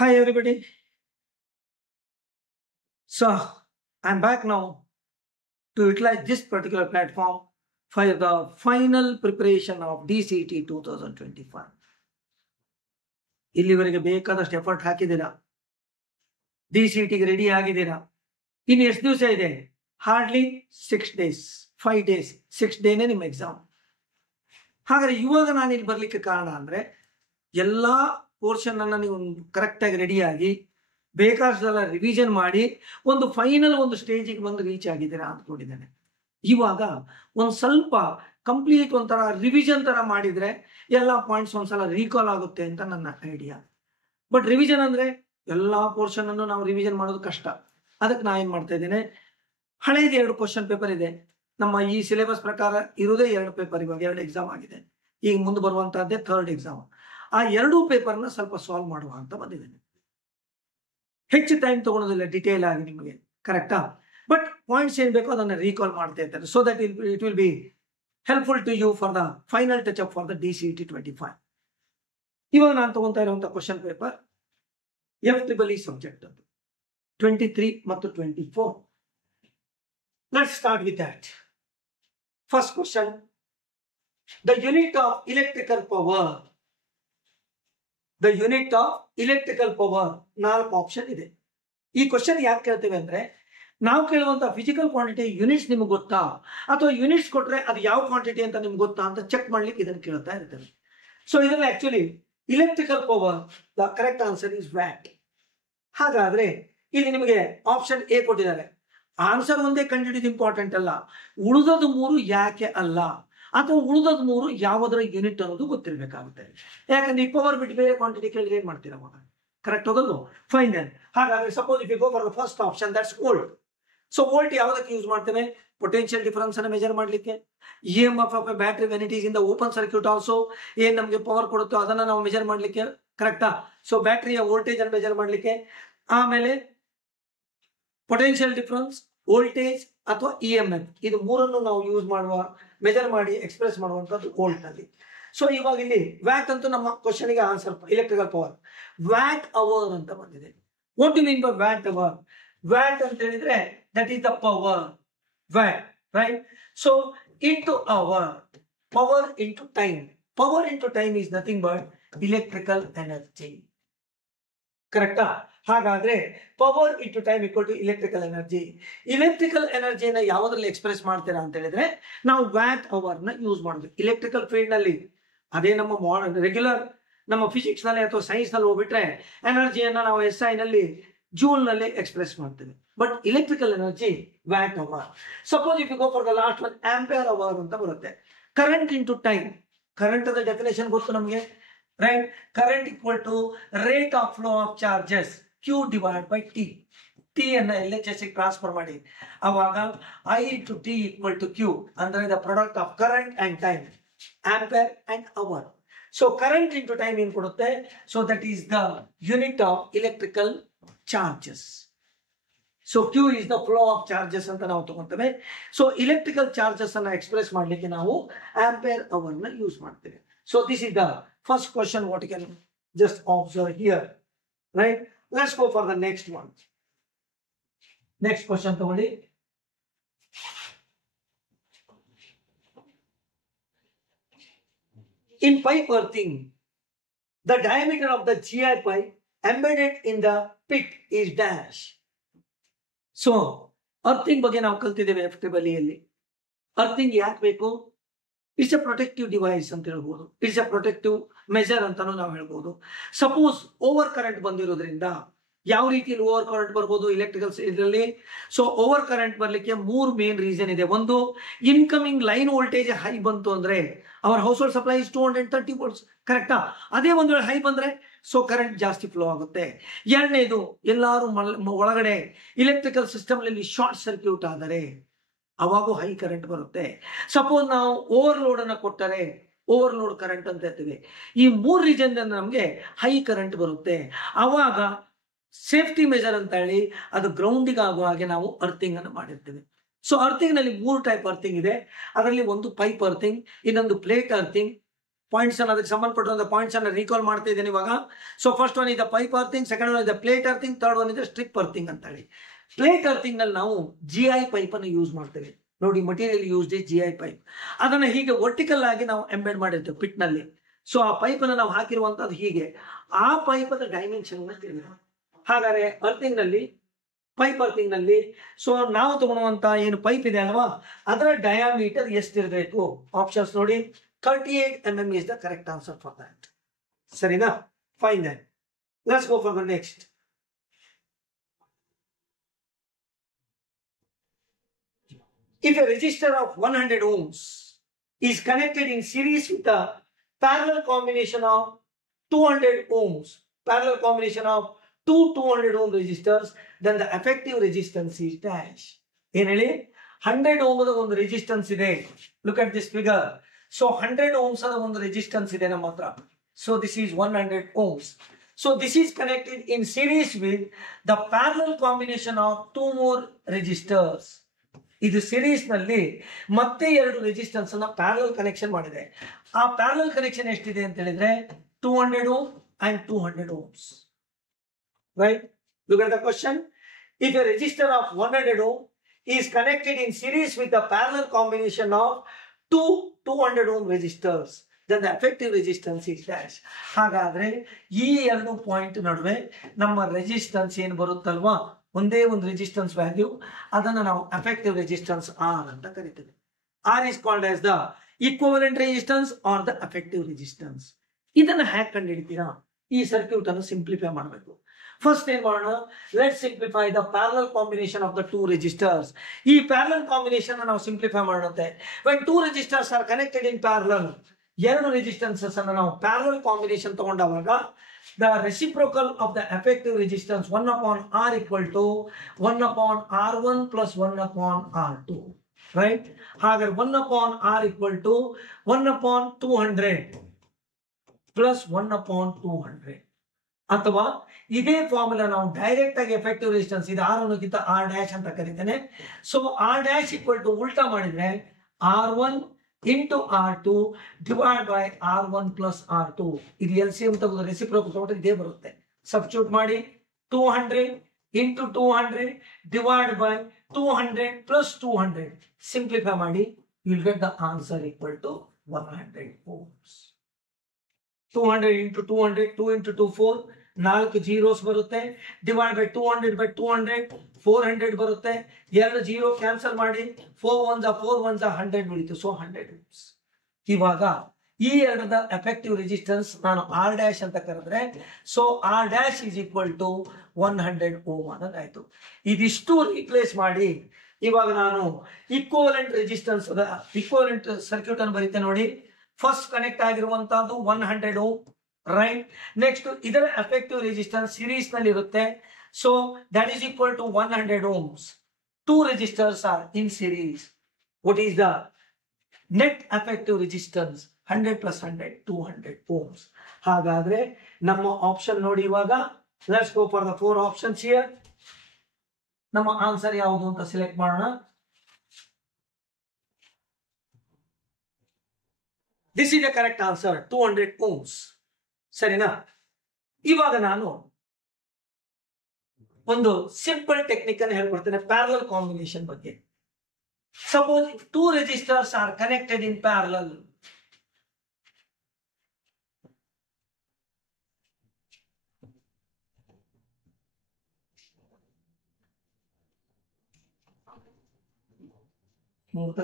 Hi everybody. So I'm back now to utilize this particular platform for the final preparation of DCT 2025. ಇಲ್ಲಿವರೆಗೆ ಬೇಕಾದಷ್ಟು effort ಹಾಕಿದ್ದೀರಾ, DCTಗೆ ready ಆಗಿದ್ದೀರಾ. ಇನ್ನು ಎಷ್ಟು ದಿವಸ ಇದೆ? ಹಾರ್ಡ್ಲಿ 6 days, 5 days, 6 ಡೇನೇ ನಿಮ್ಮ ಎಕ್ಸಾಮ್. ಹಾಗಾದ್ರೆ ಇವಾಗ ನಾನು ಇಲ್ಲಿ ಬರ್ಲಿಕ್ಕೆ ಕಾರಣ ಅಂದ್ರೆ ಎಲ್ಲ ಪೋರ್ಷನ್ ಅನ್ನ ನೀವು ಕರೆಕ್ಟಾಗಿ ರೆಡಿಯಾಗಿ ಬೇಕಾದಷ್ಟೆಲ್ಲ ರಿವಿಷನ್ ಮಾಡಿ ಒಂದು ಫೈನಲ್ ಒಂದು ಸ್ಟೇಜಿಗೆ ಬಂದು ರೀಚ್ ಆಗಿದ್ದೀರಾ ಅಂದ್ಕೊಂಡಿದ್ದೇನೆ. ಇವಾಗ ಒಂದು ಸ್ವಲ್ಪ ಕಂಪ್ಲೀಟ್ ಒಂಥರ ರಿವಿಷನ್ ತರ ಮಾಡಿದ್ರೆ ಎಲ್ಲ ಪಾಯಿಂಟ್ಸ್ ಒಂದ್ಸಲ ರೀಕಾಲ್ ಆಗುತ್ತೆ ಅಂತ ನನ್ನ ಐಡಿಯಾ. ಬಟ್ ರಿವಿಷನ್ ಅಂದ್ರೆ ಎಲ್ಲಾ ಪೋರ್ಷನ್ ಅನ್ನು ನಾವು ರಿವಿಷನ್ ಮಾಡೋದು ಕಷ್ಟ. ಅದಕ್ಕೆ ನಾ ಏನ್ ಮಾಡ್ತಾ ಇದ್ದೇನೆ, ಹಳೇದು 2 ಕ್ವಶನ್ ಪೇಪರ್ ಇದೆ ನಮ್ಮ ಈ ಸಿಲೆಬಸ್ ಪ್ರಕಾರ ಇರುವುದೇ 2 ಪೇಪರ್. ಇವಾಗ 2 ಎಕ್ಸಾಮ್ ಆಗಿದೆ, ಈಗ ಮುಂದೆ ಬರುವಂತಹದ್ದೇ 3rd ಎಕ್ಸಾಮ್. ಆ 2 ಪೇಪರ್ನ ಸ್ವಲ್ಪ ಸಾಲ್ವ್ ಮಾಡುವ ಅಂತ ಬಂದಿದ್ದೇನೆ. ಹೆಚ್ಚು ಟೈಮ್ ತಗೊಳೋದಿಲ್ಲ, ಡಿಟೇಲ್ ಆಗಿ ನಿಮಗೆ, ಕರೆಕ್ಟಾ? ಬಟ್ ಪಾಯಿಂಟ್ಸ್ ಏನ್ ಬೇಕೋ ಅದನ್ನ ರೀಕಾಲ್ ಮಾಡ್ತಾ ಇರ್ತಾರೆ. So that it will be helpful to you for the final touch up for the DCT 25. ಇವಾಗ ನಾನು ತಗೊಂತಾ ಇರುವಂತಹ ಕ್ವಶನ್ ಪೇಪರ್ FEE ಸಬ್ಜೆಕ್ಟ್ ಅದು 23 ಮತ್ತು 24. Let's start with that. First question, the unit of electrical power. The unit of electrical power 4 option ಇದೆ. ಈ question ಯಾಕೆ ಕೇಳ್ತೇವೆ ಅಂದ್ರೆ, ನಾವು ಕೇಳುವಂತ ಫಿಸಿಕಲ್ ಕ್ವಾಂಟಿಟಿ ಯೂನಿಟ್ಸ್ ನಿಮ್ಗೆ ಗೊತ್ತಾ, ಅಥವಾ ಯೂನಿಟ್ಸ್ ಕೊಟ್ರೆ ಅದು ಯಾವ ಕ್ವಾಂಟಿಟಿ ಅಂತ ನಿಮ್ಗೆ ಗೊತ್ತಾ ಅಂತ ಚೆಕ್ ಮಾಡ್ಲಿಕ್ಕೆ ಇದನ್ನು ಕೇಳ್ತಾ ಇರ್ತೇವೆ. ಸೊ ಇದರಲ್ಲಿ actually electrical power the correct answer is watt. ಹಾಗಾದ್ರೆ ಇಲ್ಲಿ ನಿಮಗೆ ಆಪ್ಷನ್ ಎ ಕೊಟ್ಟಿದ್ದಾರೆ. ಆನ್ಸರ್ ಒಂದೇ ಕಂಡುಹಿಡಿದು ಇಂಪಾರ್ಟೆಂಟ್ ಅಲ್ಲ, ಉಳಿದದ್ದು 3 ಯಾಕೆ ಅಲ್ಲ, ಅಥವಾ ಉಳಿದದ್ದು 3 ಯಾವುದರ ಯೂನಿಟ್ ಅನ್ನೋದು ಗೊತ್ತಿರಬೇಕಾಗುತ್ತೆ. ಯಾಕಂದ್ರೆ ಈ ಪವರ್ ಬಿಟ್ಟು ಬೇರೆ ಕ್ವಾಂಟಿಟಿ ಕೇಳಿದ್ರೆ ಏನ್ ಮಾಡ್ತೀರಾ ಮಗ? ಕರೆಕ್ಟ್ ಹೋದಲ್ವ? ಫೈನಲ್. ಹಾಗಾದ್ರೆ suppose if you go for the first option, that's volt. So volt ಯಾವುದಕ್ಕೆ ಯೂಸ್ ಮಾಡ್ತೇವೆ? ಪೊಟೆನ್ಷಿಯಲ್ ಡಿಫರೆನ್ಸ್ ಅನ್ನು ಮೆಜರ್ ಮಾಡ್ಲಿಕ್ಕೆ. EMF of a battery when it is in the open circuit also, ಏನ್ ನಮಗೆ ಪವರ್ ಕೊಡುತ್ತೋ ಅದನ್ನ ನಾವು ಮೆಜರ್ ಮಾಡ್ಲಿಕ್ಕೆ, ಕರೆಕ್ಟಾ? ಸೊ ಬ್ಯಾಟರಿಯ ವೋಲ್ಟೇಜ್ ಅನ್ನು ಮೆಜರ್ ಮಾಡ್ಲಿಕ್ಕೆ. ಆಮೇಲೆ ಪೊಟೆನ್ಷಿಯಲ್ ಡಿಫರೆನ್ಸ್, ವೋಲ್ಟೇಜ್ ಅಥವಾ EMF, ಇದು 3 ನಾವು ಯೂಸ್ ಮಾಡುವ, ಮೆಜರ್ ಮಾಡಿ ಎಕ್ಸ್ಪ್ರೆಸ್ ಮಾಡುವಂತದ್ದು ವೋಲ್ಟ್ ನಲ್ಲಿ. ಸೊ ಇವಾಗ ಇಲ್ಲಿ ವ್ಯಾಟ್ ಅಂತೂ ನಮ್ಮ ಕ್ವಶನ್ ಗೆ answer electrical power. Watt hour ಅಂತ ಬಂದಿದೆ. What you mean by watt hour? Watt ಅಂತ ಹೇಳಿದ್ರೆ that is the power, watt, right? So into hour, power into time. Power into time is nothing but electrical energy, ಕರೆಕ್ಟಾ? ಹಾಗಾದ್ರೆ power into time equal to electrical energy. Electrical ಎನರ್ಜಿನ ಯಾವುದ್ರಲ್ಲಿ express ಮಾಡ್ತೀರಾ ಅಂತ ಹೇಳಿದ್ರೆ ನಾವು ವ್ಯಾಟ್ ಅವರ್ ನ use ಮಾಡೋದು. ಇಲೆಕ್ಟ್ರಿಕಲ್ ಫೀಲ್ಡ್ ನಲ್ಲಿ ಅದೇ ನಮ್ಮ ರೆಗ್ಯುಲರ್ ನಮ್ಮ ಫಿಸಿಕ್ಸ್ ನಲ್ಲಿ ಅಥವಾ ಸೈನ್ಸ್ ನಲ್ಲಿ ಹೋಗ್ಬಿಟ್ರೆ ಎನರ್ಜಿಯನ್ನ ನಾವು SI ನಲ್ಲಿ ಜೂಲ್ ನಲ್ಲಿ ಎಕ್ಸ್ಪ್ರೆಸ್ ಮಾಡ್ತೇವೆ. But electrical energy watt hour. Suppose if you go for the last one, ampere hour ಅಂತ ಬರುತ್ತೆ. Current into time. ಕರೆಂಟ್ ಅದ ಡೆಫಿನೇಷನ್ ಗೊತ್ತು ನಮಗೆ, right? Current equal to rate of flow of charges Q divide by T. T ಅನ್ನ LHS transfer ಮಾಡಿ, ಅವಾಗ I into T equal to Q ಅಂದ್ರೆ the product of current and time, ampere and hour. So current into time ಏನ್ ಕೊಡುತ್ತೆ? So that is the unit of electrical charges. So Q is the flow of charges ಅಂತ ನಾವು ತಗೊಂತೇವೆ. So electrical charges ಅನ್ನ express ಮಾಡ್ಲಿಕ್ಕೆ ನಾವು ampere hour ನ use ಮಾಡ್ತೇವೆ. So this is the first question what you can just observe here, right? Let's go for the next one. Next question ತಗೊಳ್ಳಿ. In pipe earthing, the diameter of the GI pipe embedded in the pit is dash. So earthing ಬಗ್ಗೆ ನಾವು ಕಲ್ತಿದ್ದೇವೆ FEE ಅಲ್ಲಿ. Earthing ಯಾಕೆ ಬೇಕು? It's A protective device ಅಂತ ಹೇಳ್ಬೋದು, it's A protective measure ಅಂತಾನು ನಾವು ಹೇಳ್ಬೋದು. ಸಪೋಸ್ ಓವರ್ ಕರೆಂಟ್ ಬಂದಿರೋದ್ರಿಂದ ಯಾವ ರೀತಿಯಲ್ಲಿ ಓವರ್ ಕರೆಂಟ್ ಬರ್ಬೋದು ಇಲೆಕ್ಟ್ರಿಕಲ್ ಇದರಲ್ಲಿ? ಸೊ ಓವರ್ ಕರೆಂಟ್ ಬರ್ಲಿಕ್ಕೆ 3 ಮೇನ್ ರೀಸನ್ ಇದೆ. ಒಂದು, ಇನ್ಕಮಿಂಗ್ ಲೈನ್ ವೋಲ್ಟೇಜ್ ಹೈ ಬಂತು ಅಂದ್ರೆ our house hold supply is 230 volts, ಕರೆಕ್ಟಾ? ಅದೇ ಒಂದು ವೇಳೆ ಹೈ ಬಂದ್ರೆ ಸೊ ಕರೆಂಟ್ ಜಾಸ್ತಿ ಫ್ಲೋ ಆಗುತ್ತೆ. ಎರಡನೇದು, ಎಲ್ಲಾರು ಒಳಗಡೆ ಇಲೆಕ್ಟ್ರಿಕಲ್ ಸಿಸ್ಟಮ್ ನಲ್ಲಿ ಶಾರ್ಟ್ ಸರ್ಕ್ಯೂಟ್ ಆದರೆ ಅವಾಗೂ ಹೈ ಕರೆಂಟ್ ಬರುತ್ತೆ. ಸಪೋಸ್ ನಾವು ಓವರ್ಲೋಡ್ ಅನ್ನ ಕೊಟ್ಟರೆ ಓವರ್ಲೋಡ್ ಕರೆಂಟ್ ಅಂತ ಹೇಳ್ತೀವಿ. ಈ 3 ರೀಸನ್ ನಮಗೆ ಹೈ ಕರೆಂಟ್ ಬರುತ್ತೆ. ಅವಾಗ ಸೇಫ್ಟಿ ಮೆಜರ್ ಅಂತ ಹೇಳಿ ಅದು ಗ್ರೌಂಡಿಗೆ ಆಗುವ ಹಾಗೆ ನಾವು ಅರ್ಥಿಂಗ್ ಅನ್ನು ಮಾಡಿರ್ತೇವೆ. ಸೊ ಅರ್ಥಿಂಗ್ ನಲ್ಲಿ 3 ಟೈಪ್ ಅರ್ಥಿಂಗ್ ಇದೆ. ಅದರಲ್ಲಿ ಒಂದು ಪೈಪ್ ಅರ್ಥಿಂಗ್, ಇನ್ನೊಂದು ಪ್ಲೇಟ್ ಅರ್ಥಿಂಗ್, ಪಾಯಿಂಟ್ಸ್ ಅನ್ನು ಅದಕ್ಕೆ ಸಂಬಂಧಪಟ್ಟಂತ ಪಾಯಿಂಟ್ಸ್ ಅನ್ನು ರೀಕಾಲ್ ಮಾಡ್ತಾ ಇದ್ದೇನೆ ಇವಾಗ. ಸೊ ಫಸ್ಟ್ ಒನ್ ಇದೆ ಪೈಪ್ ಅರ್ಥಿಂಗ್, ಸೆಕೆಂಡ್ ಒನ್ ಇದೆ ಪ್ಲೇಟ್ ಅರ್ಥಿಂಗ್, ಥರ್ಡ್ ಒನ್ ಇದೆ ಸ್ಟ್ರಿಪ್ ಅರ್ಥಿಂಗ್ ಅಂತ ಹೇಳಿ. ಪ್ಲೇಟ್ ಅರ್ಥಿಂಗ್ ನಲ್ಲಿ ನಾವು GI ಪೈಪ್ ಅನ್ನು ಯೂಸ್ ಮಾಡ್ತೇವೆ ನೋಡಿ. Material used is GI pipe. ಅದನ್ನ ಹೀಗೆ ವರ್ಟಿಕಲ್ ಆಗಿ ನಾವು ಎಂಬೆಡ್ ಮಾಡಿರ್ತೇವೆ ಪಿಟ್ ನಲ್ಲಿ. ಸೊ ಆ ಪೈಪ್ ಅನ್ನು ನಾವು ಹಾಕಿರುವಂತದ್ದು ಹೀಗೆ. ಆ ಪೈಪ್ ಅದ ಡೈಮೆನ್ಷನ್ ತಿಳಿದ. ಹಾಗಾದ್ರೆ ಅರ್ಥಿಂಗ್ ನಲ್ಲಿ, ಪೈಪ್ ಅರ್ಥಿಂಗ್ ನಲ್ಲಿ, ಸೊ ನಾವು ತಗೊಳ್ಳುವಂತ ಏನು ಪೈಪ್ ಇದೆ ಅಲ್ವಾ, ಅದರ ಡಯಾಮೀಟರ್ ಎಷ್ಟಿರಬೇಕು? ಆಪ್ಷನ್ಸ್ ನೋಡಿ. 38 mm is the correct answer for that. Sarina? Fine then. Let's go for the next. If a resistor of 100 ohms is connected in series with a parallel combination of 200 ohms, parallel combination of two 200 ohm resistors, then the effective resistance is dash. Eneli 100 ohm ಒಂದು resistance ಇದೆ. Look at this figure. So 100 ohms ada ಒಂದು resistance ಇದೆ ನಮ್ಮ ಹತ್ರ. So this is 100 ohms. So this is connected in series with the parallel combination of two more resistors. ಇದು series ನಲ್ಲಿ ಮತ್ತೆ ಎರಡು ರೆಸಿಸ್ಟೆನ್ಸ್ ಅನ್ನ ಪ್ಯಾರಲಲ್ ಕನೆಕ್ಷನ್ ಮಾಡಿದೆ. ಆ ಪ್ಯಾರಲಲ್ ಕನೆಕ್ಷನ್ ಎಷ್ಟಿದೆ ಅಂತ ಹೇಳಿದ್ರೆ 200 ohm and 200 ohms. Right? Look at the question. If a resistor of 100 ohm is connected in series with a parallel combination of two 200 ohm resistors, then the effective resistance is dash. ಹಾಗಾದ್ರೆ ಈ ಎರಡು point ನಡುವೆ ನಮ್ಮ resistance ಏನು ಬರುತ್ತಲ್ವಾ, ಒಂದೇ ಒಂದು resistance value, ಅದನ್ನ ನಾವು ಎಫೆಕ್ಟಿವ್ ರೆಸಿಸ್ಟೆನ್ಸ್ R ಅಂತ ಕರಿತೀವಿ. R is called as the equivalent resistance or the effective resistance. ಇದನ್ನ ಹ್ಯಾಕ್ ಕಂಡು ಹಿಡಿತೀರಾ? ಈ ಸರ್ಕ್ಯೂಟ್ ಅನ್ನು ಸಿಂಪ್ಲಿಫೈ ಮಾಡಬೇಕು. ಫಸ್ಟ್ ಏನ್ ಮಾಡೋಣ, let simplify the parallel combination of the two resistors. ಈ ಪ್ಯಾರಲಲ್ ಕಾಂಬಿನೇಷನ್ ನಾವು ಸಿಂಪ್ಲಿಫೈ ಮಾಡೋಣಂತೆ. When two resistors are connected in parallel, ಎರಡು ರೆಸಿಸ್ಟೆನ್ಸಸ್ ಅನ್ನು ನಾವು ಪ್ಯಾರಲಲ್ ಕಾಂಬಿನೇಷನ್ ತಗೊಂಡಾಗ the reciprocal of the effective resistance 1 upon R equal to 1 upon R1 plus 1 upon R2. Right? ಹಾಗಾದ್ರೆ 1 upon R equal to 1 upon 200 plus 1 upon 200. ಅಥವಾ ಇದೇ formula ನಾವು direct ಆಗಿ effective resistance ಇದು R ಅನ್ನೋಕ್ಕಿಂತ R ಡ್ಯಾಶ್ ಅಂತ ಕರೀತೇನೆ. So R dash equal to ಉಲ್ಟಾ ಮಾಡಿದ್ರೆ R1 into R2 divided by R1 plus R2. ಇದು LCM ತಗೊಂಡು ರೆಸಿಪ್ರೋಕಲ್ ತಗೊಂಡ್ರೆ ಇದೇ ಬರುತ್ತೆ. ಸಬ್ಸ್ಟಿಟ್ಯೂಟ್ ಮಾಡಿ 200 into 200 divided by 200 plus 200. Simplify ಮಾಡಿ you will get the answer equal to 100 ohms. 200 into 200, 2 into 2 4, 4 zeros ಬರುತ್ತೆ. ಡಿವೈಡ್ ಬೈ 200 by 200, 400 ಬರುತ್ತೆ. ಎರಡು ಜೀರೋ ಕ್ಯಾನ್ಸಲ್ ಮಾಡಿ 4 1s 4 1s 100 ಉಳಿತು. So 100 ohms. ಇವಾಗ ಈ ಎರಡದ ಎಫೆಕ್ಟಿವ್ ರೆಸಿಸ್ಟೆನ್ಸ್ ನಾನು R ಡ್ಯಾಶ್ ಅಂತ ಕರೆದ್ರೆ, so R dash is equal to 100 ohm ಅನ್ನೋದಾಯ್ತು. ಇದಿಷ್ಟು ರೀಪ್ಲೇಸ್ ಮಾಡಿ ಇವಾಗ ನಾನು ಈಕ್ವಲೆಂಟ್ ರೆಸಿಸ್ಟೆನ್ಸ್ ಈಕ್ವಲೆಂಟ್ ಸರ್ಕ್ಯೂಟ್ ಅನ್ನು ಬರೀತೆ ನೋಡಿ. ಫಸ್ಟ್ ಕನೆಕ್ಟ್ ಆಗಿರುವಂತಹದ್ದು 100 ohm, ರೈಟ್. ನೆಕ್ಸ್ಟ್ ಇದರ ಎಫೆಕ್ಟಿವ್ ರೆಸಿಸ್ಟೆನ್ಸ್ ಸೀರೀಸ್ ನಲ್ಲಿ ಇರುತ್ತೆ. So that is equal to 100 ohms. Two resistors are in series. What is the net effective resistance? 100 plus 100, 200 ohms. ಹಾಗಾದ್ರೆ ನಮ್ಮ option ನೋಡಿ ಇವಾಗ. Let's go for the 4 options here. ನಮ್ಮ answer ಯಾವುದು ಅಂತ ಸೆಲೆಕ್ಟ್ ಮಾಡೋಣ. This is the correct answer, 200 ohms. ಸರಿನಾ? ಇವಾಗ ನಾನು ಒಂದು ಸಿಂಪಲ್ ಟೆಕ್ನಿಕ್ ಅನ್ನು ಹೇಳ್ಕೊಡ್ತೇನೆ ಪ್ಯಾರಲಲ್ ಕಾಂಬಿನೇಷನ್ ಬಗ್ಗೆ. Suppose two resistors are connected in parallel.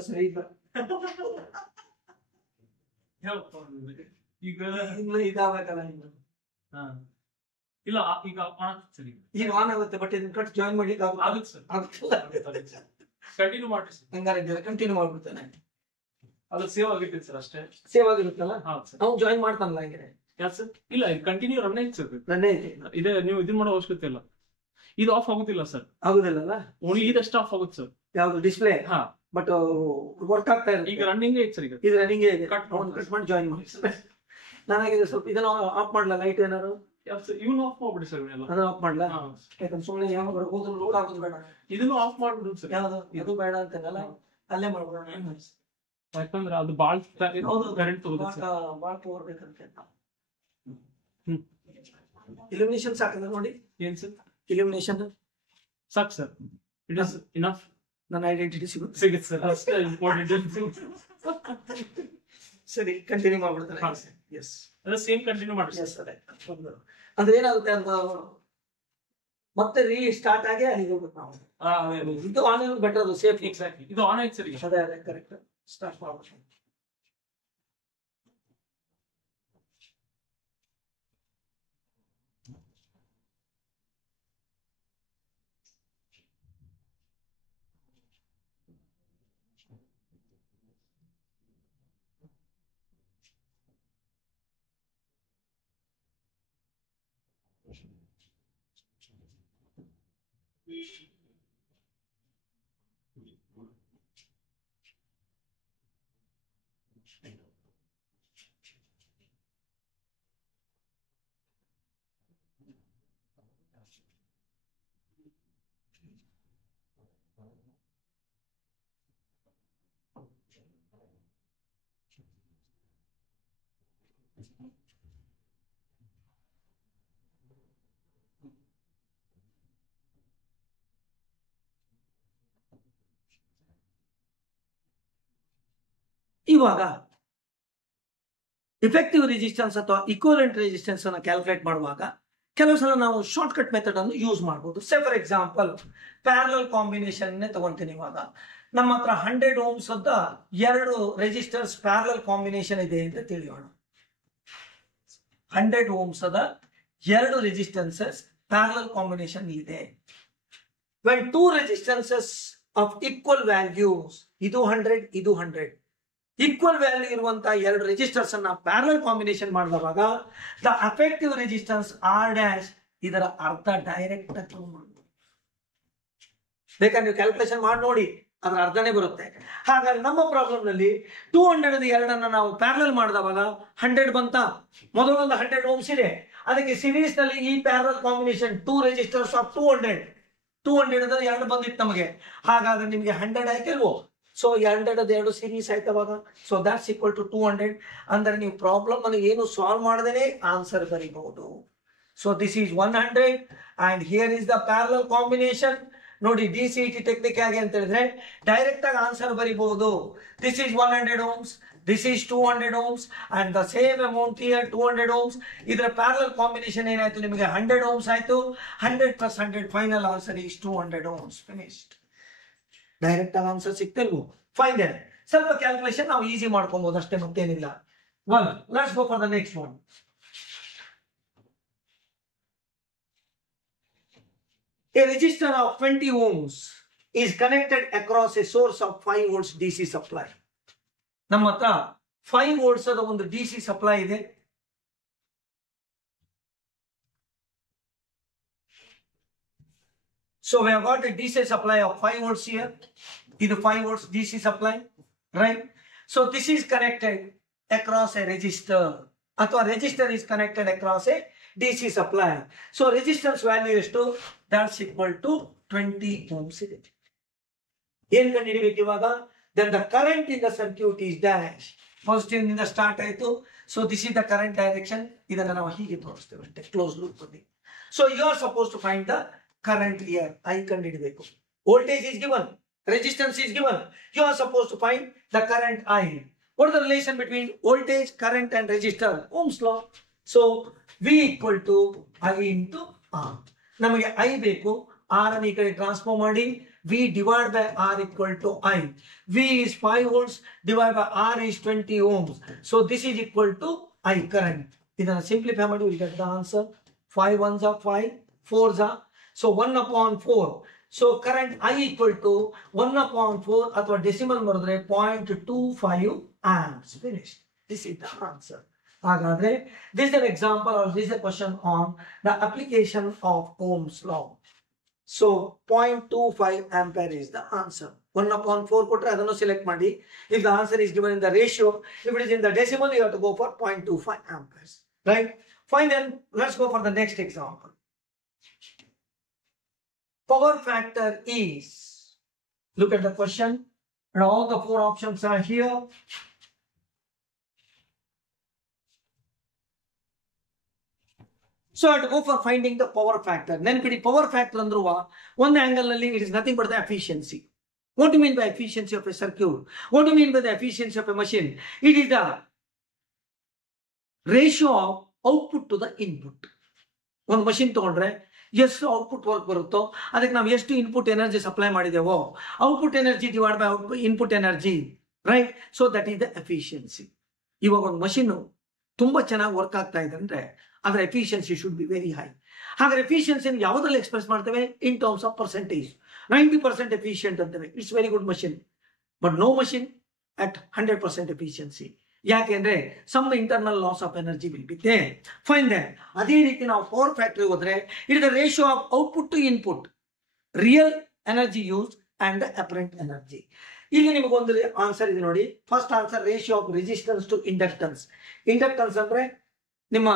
ಸರಿ ಈಗ ಇದಾಗಲ್ಲ ಇನ್ನು. ಇಲ್ಲ ಈಗ ಸರಿ ಈಗ ಆನ್ ಆಗುತ್ತೆ, ಬಟ್ ಇದನ್ನ ಕಟ್ ಜಾಯಿನ್ ಮಾಡಿ ಕಂಟಿನ್ಯೂ ಮಾಡಿ ಹಂಗಾರೆ ಕಂಟಿನ್ಯೂ ಮಾಡ್ಬಿಡ್ತಾನೆ. ಅದು ಸೇವ್ ಆಗಿರ್ತೀವಿ ಸರ್, ಅಷ್ಟೇ ಸೇವ್ ಆಗಿರುತ್ತಲ್ಲ. ಹೌದು ಸರ್, ಅವ್ನು ಜಾಯಿನ್ ಮಾಡ್ತಾನಲ್ಲ ಹಂಗೆ. ಯಾರು ಸರ್? ಇಲ್ಲ ಇದು ಕಂಟಿನ್ಯೂ ರನ್ ಐತೆ ಸರ್. ರನ್ನೇ ಐತೆ. ಇದೆ, ನೀವು ಇದನ್ನ ಮಾಡೋ ಅವಶ್ಯಕತೆ ಇಲ್ಲ. ಇದು ಆಫ್ ಆಗುತ್ತಿಲ್ಲ ಸರ್. ಆಗುದಿಲ್ಲ, ಓನ್ಲಿ ಇದಷ್ಟು ಆಫ್ ಆಗುತ್ತೆ ಸರ್. ಯಾವ್ದು ಡಿಸ್ಪ್ಲೇ? ಹಾ, ಬಟ್ ವರ್ಕ್ ಆಗ್ತಾ ಇದೆ. ಈಗ ರನ್ನಿಂಗ್ ಐತೆ ಸರ್. ಈಗ ಇದು ರನ್ನಿಂಗ್ ಇದೆ. ಕಟ್ ಮಾಡಿ ಜಾಯಿನ್ ಮಾಡಿ. ನನಗೆ ಸ್ವಲ್ಪ ಇದನ್ನ ಆಫ್ ಮಾಡ್ಲಾ, ಲೈಟ್ ಏನಾರು ಇವನು ಆಫ್ ಮಾಡ್ಬಿಡಿ ಸರ್. ಅದನ್ನ ಆಫ್ ಮಾಡ್ಲಾ? ಯಾಕಂದ್ರೆ ಸುಮ್ಮನೆ ಯಾವ ಹೋದ್ರು ಲೋಡ್ ಆಗೋದು ಬೇಡ. ಇದನ್ನು ಆಫ್ ಮಾಡ್ಬಿಡು ಸರ್. ಯಾವ್ದು ಇದು ಬೇಡ ಅಂತನಲ್ಲ, ಅಲ್ಲೇ ಮಾಡ್ಬಿಡೋಣ. ಯಾಕಂದ್ರೆ ಅದು ಬಾಳ್ ಕರೆಂಟ್ ತಗೋದು ಸರ್. ಭಾಳ ಪವರ್ ಬೇಕಂತೆ. ಇಲ್ಯುಮಿನೇಷನ್ ಸಾಕಲ್ಲ ನೋಡಿ. ಏನ್ ಸರ್? ಇಲ್ಯುಮಿನೇಷನ್ ಸಾಕು ಸರ್. It is enough. ನನ್ನ ಐಡೆಂಟಿಟಿ ಸಿಗುತ್ತೆ. ಸಿಗುತ್ತೆ ಸರ್. ಅಷ್ಟೇ ಇಂಪಾರ್ಟೆಂಟ್. ಸರಿ, ಕಂಟಿನ್ಯೂ ಮಾಡ್ಬಿಡ್ತಾರೆ. ಎಸ್, ಅದೇ ಸೇಮ್ ಕಂಟಿನ್ಯೂ ಮಾಡಿ. ಎಸ್, ಅದೇ ಅಂದ್ರೆ ಏನಾಗುತ್ತೆ ಅಂತ ಮತ್ತೆ ರೀ ಸ್ಟಾರ್ಟ್ ಆಗಿ ಅಲ್ಲಿಗೆ ಹೋಗ್ಬೇಕು ನಾವು. ಇದು ಆನ್ ಬೆಟರ್, ಅದು ಸೇಫ್. ಎಕ್ಸಾಕ್ಟ್ಲಿ, ಇದು ಆನ್ ಆಯ್ತು ಸರ್. ಅದೇ ಅದೇ ಕರೆಕ್ಟ್. ಸ್ಟಾರ್ಟ್ ಮಾಡ್ಬೇಕು. ಇವಾಗ ಇಫೆಕ್ಟಿವ್ ರೆಸಿಸ್ಟೆನ್ಸ್ ಅಥವಾ ಇಕ್ವಲೆಂಟ್ ರೆಸಿಸ್ಟೆನ್ಸ್ ಅನ್ನು ಕ್ಯಾಲ್ಕುಲೇಟ್ ಮಾಡುವಾಗ ಕೆಲವು ಸಲ ನಾವು ಶಾರ್ಟ್ ಕಟ್ ಮೆಥಡ್ ಅನ್ನು ಯೂಸ್ ಮಾಡಬಹುದು. Say for example parallel combination ತಗೊಂತೀನಿ. ಇವಾಗ ನಮ್ಮ ಹತ್ರ 100 ಓಮ್ಸ್ ಅದ 2 ರೆಸಿಸ್ಟರ್ಸ್ ಪ್ಯಾರಲಲ್ ಕಾಂಬಿನೇಷನ್ ಇದೆ ಅಂತ ತಿಳಿಯೋಣ. 100 ಓಮ್ಸ್ ಅದ 2 ರೆಸಿಸ್ಟೆನ್ಸಸ್ ಪ್ಯಾರಲಲ್ ಕಾಂಬಿನೇಷನ್ ಇದೆ. when 2 resistances of equal values, ಇದು 100 ಇದು 100, ಈಕ್ವಲ್ ವ್ಯಾಲ್ಯೂ ಇರುವಂತಹ 2 ರೆಜಿಸ್ಟರ್ಸ್ ಅನ್ನ ಪ್ಯಾರಲಲ್ ಕಾಂಬಿನೇಷನ್ ಮಾಡಿದವಾಗ the effective resistance R dash ಇದರ ಅರ್ಧ ಡೈರೆಕ್ಟ್ ಮಾಡಬಹುದು. ಬೇಕಾದ್ರೆ ನೀವು ಕ್ಯಾಲ್ಕುಲೇಷನ್ ಮಾಡಿ ನೋಡಿ, ಅದರ ಅರ್ಧನೇ ಬರುತ್ತೆ. ಹಾಗಾಗಿ ನಮ್ಮ ಪ್ರಾಬ್ಲಮ್ ನಲ್ಲಿ 200 2 ನಾವು ಪ್ಯಾರಲಲ್ ಮಾಡಿದವಾಗ 100 ಬಂತ. ಮೊದಲೊಂದು 100 ಓಮ್ಸ್ ಇದೆ, ಅದಕ್ಕೆ ಸಿರೀಸ್ ನಲ್ಲಿ ಈ ಪ್ಯಾರಲಲ್ ಕಾಂಬಿನೇಷನ್ 2 ರೆಜಿಸ್ಟರ್ಸ್ ಆಫ್ 200 2 ಬಂದಿತ್ತು ನಮಗೆ. ಹಾಗಾದ್ರೆ ನಿಮಗೆ 100 ಆಯ್ತಲ್ವೋ? ಸೊ 2 ಸೀರೀಸ್ ಆಯ್ತು ಅವಾಗ. So that's equal to 200. ಅಂದ್ರೆ ನೀವು ಪ್ರಾಬ್ಲಮ್ ಅನ್ನು ಏನು ಸಾಲ್ವ್ ಮಾಡದೇನೆ ಆನ್ಸರ್ ಬರೀಬಹುದು. So this is 100 and here is the parallel combination. ನೋಡಿ, DCT ಟೆಕ್ನಿಕ್ ಹೇಗೆ ಅಂತ ಹೇಳಿದ್ರೆ ಡೈರೆಕ್ಟ್ ಆಗಿ ಆನ್ಸರ್ ಬರೀಬಹುದು. This is 100 ohms, this is 200 ohms and the same amount here 200 ohms. ಇದರ ಪ್ಯಾರಲಲ್ ಕಾಂಬಿನೇಷನ್ ಏನಾಯ್ತು ನಿಮಗೆ? 100 ಓಮ್ಸ್ ಆಯ್ತು. 100 + 100 final answer is 200 ohms. Finished. Direct ಆಗಿ ಆನ್ಸರ್ ಸಿಕ್ತಲ್ವು? ಫೈನ್. ಸ್ವಲ್ಪ ಕ್ಯಾಲ್ಕುಲೇಷನ್ ನಾವು ಈಸಿ ಮಾಡ್ಕೊಬಹುದು ಅಷ್ಟೇ, ಮತ್ತೇನಿಲ್ಲ. Well, let's go for the next one. A resistor of 20 ohms is connected across a source of 5 volts DC supply. ನಮ್ಮ ಹತ್ರ 5 volts ಅದ ಒಂದು DC ಸಪ್ಲೈ ಇದೆ. So we have got a DC supply of 5 volts here. This is 5 volts DC supply, right? So this is connected across a resistor. Or resistor is connected across a DC supply. So resistance value is that's equal to 20 ohms. Then the current in the circuit is dash. Positive in the start. So this is the current direction. Close loop. So you are supposed to find the current here. I can read. Voltage is given. Resistance is given. You are supposed to find the current I. What is the relation between voltage, current and resistor? Ohm's law. So V equal to I into R. ನಮಗೆ I ಬೇಕು. R ಅನ್ನು ಈ ಕಡೆ transform ಮಾಡಿ V divided by R equal to I. V is 5 volts divided by R is 20 ohms. So this is equal to I current. ಇದನ್ನು simplify ಮಾಡಿ we get the answer. 5 ones are 5, 4s are. So 1/4. So current I equal to 1/4 ಅಥವಾ decimal ಮಾಡಿದ್ರೆ 0.25 amps. Finished. This is the answer. ಹಾಗಾದ್ರೆ this is an example or this is a question on the application of Ohm's law. So 0.25 ampere is the answer. 1/4 ಕೊಟ್ರೆ ಅದನ್ನು select ಮಾಡಿ. If the answer is given in the ratio, if it is in the decimal, you have to go for 0.25 amperes. Right? Fine, then let's go for the next example. Power factor is, look at the question, and all the four options are here. So I have to go for finding the power factor. Nenpidi power factor andruva one angle nalli it is nothing but the efficiency. What do you mean by efficiency of a circuit? What do you mean by the efficiency of a machine? It is the ratio of output to the input. ಒಂದು machine ತಗೊಂಡ್ರೆ ಎಷ್ಟು output work ಬರುತ್ತೋ ಅದಕ್ಕೆ ನಾವು ಎಷ್ಟು input energy supply ಮಾಡಿದೆವೋ output energy divide by input energy, right? So that is the efficiency. ಇವಾಗ ಒಂದು ಮಷೀನು ತುಂಬಾ ಚೆನ್ನಾಗಿ ವರ್ಕ್ ಆಗ್ತಾ ಇದೆ ಅಂದ್ರೆ ಅದರ efficiency should be very high. ಹಾಗಾದ್ರೆ ಎಫಿಷಿಯನ್ಸಿನ ಯಾವುದ್ರಲ್ಲಿ ಎಕ್ಸ್ಪ್ರೆಸ್ ಮಾಡ್ತೇವೆ? In terms of percentage. 90% efficient ಅಂತೇವೆ. It's very good machine. But no machine at 100% efficiency. ಯಾಕೆಂದ್ರೆ some internal loss of energy will be there. Fine that. ಅದೇ ರೀತಿ ನಾವು ಪವರ್ ಫ್ಯಾಕ್ಟರಿ ಹೋದ್ರೆ it the ratio of output to input, real energy use and apparent energy. ಇಲ್ಲಿ ನಿಮಗೊಂದು answer ಇದೆ ನೋಡಿ. First answer ratio of resistance to inductance. Inductance ಅಂದ್ರೆ ನಿಮ್ಮ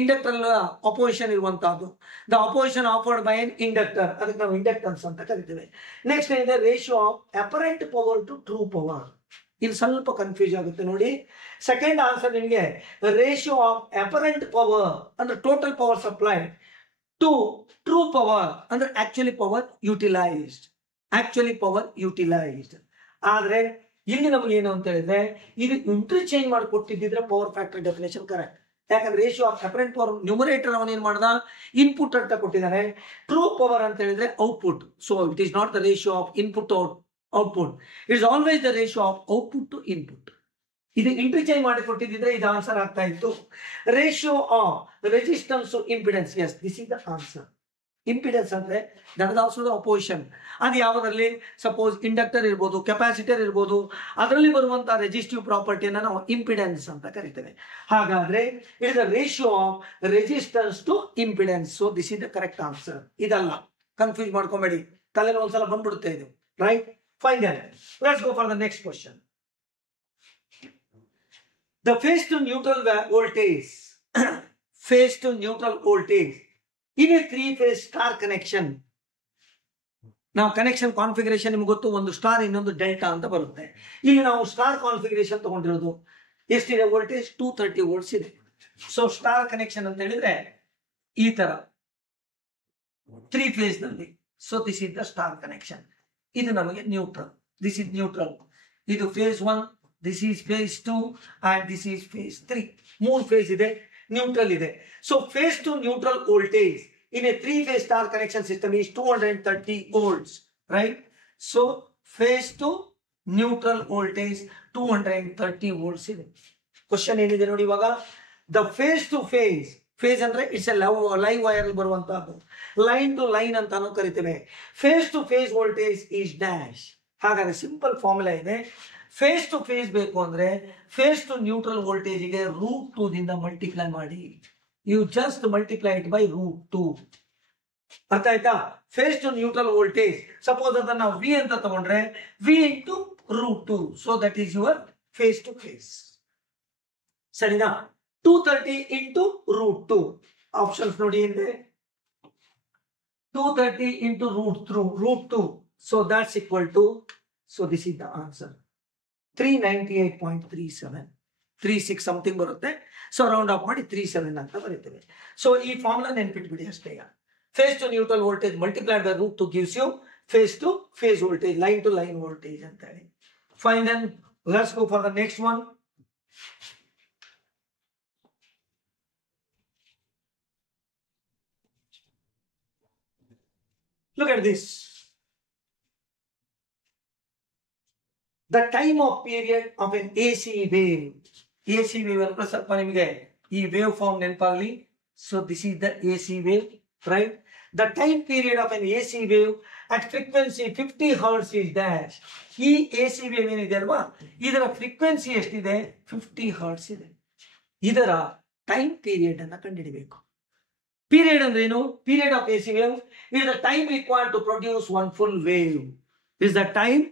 ಇಂಡಕ್ಟರ್ ಅಪೋಸಿಷನ್ ಇರುವಂತಹದ್ದು. The opposition offered by an inductor, ಅದಕ್ಕೆ ನಾವು ಇಂಡಕ್ಟನ್ಸ್ ಅಂತ ಕರಿತೇವೆ. ನೆಕ್ಸ್ಟ್ ಏನಿದೆ ratio of apparent power to true power. ಇಲ್ಲಿ ಸ್ವಲ್ಪ ಕನ್ಫ್ಯೂಸ್ ಆಗುತ್ತೆ ನೋಡಿ. ಸೆಕೆಂಡ್ ಆನ್ಸರ್ ನಿಮಗೆ ರೇಷಿಯೋ ಆಫ್ ಅಪರೆಂಟ್ ಪವರ್ ಅಂದ್ರೆ total power supply to true power ಅಂದ್ರೆ actually power utilised. Actually power utilised. ಆದ್ರೆ ಇಲ್ಲಿ ನಮಗೆ ಏನು ಅಂತ ಹೇಳಿದ್ರೆ ಇದು ಇಂಟರ್ಚೇಂಜ್ ಮಾಡಿ ಕೊಟ್ಟಿದ್ದಿದ್ರೆ ಪವರ್ ಫ್ಯಾಕ್ಟರ್ ಡೆಫಿನೇಷನ್ ಕರೆಕ್ಟ್. ಯಾಕಂದ್ರೆ ratio of apparent power numerator ಅವನೇನ್ ಮಾಡ್ದ ಇನ್ಪುಟ್ ಅಂತ ಕೊಟ್ಟಿದ್ದಾನೆ, ಟ್ರೂ ಪವರ್ ಅಂತ ಹೇಳಿದ್ರೆ output. So it is not the ratio of input output, it is always the ratio of output to input. ಇದು interchange ಮಾಡಿ ಕೊಟ್ಟಿದ್ರೆ ಇದು ಆನ್ಸರ್ ಆಗ್ತಾ ಇತ್ತು. Ratio of resistance to impedance, yes this is the answer. Impedance ಅಂದ್ರೆ that is also the opposition. ಅದು ಯಾವುದರಲ್ಲಿ suppose inductor ಇರ್ಬೋದು, ಕೆಪಾಸಿಟರ್ ಇರ್ಬೋದು, ಅದರಲ್ಲಿ ಬರುವಂತಹ ರೆಸಿಸ್ಟಿವ್ ಪ್ರಾಪರ್ಟಿಯನ್ನ ನಾವು ಇಂಪಿಡೆನ್ಸ್ ಅಂತ ಕರಿತೇವೆ. ಹಾಗಾದ್ರೆ it is the ratio of resistance to impedance. So this is the correct answer. ಇದಲ್ಲ, ಕನ್ಫ್ಯೂಸ್ ಮಾಡ್ಕೊಬೇಡಿ, ತಲೆಯಲ್ಲಿ ಒಂದ್ಸಲ ಬಂದ್ಬಿಡುತ್ತೆ ಇದು, right? Fine that. Let's go for the next question. The phase to neutral voltage, phase to neutral voltage in a three-phase star connection. ನಾವು connection configuration ನಿಮ್ಗೆ ಗೊತ್ತು, ಒಂದು ಸ್ಟಾರ್ ಇನ್ನೊಂದು ಡೆಲ್ಟಾ ಅಂತ ಬರುತ್ತೆ. ಇಲ್ಲಿ ನಾವು ಸ್ಟಾರ್ ಕಾನ್ಫಿಗರೇಷನ್ ತಗೊಂಡಿರೋದು. ಎಷ್ಟಿದೆ ವೋಲ್ಟೇಜ್? 230 ವೋಲ್ಟ್ಸ್ ಇದೆ. ಸೊ ಸ್ಟಾರ್ ಕನೆಕ್ಷನ್ ಅಂತ ಹೇಳಿದ್ರೆ ಈ ತರ ತ್ರೀ ಫೇಸ್ ನಲ್ಲಿ. So this is the star connection. ಇದು ನಮಗೆ ನ್ಯೂಟ್ರಲ್. This is neutral. ಇದು face 1, this is phase 2 and this is phase 3. ಮೂರು ಫೇಸ್ ಇದೆ, ನ್ಯೂಟ್ರಲ್ ಇದೆ. So phase to neutral voltage in a three-phase star connection system is 230 volts, right? So phase to neutral voltage 230 volts ಇದೆ. Question ಏನಿದೆ ನೋಡಿ ಇವಾಗ, the phase to phase ಅಂದ್ರೆ it's a live wire ಬರುವಂತಹದ್ದು, line to line ಅಂತಾನು ಕರಿತೇವೆ. Phase to phase voltage is dash. ಹಾಗಾದ್ರೆ simple formula ಇದೆ. ಫೇಸ್ ಟು ಫೇಸ್ ಬೇಕು ಅಂದ್ರೆ ಫೇಸ್ ಟು ನ್ಯೂಟ್ರಲ್ ವೋಲ್ಟೇಜ್ಗೆ √2 ದಿಂದ ಮಲ್ಟಿಪ್ಲೈ ಮಾಡಿ. You just multiply it by √2. ಅರ್ಥ ಆಯ್ತಾ? Phase to neutral voltage suppose ಅದನ್ನ ನಾವು ವಿ ಅಂತ ತಗೊಂಡ್ರೆ V into √2. So that is your phase to phase. ಸರಿನಾ? 230 ಇಂಟು √2. ಆಪ್ಷನ್ಸ್ ನೋಡಿ ಇದೆ. 230 into √2. So that's equal to, so this is the answer, 398.37. 36 something ಬರುತ್ತೆ. ಸೊ ರೌಂಡ್ ಆಫ್ ಮಾಡಿ 37 ಅಂತ ಬರೀತೇವೆ. ಸೊ ಈ ಫಾರ್ಮುಲಾ ನೆನ್ಪಿಟ್ಬಿಡಿ ಅಷ್ಟೇ. Phase to neutral voltage multiplied by √2 gives you phase to phase voltage, line to line voltage ಅಂತ ಹೇಳಿ. Fine, then let's go for the next one. Look at this. The time of period of an AC wave. AC wave ಅಂದ್ರೆ ಸ್ವಲ್ಪ ನಿಮಗೆ ಈ wave form ನೆನಪಾಗಲಿ. So this is the AC wave, right? The time period of an AC wave at frequency 50 Hz is dash. ಈ AC wave ಏನಿದೆ ಅಲ್ವಾ, ಇದರ frequency ಎಷ್ಟಿದೆ? 50 Hz ಇದೆ. ಇದರ ಟೈಮ್ ಪೀರಿಯಡ್ ಅನ್ನ ಕಂಡುಹಿಡಿಬೇಕು. ಪೀರಿಯಡ್ ಅಂದ್ರೆ ಏನು? Period of AC wave is the time required to produce one full wave. Is the time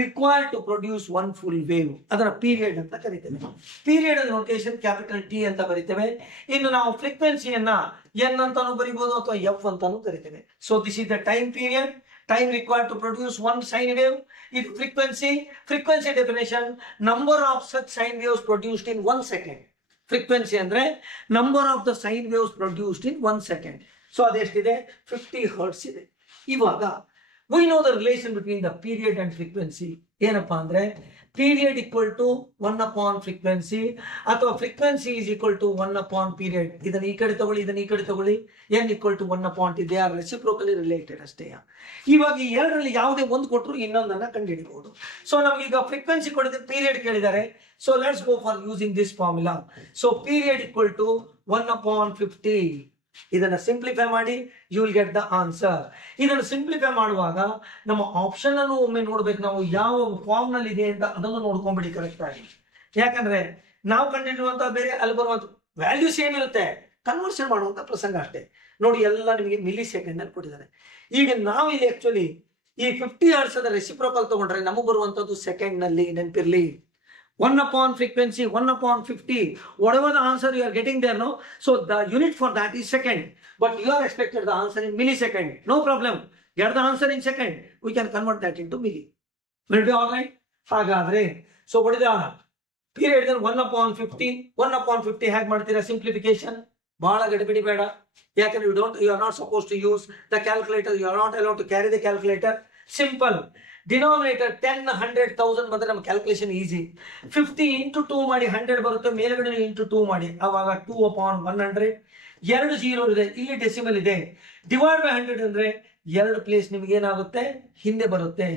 required to produce one full wave. ಅದರ ಪೀರಿಯಡ್ ಅಂತ ಕರಿತೇವೆ. ಪೀರಿಯಡ್ ನೋಟೇಶನ್ ಕ್ಯಾಪಿಟಲ್ ಟಿ ಅಂತ ಬರಿತೇವೆ. ಇನ್ನು ನಾವು ಫ್ರೀಕ್ವೆನ್ಸಿಯನ್ನ ಎನ್ ಅಂತಾನು ಬರಿಬಹುದು ಅಥವಾ ಎಫ್ ಅಂತಾನು ಕರಿತೇವೆ. So this is the time period, time required to produce one sine wave. If frequency definition, number of such sine waves produced in 1 second. Frequency andre number of the sine waves produced in 1 second. So adestide 50 hertz ide. Ivaga we know the relation between the period and frequency. ಏನಪ್ಪಾ ಅಂದ್ರೆ period equal to 1 upon frequency ಅಥವಾ frequency is equal to 1 upon period. ಇದನ್ನ ಈ ಕಡೆ ತಗೊಳ್ಳಿ, ಇದನ್ನ ಈ ಕಡೆ ತಗೊಳ್ಳಿ. n equal to 1 upon t. They are reciprocally related ಅಷ್ಟೇ. ಇವಾಗ ಈ ಎರಡರಲ್ಲಿ ಯಾವುದೇ ಒಂದು ಕೊಟ್ಟರು ಇನ್ನೊಂದನ್ನ ಕಂಡುಹಿಡಿಯಬಹುದು. ಸೊ ನಮಗೆ ಈಗ ಫ್ರೀಕ್ವೆನ್ಸಿ ಕೊಡಿದ್ರೆ ಪೀರಿಯಡ್ ಕೇಳಿದ್ದಾರೆ. So let's go for using this formula. So period equal to 1 upon 50. ಇದನ್ನ ಸಿಂಪ್ಲಿಫೈ ಮಾಡಿ you will get the answer. ಇದನ್ನು ಸಿಂಪ್ಲಿಫೈ ಮಾಡುವಾಗ ನಮ್ಮ ಆಪ್ಷನ್ ಅನ್ನು ಒಮ್ಮೆ ನೋಡ್ಬೇಕು, ನಾವು ಯಾವ ಫಾರ್ಮ್ ನಲ್ಲಿ ಇದೆ ಅಂತ ಅದನ್ನು ನೋಡ್ಕೊಂಡ್ಬಿಡಿ ಕರೆಕ್ಟ್ ಆಗಿ. ಯಾಕಂದ್ರೆ ನಾವು ಕಂಡಿರುವಂತ ಬೇರೆ, ಅಲ್ಲಿ ಬರುವಂತ ವ್ಯಾಲ್ಯೂಸ್ ಏನಿರುತ್ತೆ ಕನ್ವರ್ಷನ್ ಮಾಡುವಂತ ಪ್ರಸಂಗ ಅಷ್ಟೇ. ನೋಡಿ ಎಲ್ಲ ನಿಮಗೆ ಮಿಲಿ ಸೆಕೆಂಡ್ ಅಲ್ಲಿ ಕೊಟ್ಟಿದ್ದಾರೆ. ಈಗ ನಾವು ಇಲ್ಲಿ ಆಕ್ಚುಲಿ ಈ 50 ಹರ್ಟ್ಸ್ ಅದ ರೆಸಿಪ್ರೋಕಲ್ ತಗೊಂಡ್ರೆ ನಮಗೆ ಬರುವಂತದ್ದು ಸೆಕೆಂಡ್ ನಲ್ಲಿ. ನೆನಪಿರ್ಲಿ, 1 upon frequency, 1 upon 50. Whatever the answer you are getting there, no? So the unit for that is second. But you are expected the answer in millisecond. No problem. Get the answer in second. We can convert that into milli. Will it be alright? Hagadre. So what is the period then? 1 upon 50. 1 upon 50 hag martira simplification. Bala gadbidi beda. You are not supposed to use the calculator. You are not allowed to carry the calculator. Simple. Denominator 10, 100, 1000 ಬಂದ್ರೆ ನಮ್ಮ calculation easy. 50 into 2 ಮಾಡಿ 100 ಬರುತ್ತೆ, ಮೇಲ್ಗಡೆ into 2 ಮಾಡಿ ಅವಾಗ 2 upon 100. 2 0 ಇದೆ, ಇಲ್ಲಿ decimal ಇದೆ. ಡಿವೈಡ್ ಬೈ 100 ಅಂದ್ರೆ 2 ಪ್ಲೇಸ್ ನಿಮಗೆ ಏನಾಗುತ್ತೆ ಹಿಂದೆ ಬರುತ್ತೆ.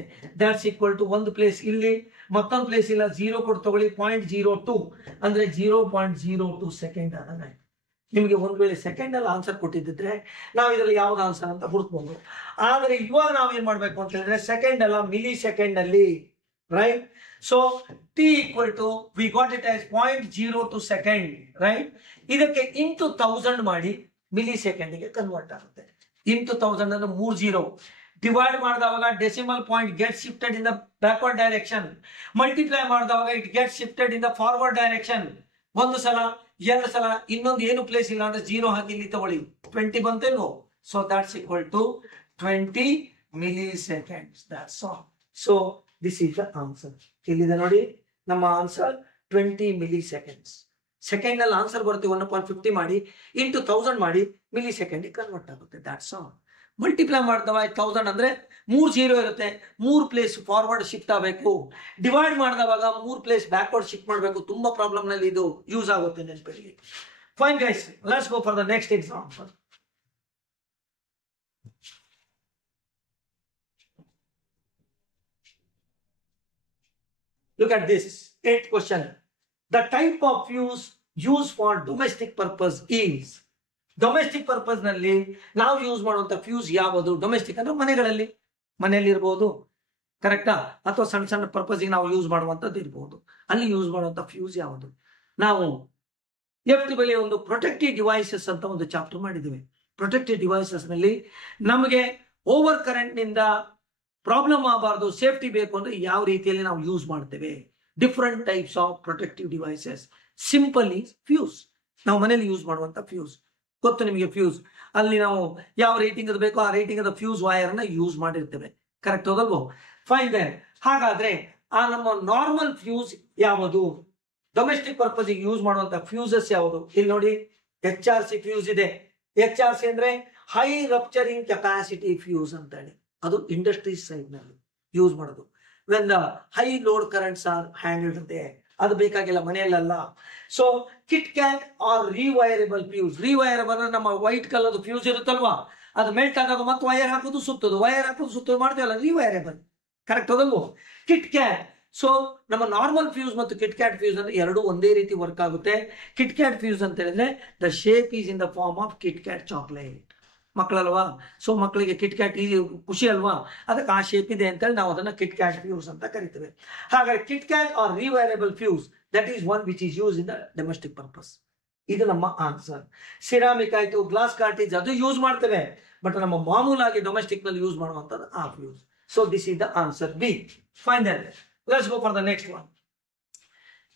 ದಟ್ಸ್ ಈಕ್ವಲ್ ಟು ಒಂದು ಪ್ಲೇಸ್ ಇಲ್ಲಿ, ಮತ್ತೊಂದು ಪ್ಲೇಸ್ ಇಲ್ಲ, 0 ಕೊಟ್ಟು ತಗೊಳ್ಳಿ 0.02 ಅಂದ್ರೆ 0.02 ಸೆಕೆಂಡ್ ಆದಾಗ. ನಿಮಗೆ ಒಂದು ವೇಳೆ ಸೆಕೆಂಡ್ ಅಲ್ಲಿ ಆನ್ಸರ್ ಕೊಟ್ಟಿದ್ದಿದ್ರೆ ನಾವು ಇದರಲ್ಲಿ ಯಾವ್ದು ಆನ್ಸರ್ ಅಂತ ಹುಡುಕ್ಬಹುದು. ಆದ್ರೆ ಇವಾಗ ನಾವೇನ್ ಮಾಡ್ಬೇಕು ಅಂತ ಹೇಳಿದ್ರೆ ಸೆಕೆಂಡ್ ಅಲ್ಲ, ಮಿಲಿ ಸೆಕೆಂಡ್ ಅಲ್ಲಿ, right? So T equal to we got it as 0.02 second, right? ಇದಕ್ಕೆ ಇಂಟು 1000 ಮಾಡಿ ಮಿಲಿ ಸೆಕೆಂಡ್ಗೆ ಕನ್ವರ್ಟ್ ಆಗುತ್ತೆ. ಇಂಟು 1000 ಅಂದ್ರೆ 30. ಡಿವೈಡ್ ಮಾಡಿದವಾಗ decimal point get shifted in the backward direction. Multiply ಮಾಡಿದವಾಗ it get shifted in the forward direction. ಒಂದು ಸಲ, ಎರಡು ಸಲ, ಇನ್ನೊಂದು ಏನು ಪ್ಲೇಸ್ ಇಲ್ಲ ಅಂದ್ರೆ 0 ಹಾಕಿ ಇಲ್ಲಿ ತಗೊಳ್ಳಿ, 20 ಬಂತೇನು? So that's equal to 20 milliseconds. That's all. So this is the answer. ಇಲ್ಲಿದೆ ನೋಡಿ ನಮ್ಮ ಆನ್ಸರ್ 20 milliseconds. ಸೆಕೆಂಡ್ ಅಲ್ಲಿ ಆನ್ಸರ್ ಬರುತ್ತೆ 1/50 ಮಾಡಿ ಇಂಟು 1000 ಮಾಡಿ ಮಿಲಿ ಸೆಕೆಂಡ್ ಕನ್ವರ್ಟ್ ಆಗುತ್ತೆ. That's all. ಮಲ್ಟಿಪ್ಲೈ ಮಾಡಿದವ 1000 ಅಂದ್ರೆ 3 0 ಇರುತ್ತೆ, 3 ಪ್ಲೇಸ್ ಫಾರ್ವರ್ಡ್ ಶಿಫ್ಟ್ ಆಗಬೇಕು. ಡಿವೈಡ್ ಮಾಡಿದವಾಗ 3 ಪ್ಲೇಸ್ ಬ್ಯಾಕ್ವರ್ಡ್ ಶಿಫ್ಟ್ ಮಾಡಬೇಕು. ತುಂಬಾ ಪ್ರಾಬ್ಲಮ್ ನಲ್ಲಿ ಇದು ಯೂಸ್ ಆಗುತ್ತೆ, ನೆನಪಿರಲಿ. Fine guys, let's go for the next example. Look at this 8th question. The type of fuse used for domestic purpose is. Domestic purpose ನಲ್ಲಿ ನಾವು use ಮಾಡುವಂತ fuse ಯಾವುದು? ಡೊಮೆಸ್ಟಿಕ್ ಅಂದ್ರೆ ಮನೆಯಲ್ಲಿ ಇರಬಹುದು, ಕರೆಕ್ಟಾ? ಅಥವಾ ಸಣ್ಣ ಸಣ್ಣ ಪರ್ಪಸ್ ನಾವು ಯೂಸ್ ಮಾಡುವಂತದ್ದು ಇರಬಹುದು. ಅಲ್ಲಿ ಯೂಸ್ ಮಾಡುವಂತ ಫ್ಯೂಸ್ ಯಾವುದು? ನಾವು ಬಳಿ ಒಂದು ಪ್ರೊಟೆಕ್ಟಿವ್ ಡಿವೈಸಸ್ ಅಂತ ಒಂದು ಚಾಪ್ಟರ್ ಮಾಡಿದ್ದೇವೆ. ಪ್ರೊಟೆಕ್ಟಿವ್ ಡಿವೈಸಸ್ ನಲ್ಲಿ ನಮಗೆ ಓವರ್ ಕರೆಂಟ್ ನಿಂದ ಪ್ರಾಬ್ಲಮ್ ಆಗಬಾರ್ದು, ಸೇಫ್ಟಿ ಬೇಕು ಅಂದ್ರೆ ಯಾವ ರೀತಿಯಲ್ಲಿ ನಾವು ಯೂಸ್ ಮಾಡ್ತೇವೆ. Different types of protective devices. Simple is fuse. ನಾವು ಮನೇಲಿ ಯೂಸ್ ಮಾಡುವಂತ ಫ್ಯೂಸ್ ಗೊತ್ತು ನಿಮಗೆ. ಫ್ಯೂಸ್ ಅಲ್ಲಿ ನಾವು ಯಾವ ರೇಟಿಂಗ್ ಅದು ಬೇಕೋ ಆ ರೇಟಿಂಗ್ ಅದ ಫ್ಯೂಸ್ ವೈರ್ ಅನ್ನ ಯೂಸ್ ಮಾಡಿರ್ತೇವೆ, ಕರೆಕ್ಟ್ ಹೋದಲ್ವೋ? Fine then. ಹಾಗಾದ್ರೆ ಆ ನಮ್ಮ ನಾರ್ಮಲ್ ಫ್ಯೂಸ್ ಯಾವುದು? ಡೊಮೆಸ್ಟಿಕ್ ಪರ್ಪಸ್ ಯೂಸ್ ಮಾಡುವಂತ ಫ್ಯೂಸಸ್ ಯಾವುದು? ಇಲ್ಲಿ ನೋಡಿ HRC ಫ್ಯೂಸ್ ಇದೆ. HRC ಅಂದ್ರೆ ಹೈ ರಪ್ಚರಿಂಗ್ ಕೆಪಾಸಿಟಿ ಫ್ಯೂಸ್ ಅಂತ ಹೇಳಿ, ಅದು ಇಂಡಸ್ಟ್ರಿ ಸೈಡ್ ನಲ್ಲಿ ಯೂಸ್ ಮಾಡೋದು. When the high load currents are handled there, ಅದು ಬೇಕಾಗಿಲ್ಲ ಮನೆಯಲ್ಲ. So Kit Kat are rewirable fuse. Rewirable ನಮ್ಮ ವೈಟ್ ಕಲರ್ ಫ್ಯೂಸ್ ಇರುತ್ತಲ್ವಾ, ಅದು ಮೆಲ್ಟ್ ಆಗೋದು ಮತ್ತೆ ವೈರ್ ಹಾಕೋದು ಸುತ್ತೋದು, ವೈರ್ ಹಾಕೋದು ಸುತ್ತೋದು ಮಾಡ್ತೀವಲ್ಲ, ರಿವೈರಬಲ್, ಕರೆಕ್ಟ್ ಹೋದಲ್ವೋ? Kit Kat. ಸೊ ನಮ್ಮ ನಾರ್ಮಲ್ ಫ್ಯೂಸ್ ಮತ್ತು ಕಿಟ್ ಕ್ಯಾಟ್ ಫ್ಯೂಸ್ ಅಂದ್ರೆ ಎರಡು ಒಂದೇ ರೀತಿ ವರ್ಕ್ ಆಗುತ್ತೆ. ಕಿಟ್ ಕ್ಯಾಟ್ ಫ್ಯೂಸ್ ಅಂತ ಹೇಳಿದ್ರೆ the shape is in the form of Kit Kat chocolate. ಮಕ್ಕಳಲ್ವಾ, ಸೊ ಮಕ್ಕಳಿಗೆ ಕಿಟ್ ಕ್ಯಾಟ್ ಖುಷಿ ಅಲ್ವಾ, ಅದಕ್ಕೆ ಆ ಶೇಪ್ ಇದೆ ಅಂತೇಳಿ ನಾವು ಅದನ್ನ ಕಿಟ್ ಕ್ಯಾಟ್ ಫ್ಯೂಸ್ ಅಂತ ಕರಿತೇವೆ. ಹಾಗಾಗಿ Kit Kat are rewirable fuse, that is one which is use in the domestic purpose. ಇದು ನಮ್ಮ ಆನ್ಸರ್. ಸಿರಾಮಿಕ್ ಆಯ್ತು, ಗ್ಲಾಸ್ ಕಾರ್ಟೇಜ್ ಅದು ಯೂಸ್ ಮಾಡ್ತೇವೆ, ಬಟ್ ನಮ್ಮ ಮಾಮೂಲಾಗಿ ಡೊಮೆಸ್ಟಿಕ್ ನಲ್ಲಿ ಯೂಸ್ ಮಾಡುವಂತದ್ದು ಆ fuse. So this is the answer B. Fine then. Let's go for the next one.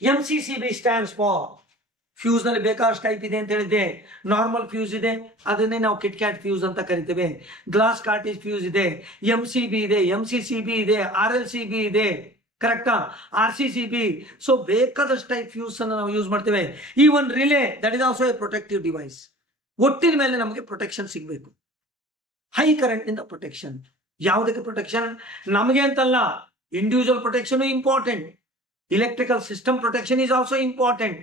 MCCB stands for fuse ನಲ್ಲಿ ಬೇಕಾದಷ್ಟು ಟೈಪ್ ಇದೆ ಅಂತ ಹೇಳಿದೆ. ನಾರ್ಮಲ್ ಫ್ಯೂಸ್ ಇದೆ, ಅದನ್ನೇ ನಾವು ಕಿಟ್ ಕ್ಯಾಟ್ ಫ್ಯೂಸ್ ಅಂತ ಕರಿತೇವೆ. ಗ್ಲಾಸ್ ಕಾರ್ಟೇಜ್ ಫ್ಯೂಸ್ ಇದೆ, MCB ಇದೆ, MCCB ಇದೆ, RLCB ಇದೆ, ಕರೆಕ್ಟಾ, RCCB. ಸೊ ಬೇಕಾದಷ್ಟು ಟೈಪ್ ಫ್ಯೂಸ್ ಅನ್ನು ನಾವು ಯೂಸ್ ಮಾಡ್ತೇವೆ. ಈ ಒಂದು relay that is also a protective device. ಒಟ್ಟಿನ ಮೇಲೆ ನಮಗೆ ಪ್ರೊಟೆಕ್ಷನ್ ಸಿಗಬೇಕು. ಹೈ ಕರೆಂಟ್ ನಿಂದ ಪ್ರೊಟೆಕ್ಷನ್. ಯಾವುದಕ್ಕೆ ಪ್ರೊಟೆಕ್ಷನ್? ನಮಗೆ ಅಂತಲ್ಲ, individual protection important. Electrical system protection is also important.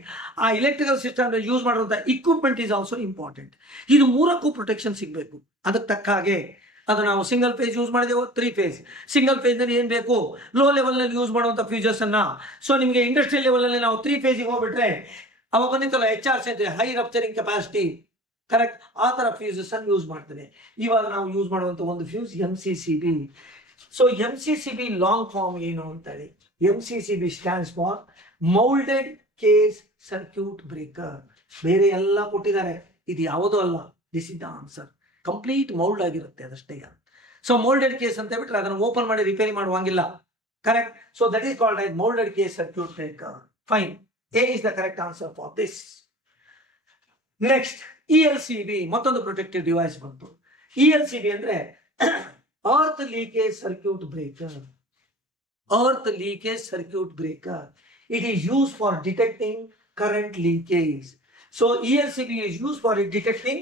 ಆ electrical system ಯೂಸ್ ಮಾಡುವಂತ equipment is also important. ಇದು ಮೂರಕ್ಕೂ ಪ್ರೊಟೆಕ್ಷನ್ ಸಿಗಬೇಕು. ಅದಕ್ಕೆ ತಕ್ಕ ಹಾಗೆ ಅದು ನಾವು ಸಿಂಗಲ್ ಫೇಸ್ ಯೂಸ್ ಮಾಡಿದೆವು, 3 ಫೇಸ್. ಸಿಂಗಲ್ ಫೇಸ್ ನಲ್ಲಿ ಏನ್ ಬೇಕು, ಲೋ ಲೆವೆಲ್ ನಲ್ಲಿ ಯೂಸ್ ಮಾಡುವಂತ ಫ್ಯೂಸಸ್ ಅನ್ನ. ಸೊ ನಿಮಗೆ ಇಂಡಸ್ಟ್ರಿಯಲ್ ಲೆವೆಲ್ ನಲ್ಲಿ ನಾವು 3 ಫೇಸ್ ಹೋಗ್ಬಿಟ್ರೆ ಅವಾಗ ಬಂದಿತ್ತಲ್ಲ HRC ಅಂತ, ಹೈ ರಪ್ಚರಿಂಗ್ ಕೆಪಾಸಿಟಿ, ಕರೆಕ್ಟ್, ಆ ತರ ಫ್ಯೂಸಸ್ ಅನ್ನು ಯೂಸ್ ಮಾಡ್ತೇವೆ. ಇವಾಗ ನಾವು ಯೂಸ್ ಮಾಡುವಂತ ಒಂದು fuse MCCB. So MCCB long form ಏನು ಅಂತ ಹೇಳಿ, MCCB stands for Molded Case Circuit Breaker. ಬೇರೆ ಎಲ್ಲ ಕೊಟ್ಟಿದ್ದಾರೆ, ಇದು ಯಾವುದೂ ಅಲ್ಲ. This is the answer. Complete mould ಆಗಿರುತ್ತೆ ಅದಷ್ಟೇ. ಸೊ ಮೋಲ್ಡೆಡ್ ಕೇಸ್ ಅಂತ ಹೇಳ್ಬಿಟ್ರೆ ಅದನ್ನು ಓಪನ್ ಮಾಡಿ ರಿಪೇರಿ ಮಾಡುವಂಗಿಲ್ಲ, correct. So that is called as moulded case circuit breaker. Fine, A is the correct answer for this. Next ELCB, ಮತ್ತೊಂದು ಪ್ರೊಟೆಕ್ಟಿವ್ ಡಿವೈಸ್ ಬಂತು. ELCB ಅಂದ್ರೆ earth leakage circuit breaker. Earth leakage circuit breaker. It is used for detecting current leakage. So ELCB is used for detecting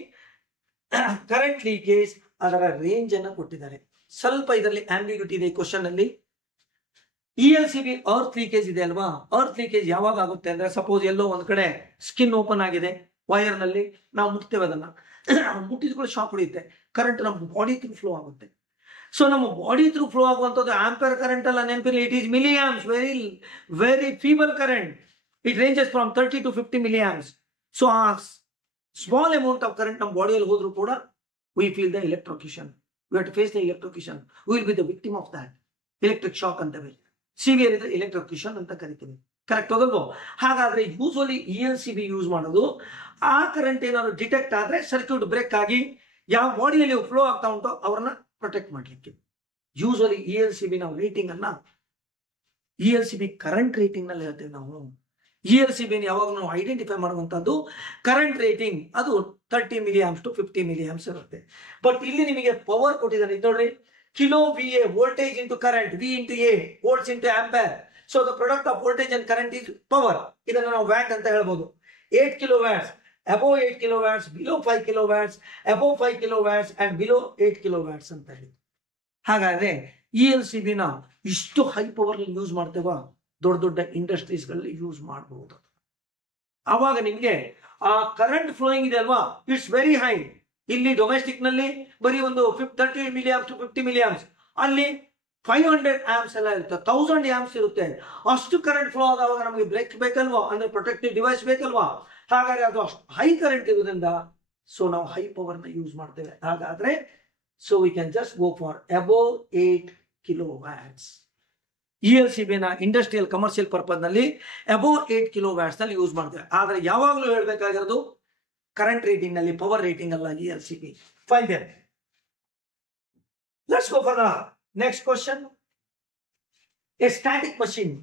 current leakage. ಅದರ range ಅನ್ನು ಕೊಟ್ಟಿದ್ದಾರೆ. ಸ್ವಲ್ಪ ಇದರಲ್ಲಿ ambiguity ಇದೆ question ಅಲ್ಲಿ. ELCB ಅರ್ತ್ ಲೀಕೇಜ್ ಇದೆ ಅಲ್ವಾ, ಅರ್ತ್ ಲೀಕೇಜ್ ಯಾವಾಗ ಆಗುತ್ತೆ ಅಂದ್ರೆ, ಸಪೋಸ್ ಎಲ್ಲೋ ಒಂದ್ ಕಡೆ ಸ್ಕಿನ್ ಓಪನ್ ಆಗಿದೆ ವೈರ್ ನಲ್ಲಿ, ನಾವು ಮುಟ್ತೇವೆ, ಅದನ್ನ ಮುಟ್ಟಿದ ಕೂಡ ಶಾಕ್ ಹೊಡೆಯುತ್ತೆ, ಕರೆಂಟ್ ನಮ್ಮ ಬಾಡಿ ಥ್ರೂ ಫ್ಲೋ ಆಗುತ್ತೆ. ಸೊ ನಮ್ಮ ಬಾಡಿ ಥ್ರೂ ಫ್ಲೋ ಆಗುವಂಥದ್ದು ಆಂಪೇರ್ ಕರೆಂಟ್ ಅಲ್ಲ, ನೆನಪಿರಲಿ, it is milliamps, very feeble current. It ranges from 30 to 50 milli amps. So ಆ ಸ್ಮಾಲ್ ಅಮೌಂಟ್ ಆಫ್ ಕರೆಂಟ್ ನಮ್ಮ ಬಾಡಿಯಲ್ಲಿ ಹೋದ್ರೂ ಕೂಡ we feel the electrocution. We have to face the electrocution. We will be the victim of that. Electric shock ಅಂತೇವೆ, severe ಇದ್ರೆ ಎಲೆಕ್ಟ್ರೋಕ್ಯೂಷನ್ ಅಂತ ಕರಿತೀವಿ, correct ಹೋದಲ್ವೋ? ಹಾಗಾದ್ರೆ ಯೂಶುವಲಿ ELCB ಯೂಸ್ ಮಾಡೋದು, ಆ ಕರೆಂಟ್ ಏನಾದ್ರು ಡಿಟೆಕ್ಟ್ ಆದ್ರೆ ಸರ್ಕ್ಯೂಟ್ ಬ್ರೇಕ್ ಆಗಿ ಯಾವ ಬಾಡಿಯಲ್ಲಿ ಫ್ಲೋ ಆಗ್ತಾ ಉಂಟೋ ಅವ್ರನ್ನ ಪ್ರೊಟೆಕ್ಟ್ ಮಾಡ್ಲಿಕ್ಕೆ. ಯೂಶುವಲಿ ELCB ನಾವು ರೇಟಿಂಗ್ ಅನ್ನ ELCB ಕರೆಂಟ್ ರೇಟಿಂಗ್ ನಲ್ಲಿ ಹೇಳ್ತೇವೆ ನಾವು. ELCB ಯಾವಾಗ ನಾವು ಐಡೆಂಟಿಫೈ ಮಾಡುವಂತದ್ದು ಕರೆಂಟ್ ರೇಟಿಂಗ್, ಅದು 30 milli amps to 50 milli amps ಇರುತ್ತೆ. ಬಟ್ ಇಲ್ಲಿ ನಿಮಗೆ ಪವರ್ ಕೊಟ್ಟಿದ್ದಾನೆ, ನೋಡ್ರಿ, kilo VA voltage into current, V into A volts into ampere. So the product of voltage and current is power. ಇದನ್ನು ನಾವು ವ್ಯಾಟ್ ಅಂತ ಹೇಳ್ಬೋದು. 8 kilowatts, above 8 kilowatts, below 5 kilowatts, above 5 kilowatts and below 8 kilowatts ಅಂತ ಹೇಳಿ. ಹಾಗಾದ್ರೆ ELCB ನ ಇಷ್ಟು high power use ಮಾಡ್ತೇವ, ದೊಡ್ಡ ದೊಡ್ಡ ಇಂಡಸ್ಟ್ರೀಸ್ ಗಳಲ್ಲಿ ಯೂಸ್ ಮಾಡಬಹುದು. ಆವಾಗ ನಿಮ್ಗೆ ಆ ಕರೆಂಟ್ ಫ್ಲೋಯಿಂಗ್ ಇದೆ ಅಲ್ವಾ, ಇಟ್ಸ್ ವೆರಿ ಹೈ. ಇಲ್ಲಿ ಡೊಮೆಸ್ಟಿಕ್ ನಲ್ಲಿ ಬರೀ ಒಂದು 30 milli amps to 50 milli amps, ಅಲ್ಲಿ 500 ಆಂಪ್ಸ್ ಎಲ್ಲ ಇರುತ್ತೆ, 1000 ಆಂಪ್ಸ್ ಇರುತ್ತೆ. ಅಷ್ಟು ಕರೆಂಟ್ ಫ್ಲೋ ಆದಾಗ ನಮಗೆ ಬ್ರೇಕ್ ಬೇಕಲ್ವಾ, ಅಂದ್ರೆ ಪ್ರೊಟೆಕ್ಟಿವ್ ಡಿವೈಸ್ ಬೇಕಲ್ವಾ. ಹಾಗಾದ್ರೆ ಅದು ಅಷ್ಟು ಹೈ ಕರೆಂಟ್ ಇರೋದ್ರಿಂದ ಸೊ ನಾವು ಹೈ ಪವರ್ ನ ಯೂಸ್ ಮಾಡ್ತೇವೆ. ಹಾಗಾದ್ರೆ so we can just go for above 8 kilowatts. ELCB ನ ಇಂಡಸ್ಟ್ರಿಯಲ್ ಕಮರ್ಷಿಯಲ್ ಪರ್ಪಸ್ ನಲ್ಲಿ ಅಬೋವ್ 8 kilowatts ನಲ್ಲಿ ಯೂಸ್ ಮಾಡ್ತೇವೆ. ಆದ್ರೆ ಯಾವಾಗಲೂ ಹೇಳ್ಬೇಕಾಗಿರೋದು ಕರೆಂಟ್ ರೇಟಿಂಗ್ ನಲ್ಲಿ, ಪವರ್ ರೇಟಿಂಗ್ ಅಲ್ಲ ELCB. Fine there. Let's go for the next question. A static machine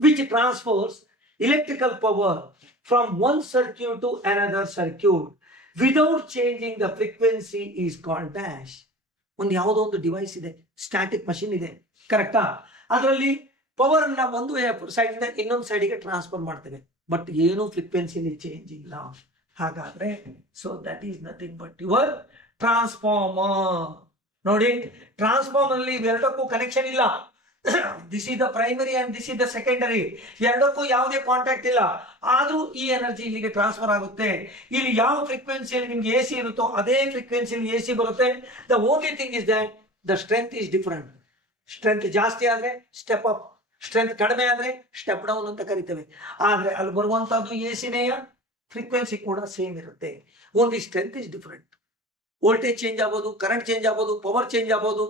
which transfers electrical power from one circuit to another circuit without changing the frequency is called dash. ಒಂದು ಯಾವುದೋ ಒಂದು device ಇದೆ, static machine ಇದೆ, ಕರೆಕ್ಟಾ? ಅದರಲ್ಲಿ power ಅನ್ನ ಒಂದು side ಇಂದ ಇನ್ನೊಂದು ಸೈಡ್ಗೆ ಟ್ರಾನ್ಸ್ಫರ್ ಮಾಡ್ತೇವೆ, ಬಟ್ ಏನು ಫ್ರೀಕ್ವೆನ್ಸಿಲಿ ಚೇಂಜ್ ಇಲ್ಲ. ಹಾಗಾದ್ರೆ so that is nothing but your transformer. ನೋಡಿ, ಟ್ರಾನ್ಸ್ಫಾರ್ಮರ್ ಅಲ್ಲಿ ಎರಡಕ್ಕೂ ಕನೆಕ್ಷನ್ ಇಲ್ಲ. This is the primary and this is the secondary, ಎರಡಕ್ಕೂ ಯಾವುದೇ ಕಾಂಟ್ಯಾಕ್ಟ್ ಇಲ್ಲ. ಆದ್ರೂ ಈ ಎನರ್ಜಿ ಇಲ್ಲಿಗೆ ಟ್ರಾನ್ಸ್ಫರ್ ಆಗುತ್ತೆ. ಇಲ್ಲಿ ಯಾವ ಫ್ರೀಕ್ವೆನ್ಸಿಯಲ್ಲಿ ನಿಮ್ಗೆ AC ಇರುತ್ತೋ ಅದೇ ಫ್ರೀಕ್ವೆನ್ಸಿಯಲ್ಲಿ AC ಬರುತ್ತೆ. The only thing is that the strength is different. Strength ಜಾಸ್ತಿ ಆದ್ರೆ ಸ್ಟೆಪ್ ಅಪ್, ಸ್ಟ್ರೆಂತ್ ಕಡಿಮೆ ಆದ್ರೆ ಸ್ಟೆಪ್ ಡೌನ್ ಅಂತ ಕರಿತೇವೆ. ಆದ್ರೆ ಅಲ್ಲಿ ಬರುವಂತಹದ್ದು ACನೆಯ ಫ್ರೀಕ್ವೆನ್ಸಿ ಕೂಡ ಸೇಮ್ ಇರುತ್ತೆ. Only strength is different. Voltage change ಆಗ್ಬೋದು, ಕರೆಂಟ್ ಚೇಂಜ್ ಆಗ್ಬೋದು, ಪವರ್ ಚೇಂಜ್ ಆಗ್ಬೋದು,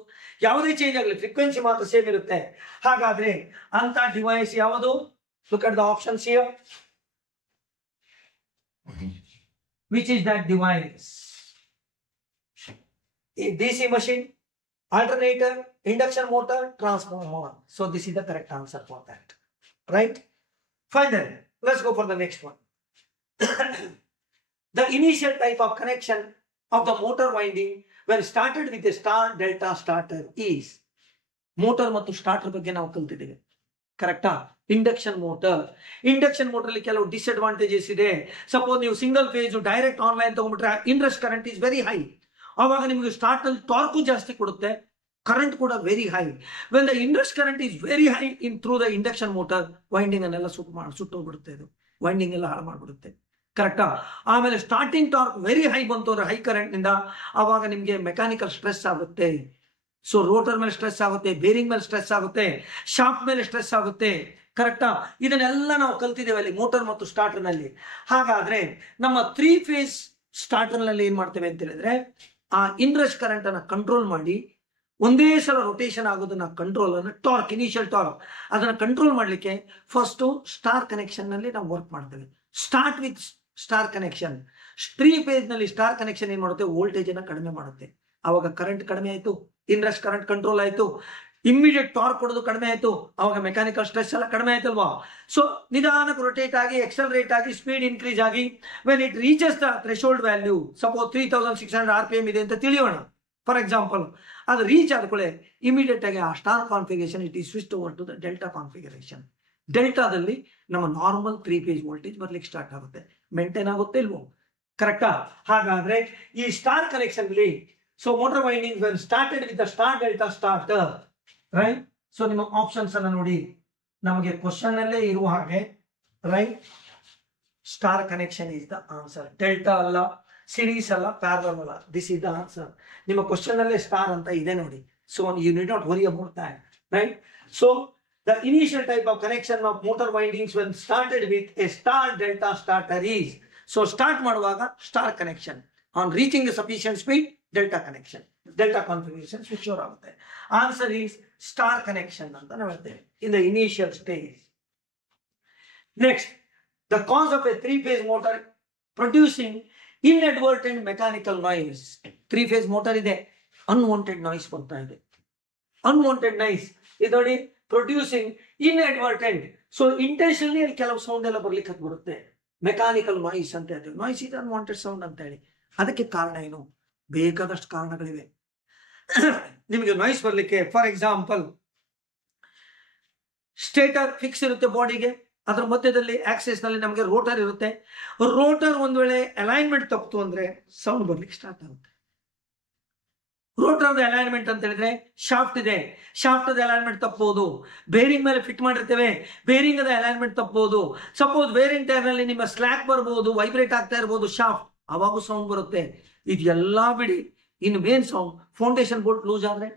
ಯಾವುದೇ ಚೇಂಜ್ ಆಗಲಿ ಫ್ರೀಕ್ವೆನ್ಸಿ ಮಾತ್ರ ಸೇಮ್ ಇರುತ್ತೆ. ಹಾಗಾದ್ರೆ ಅಂತ ಡಿವೈಸ್ ಯಾವುದು? Look at the options here. Which is that device? A DC machine, alternator, induction motor, transformer. So this is the correct answer for that. Right? Fine then. Let's go for the next one. The initial type of connection of the motor winding when started with a star delta starter is motor ಮತ್ತು starter ಬಗ್ಗೆ ನಾವು ಕಲ್ತಿದ್ದೇವೆ. ಕರೆಕ್ಟಾ? Induction motor ಅಲ್ಲಿ ಕೆಲವು disadvantages ಇದೆ. Suppose ನೀವು single phase direct online ತಗೊಂಡ್ಬಿಟ್ರೆ inrush current is very high. ಆವಾಗ ನಿಮಗೆ ಸ್ಟಾರ್ಟ್ ಅಲ್ಲಿ ಟಾರ್ಕು ಜಾಸ್ತಿ ಕೊಡುತ್ತೆ, ಕರೆಂಟ್ ಕೂಡ very high. When the inrush current is very high in through the induction motor, winding ಅನ್ನೆಲ್ಲ ಸುಟ್ಟೋಗ್ಬಿಡುತ್ತೆ, ಇದು ವೈಂಡಿಂಗ್ ಎಲ್ಲ ಹಾಳು ಮಾಡ್ಬಿಡುತ್ತೆ. ಕರೆಕ್ಟಾ? ಆಮೇಲೆ ಸ್ಟಾರ್ಟಿಂಗ್ ಟಾರ್ಕ್ ವೆರಿ ಹೈ ಬಂತು ಅಂದ್ರೆ ಹೈ ಕರೆಂಟ್ ನಿಂದ, ಆವಾಗ ನಿಮಗೆ ಮೆಕ್ಯಾನಿಕಲ್ ಸ್ಟ್ರೆಸ್ ಆಗುತ್ತೆ. ಸೊ ರೋಟರ್ ಮೇಲೆ ಸ್ಟ್ರೆಸ್ ಆಗುತ್ತೆ, ಬೇರಿಂಗ್ ಮೇಲೆ ಸ್ಟ್ರೆಸ್ ಆಗುತ್ತೆ, ಶಾಫ್ಟ್ ಮೇಲೆ ಸ್ಟ್ರೆಸ್ ಆಗುತ್ತೆ. ಕರೆಕ್ಟಾ? ಇದನ್ನೆಲ್ಲ ನಾವು ಕಲ್ತಿದ್ದೇವೆ ಅಲ್ಲಿ ಮೋಟರ್ ಮತ್ತು ಸ್ಟಾರ್ಟರ್ ನಲ್ಲಿ. ಹಾಗಾದ್ರೆ ನಮ್ಮ 3 ಫೇಸ್ ಸ್ಟಾರ್ಟರ್ ನಲ್ಲಿ ಏನ್ ಮಾಡ್ತೇವೆ ಅಂತ ಹೇಳಿದ್ರೆ, ಆ ಇಂಡ್ರೆಸ್ಟ್ ಕರೆಂಟ್ ಅನ್ನ ಕಂಟ್ರೋಲ್ ಮಾಡಿ ಒಂದೇ ಸಲ ರೊಟೇಷನ್ ಆಗೋದನ್ನ ಕಂಟ್ರೋಲ್ ಅನ್ನ ಟಾರ್ಕ್, ಇನಿಷಿಯಲ್ ಟಾರ್ಕ್ ಅದನ್ನ ಕಂಟ್ರೋಲ್ ಮಾಡ್ಲಿಕ್ಕೆ ಫಸ್ಟ್ ಸ್ಟಾರ್ ಕನೆಕ್ಷನ್ ನಲ್ಲಿ ನಾವು ವರ್ಕ್ ಮಾಡ್ತೇವೆ. Start with star connection. 3 phase ನಲ್ಲಿ ಸ್ಟಾರ್ ಕನೆಕ್ಷನ್ ಏನ್ ಮಾಡುತ್ತೆ, ವೋಲ್ಟೇಜ್ ಅನ್ನ ಕಡಿಮೆ ಮಾಡುತ್ತೆ. ಅವಾಗ ಕರೆಂಟ್ ಕಡಿಮೆ ಆಯ್ತು, ಇಂಡ್ರೆಸ್ಟ್ ಕರೆಂಟ್ ಕಂಟ್ರೋಲ್ ಆಯ್ತು, ಇಮಿಡಿಯೇಟ್ ಟಾರ್ಕ್ ಕೊಡೋದು ಕಡಿಮೆ ಆಯ್ತು, ಅವಾಗ ಮೆಕ್ಯಾನಿಕಲ್ ಸ್ಟ್ರೆಸ್ ಎಲ್ಲ ಕಡಿಮೆ ಆಯ್ತಲ್ವಾ. ಸೊ ನಿಧಾನಕ್ಕೆ ರೊಟೇಟ್ ಆಗಿ ಎಕ್ಸಲರೇಟ್ ಆಗಿ ಸ್ಪೀಡ್ ಇನ್ಕ್ರೀಸ್ ಆಗಿ when it reaches the threshold value, suppose 3600 RPM ಇದೆ ಅಂತ ತಿಳಿಯೋಣ ಫಾರ್ ಎಕ್ಸಾಂಪಲ್, ಅದು ರೀಚ್ ಆದ್ಕೊಳ್ಳೆ ಇಮಿಡಿಯೇಟ್ ಆಗಿ ಆ star configuration it is switch over to the delta configuration. ಡೆಲ್ಟಾದಲ್ಲಿ ನಮ್ಮ ನಾರ್ಮಲ್ 3 ಫೇಸ್ ವೋಲ್ಟೇಜ್ ಬರ್ಲಿಕ್ಕೆ ಸ್ಟಾರ್ಟ್ ಆಗುತ್ತೆ, ಮೇಂಟೈನ್ ಆಗುತ್ತೆ ಇಲ್ವೋ. ಕರೆಕ್ಟಾ? ಹಾಗಾದ್ರೆ ಈ ಸ್ಟಾರ್ ಕನೆಕ್ಷನ್ ಅಲ್ಲಿ so motor winding when started with the star delta starter, right? So ನಿಮ್ಮ ಆಪ್ಷನ್ಸ್ ಅನ್ನ ನೋಡಿ, ನಮಗೆ ಕ್ವಶನ್ ಅಲ್ಲೇ ಇರುವ ಹಾಗೆ, right? Star connection is the answer. Delta ಅಲ್ಲ, ಸಿರೀಸ್ ಅಲ್ಲ, ಪ್ಯಾರಲಲ್ ಅಲ್ಲ, ದಿಸ್ ಇಸ್ ದ ಆನ್ಸರ್. ನಿಮ್ಮ ಕ್ವಶನ್ ಅಲ್ಲೇ ಸ್ಟಾರ್ ಅಂತ ಇದೆ ನೋಡಿ. So you need not worry about that, right? So the initial type of connection of motor windings when started with a star delta starter is, so start ಮಾಡುವಾಗ star connection, on reaching a sufficient speed delta connection, delta configuration switch over ಆಗುತ್ತೆ. Answer is star connection ಅಂತ ನಾವು ಹೇಳ್ತೇವೆ in the initial stage. Next, the cause of a 3-phase motor producing inadvertent mechanical noise. 3-phase motor ಇದೆ, unwanted noise ಬರ್ತಾ ಇದೆ. unwanted noise ಇದು ನೋಡಿ, producing ಇನ್ಅಡ್ವರ್ಟೆಂಟ್. So intentionally ಅಲ್ಲಿ ಕೆಲವು ಸೌಂಡ್ ಎಲ್ಲ ಬರ್ಲಿಕ್ಕೆ ಬರುತ್ತೆ, ಮೆಕ್ಯಾನಿಕಲ್ ನಾಯ್ಸ್ ಅಂತ ಹೇಳ್ತೀವಿ. ನಾಯ್ಸ್ ಇದು ಅನ್ವಾಂಟೆಡ್ ಸೌಂಡ್ ಅಂತ ಹೇಳಿ. ಅದಕ್ಕೆ ಕಾರಣ ಏನು? ಬೇಕಾದಷ್ಟು ಕಾರಣಗಳಿವೆ ನಿಮಗೆ ನಾಯ್ಸ್ ಬರ್ಲಿಕ್ಕೆ. ಫಾರ್ ಎಕ್ಸಾಂಪಲ್, ಸ್ಟೇಟರ್ ಫಿಕ್ಸ್ ಇರುತ್ತೆ ಬಾಡಿಗೆ, ಅದರ ಮಧ್ಯದಲ್ಲಿ ಆಕ್ಸಿಸ್ ನಲ್ಲಿ ನಮಗೆ ರೋಟರ್ ಇರುತ್ತೆ. ರೋಟರ್ ಒಂದ್ ವೇಳೆ ಅಲೈನ್ಮೆಂಟ್ ತಪ್ಪಿತು ಅಂದ್ರೆ ಸೌಂಡ್ ಬರ್ಲಿಕ್ಕೆ ಸ್ಟಾರ್ಟ್ ಆಗುತ್ತೆ. ರೋಟರ್ ಅಲೈನ್ಮೆಂಟ್ ಅಂತ ಹೇಳಿದ್ರೆ ಶಾಫ್ಟ್ ಇದೆ, ಶಾಫ್ಟ್ ಅಲೈನ್ಮೆಂಟ್ ತಪ್ಪಬಹುದು. ಬೇರಿಂಗ್ ಮೇಲೆ ಫಿಟ್ ಮಾಡಿರ್ತೇವೆ, ಬೇರಿಂಗ್ ಅದ ಅಲೈನ್ಮೆಂಟ್ ತಪ್ಪಬಹುದು. ಸಪೋಸ್ ಬೇರಿಂಗ್ ಟೈರ್ ನಲ್ಲಿ ನಿಮ್ಮ ಸ್ಲ್ಯಾಕ್ ಬರಬಹುದು, ವೈಬ್ರೇಟ್ ಆಗ್ತಾ ಇರಬಹುದು ಶಾಫ್ಟ್, ಅವಾಗೂ ಸೌಂಡ್ ಬರುತ್ತೆ. ಇದೆಲ್ಲಾ ಬಿಡಿ, ಇನ್ನು main sound foundation bolt loose ಆದ್ರೆ,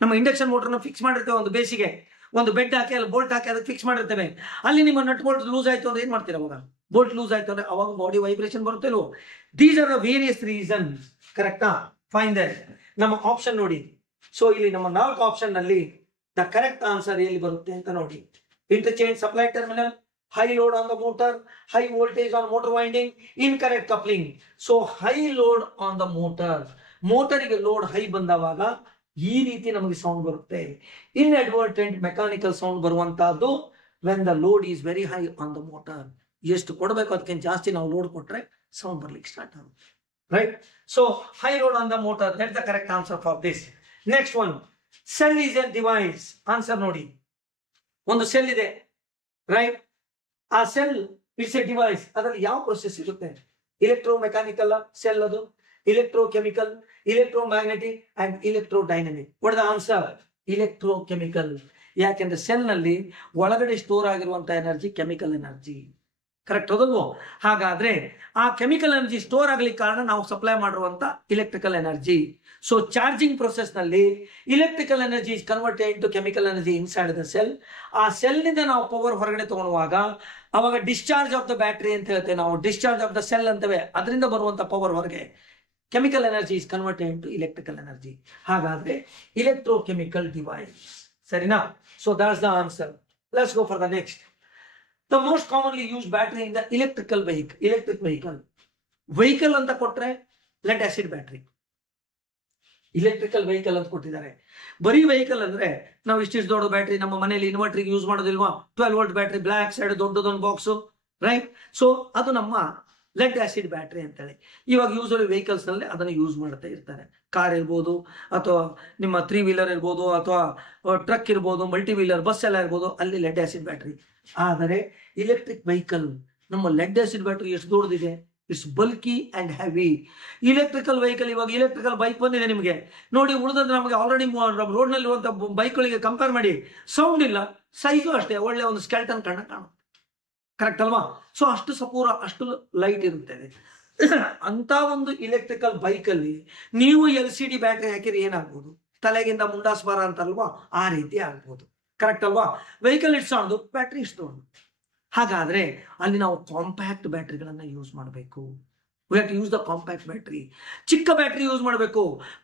ನಮ್ಮ ಇಂಡಕ್ಷನ್ ಮೋಟರ್ನ ಫಿಕ್ಸ್ ಮಾಡಿರ್ತೇವೆ ಒಂದು ಬೇಸಿಗೆ, ಒಂದು ಬೆಡ್ ಹಾಕಿ ಅಲ್ಲಿ ಬೋಲ್ಟ್ ಹಾಕಿ ಅದಕ್ಕೆ ಫಿಕ್ಸ್ ಮಾಡಿರ್ತೇವೆ. ಅಲ್ಲಿ ನಿಮ್ಮ ನಟ್ ಬೋಲ್ಟ್ ಲೂಸ್ ಆಯ್ತು ಅಂದ್ರೆ ಏನ್ ಮಾಡ್ತೀರಾ? ಅವಾಗ ಬೋಲ್ಟ್ ಲೂಸ್ ಆಯ್ತು ಅಂದ್ರೆ ಅವಾಗ ಬಾಡಿ ವೈಬ್ರೇಷನ್ ಬರುತ್ತೆ ಇಲ್ವೋ. These are the various reason. ಕರೆಕ್ಟಾ? Fine that. ನಮ್ಮ ಆಪ್ಷನ್ ನೋಡಿ. ಸೊ ಇಲ್ಲಿ ನಮ್ಮ 4 ಆಪ್ಷನ್ ನಲ್ಲಿ ದ ಕರೆಕ್ಟ್ ಆನ್ಸರ್ ಎಲ್ಲಿ ಬರುತ್ತೆ ಅಂತ ನೋಡಿ. Interchange supply terminal, high load on the motor, high voltage on motor winding, incorrect coupling. So high load on the motor, ಮೋಟರಿಗೆ ಲೋಡ್ ಹೈ ಬಂದವಾಗ ಈ ರೀತಿ ನಮಗೆ ಸೌಂಡ್ ಬರುತ್ತೆ. ಇನ್ಅಡ್ವರ್ಟೆಂಟ್ ಮೆಕ್ಯಾನಿಕಲ್ ಸೌಂಡ್ ಬರುವಂತಹದ್ದು when the load is very high on the motor. ಎಷ್ಟು ಕೊಡಬೇಕು ಅದಕ್ಕಿಂತ ಜಾಸ್ತಿ ನಾವು ಲೋಡ್ ಕೊಟ್ರೆ ಸೌಂಡ್ ಬರ್ಲಿಕ್ಕೆ ಸ್ಟಾರ್ಟ್ ಆಗುತ್ತೆ. Right? So high load on the motor, that's the correct answer for this. Next one, cell is a device. Answer ನೋಡಿ. ಒಂದು ಸೆಲ್ ಇದೆ, ರೈಟ್? ಆ ಸೆಲ್ ಇಟ್ಸ್ ಎ ಡಿವೈಸ್. ಅದರಲ್ಲಿ ಯಾವ ಪ್ರೊಸೆಸ್ ಇರುತ್ತೆ? ಇಲೆಕ್ಟ್ರೋ ಮೆಕ್ಯಾನಿಕಲ್ ಸೆಲ್, ಅದು electro chemical, electro magnetic and electro dynamic. What the answer? Electro chemical. ಯಾಕೆಂದ್ರೆ cell ನಲ್ಲಿ ಒಳಗಡೆ ಸ್ಟೋರ್ ಆಗಿರುವಂತ ಎನರ್ಜಿ ಕೆಮಿಕಲ್ ಎನರ್ಜಿ. ಕರೆಕ್ಟ್ ಹೌದಲ್ವೋ? ಹಾಗಾದ್ರೆ ಆ ಕೆಮಿಕಲ್ ಎನರ್ಜಿ ಸ್ಟೋರ್ ಆಗ್ಲಿಕ್ಕೆ ಕಾರಣ ನಾವು ಸಪ್ಲೈ ಮಾಡಿರುವಂತ electrical energy. So charging process ನಲ್ಲಿ electrical energy is converted to chemical energy inside the cell. ಆ ಸೆಲ್ ನಿಂದ ನಾವು ಪವರ್ ಹೊರಗಡೆ ತಗೊಳ್ಳುವಾಗ ಅವಾಗ ಡಿಸ್ಚಾರ್ಜ್ ಆಫ್ ದ ಬ್ಯಾಟರಿ ಅಂತ ಹೇಳ್ತೇವೆ ನಾವು, ಡಿಸ್ಚಾರ್ಜ್ ಆಫ್ ದ ಸೆಲ್ ಅಂತೇವೆ. ಅದರಿಂದ ಬರುವಂತ ಪವರ್ ಹೊರಗೆ chemical energy is converted to electrical energy. ಹಾಗಾದ್ರೆ ಇಲೆಕ್ಟ್ರೋ ಕೆಮಿಕಲ್ ಡಿವೈಸ್. ಸರಿನಾ? So that's the answer. Let's go for the next. The most commonly used battery in the electric vehicle. Vehicle ಅಂತ ಕೊಟ್ರೆ lead acid battery. Electrical vehicle ಅಂತ ಕೊಟ್ಟಿದ್ದಾರೆ. ಬರೀ vehicle ಅಂದ್ರೆ ನಾವು ಇಷ್ಟಿಷ್ಟು ದೊಡ್ಡ ಬ್ಯಾಟ್ರಿ ನಮ್ಮ ಮನೆಯಲ್ಲಿ ಇನ್ವರ್ಟರ್ಗೆ ಯೂಸ್ ಮಾಡೋದಿಲ್ವಾ, 12 ವೋಲ್ಟ್ ಬ್ಯಾಟ್ರಿ, ಬ್ಲ್ಯಾಕ್ ಸೈಡ್ ದೊಡ್ಡದೊಂದು ಬಾಕ್ಸು, ರೈಟ್. ಸೊ ಅದು ನಮ್ಮ ಲೆಡ್ ಆಸಿಡ್ ಬ್ಯಾಟ್ರಿ ಅಂತೇಳಿ. ಇವಾಗ ಯೂಸಲಿ ವೆಹಿಕಲ್ಸ್ ನಲ್ಲಿ ಅದನ್ನು ಯೂಸ್ ಮಾಡ್ತಾ ಇರ್ತಾರೆ. ಕಾರ್ ಇರ್ಬೋದು, ಅಥವಾ ನಿಮ್ಮ 3 ವೀಲರ್ ಇರ್ಬೋದು, ಅಥವಾ ಟ್ರಕ್ ಇರ್ಬೋದು, ಮಲ್ಟಿ ವೀಲರ್ ಬಸ್ ಎಲ್ಲ ಇರ್ಬೋದು, ಅಲ್ಲಿ ಲೆಡ್ ಆಸಿಡ್ ಬ್ಯಾಟ್ರಿ. ಆದರೆ ಇಲೆಕ್ಟ್ರಿಕ್ ವೆಹಿಕಲ್ ನಮ್ಮ ಲೆಡ್ ಆಸಿಡ್ ಬ್ಯಾಟ್ರಿ ಎಷ್ಟು ದೊಡ್ಡದಿದೆ, it's bulky and heavy. Electrical vehicle, ಇವಾಗ ಇಲೆಕ್ಟ್ರಿಕಲ್ ಬೈಕ್ ಬಂದಿದೆ ನಿಮಗೆ ನೋಡಿ, ಉಳಿದ್ರೆ ನಮಗೆ ಆಲ್ರೆಡಿ ರೋಡ್ ನಲ್ಲಿ ಇರುವಂತ ಬೈಕ್ಗಳಿಗೆ ಕಂಪೇರ್ ಮಾಡಿ ಸೌಂಡ್ ಇಲ್ಲ, ಸೈಜು ಅಷ್ಟೇ, ಒಳ್ಳೆ ಒಂದು ಸ್ಕೆಲ್ಟನ್ ಕಾಣುತ್ತೆ, ಕರೆಕ್ಟ್ ಅಲ್ವಾ. ಸೊ ಅಷ್ಟು ಸಪೂರ, ಅಷ್ಟು ಲೈಟ್ ಇರುತ್ತದೆ. ಅಂತ ಒಂದು ಇಲೆಕ್ಟ್ರಿಕಲ್ ಬೈಕ್ ಅಲ್ಲಿ ನೀವು LCD ಬ್ಯಾಟ್ರಿ ಹಾಕಿದ್ರೆ ಏನಾಗ್ಬೋದು, ತಲೆಗಿಂತ ಮುಂಡಾಸ್ಬಾರ ಅಂತಲ್ವಾ, ಆ ರೀತಿ ಆಗ್ಬೋದು, ಕರೆಕ್ಟ್ ಅಲ್ವಾ. ವೆಹಿಕಲ್ ಇಷ್ಟು ಸಣ್ಣದು, ಬ್ಯಾಟ್ರಿ ಇಷ್ಟು ದೊಡ್ಡದು. ಹಾಗಾದ್ರೆ ಅಲ್ಲಿ ನಾವು ಕಾಂಪ್ಯಾಕ್ಟ್ ಬ್ಯಾಟ್ರಿಗಳನ್ನ ಯೂಸ್ ಮಾಡಬೇಕು. We have to use the compact battery. ಚಿಕ್ಕ ಬ್ಯಾಟ್ರಿ ಯೂಸ್ ಮಾಡಬೇಕು.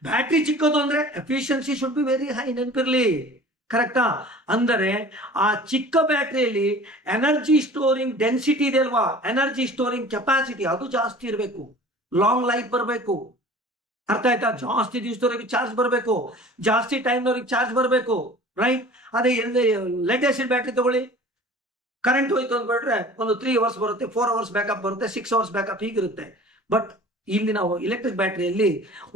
ಬ್ಯಾಟ್ರಿ ಚಿಕ್ಕದು ಅಂದ್ರೆ efficiency should be very high, ನೆನಪಿರ್ಲಿ, ಕರೆಕ್ಟಾ. ಅಂದರೆ ಆ ಚಿಕ್ಕ ಬ್ಯಾಟ್ರಿಯಲ್ಲಿ ಎನರ್ಜಿ ಸ್ಟೋರಿಂಗ್ ಡೆನ್ಸಿಟಿ ಇದೆ ಅಲ್ವಾ, ಎನರ್ಜಿ ಸ್ಟೋರಿಂಗ್ ಕೆಪಾಸಿಟಿ ಅದು ಜಾಸ್ತಿ ಇರಬೇಕು, ಲಾಂಗ್ ಲೈಫ್ ಬರಬೇಕು, ಅರ್ಥ ಆಯ್ತಾ. ಜಾಸ್ತಿ ದಿವಸದವರೆಗೆ ಚಾರ್ಜ್ ಬರಬೇಕು, ಜಾಸ್ತಿ ಟೈಮ್ನವ್ರಿಗೆ ಚಾರ್ಜ್ ಬರಬೇಕು, ರೈಟ್. ಅದೇ ಲೆಡ್ ಆಸಿಡ್ ಬ್ಯಾಟ್ರಿ ತಗೊಳ್ಳಿ, ಕರೆಂಟ್ ಹೋಯ್ತು ಅಂದ್ಬಿಟ್ರೆ ಒಂದು 3 ಅವರ್ಸ್ ಬರುತ್ತೆ, 4 ಅವರ್ಸ್ ಬ್ಯಾಕಪ್ ಬರುತ್ತೆ, 6 ಅವರ್ಸ್ ಬ್ಯಾಕಪ್ ಹೀಗಿರುತ್ತೆ. ಬಟ್ ಇಲ್ಲಿ ನಾವು ಇಲೆಕ್ಟ್ರಿಕ್ ಬ್ಯಾಟ್ರಿಯಲ್ಲಿ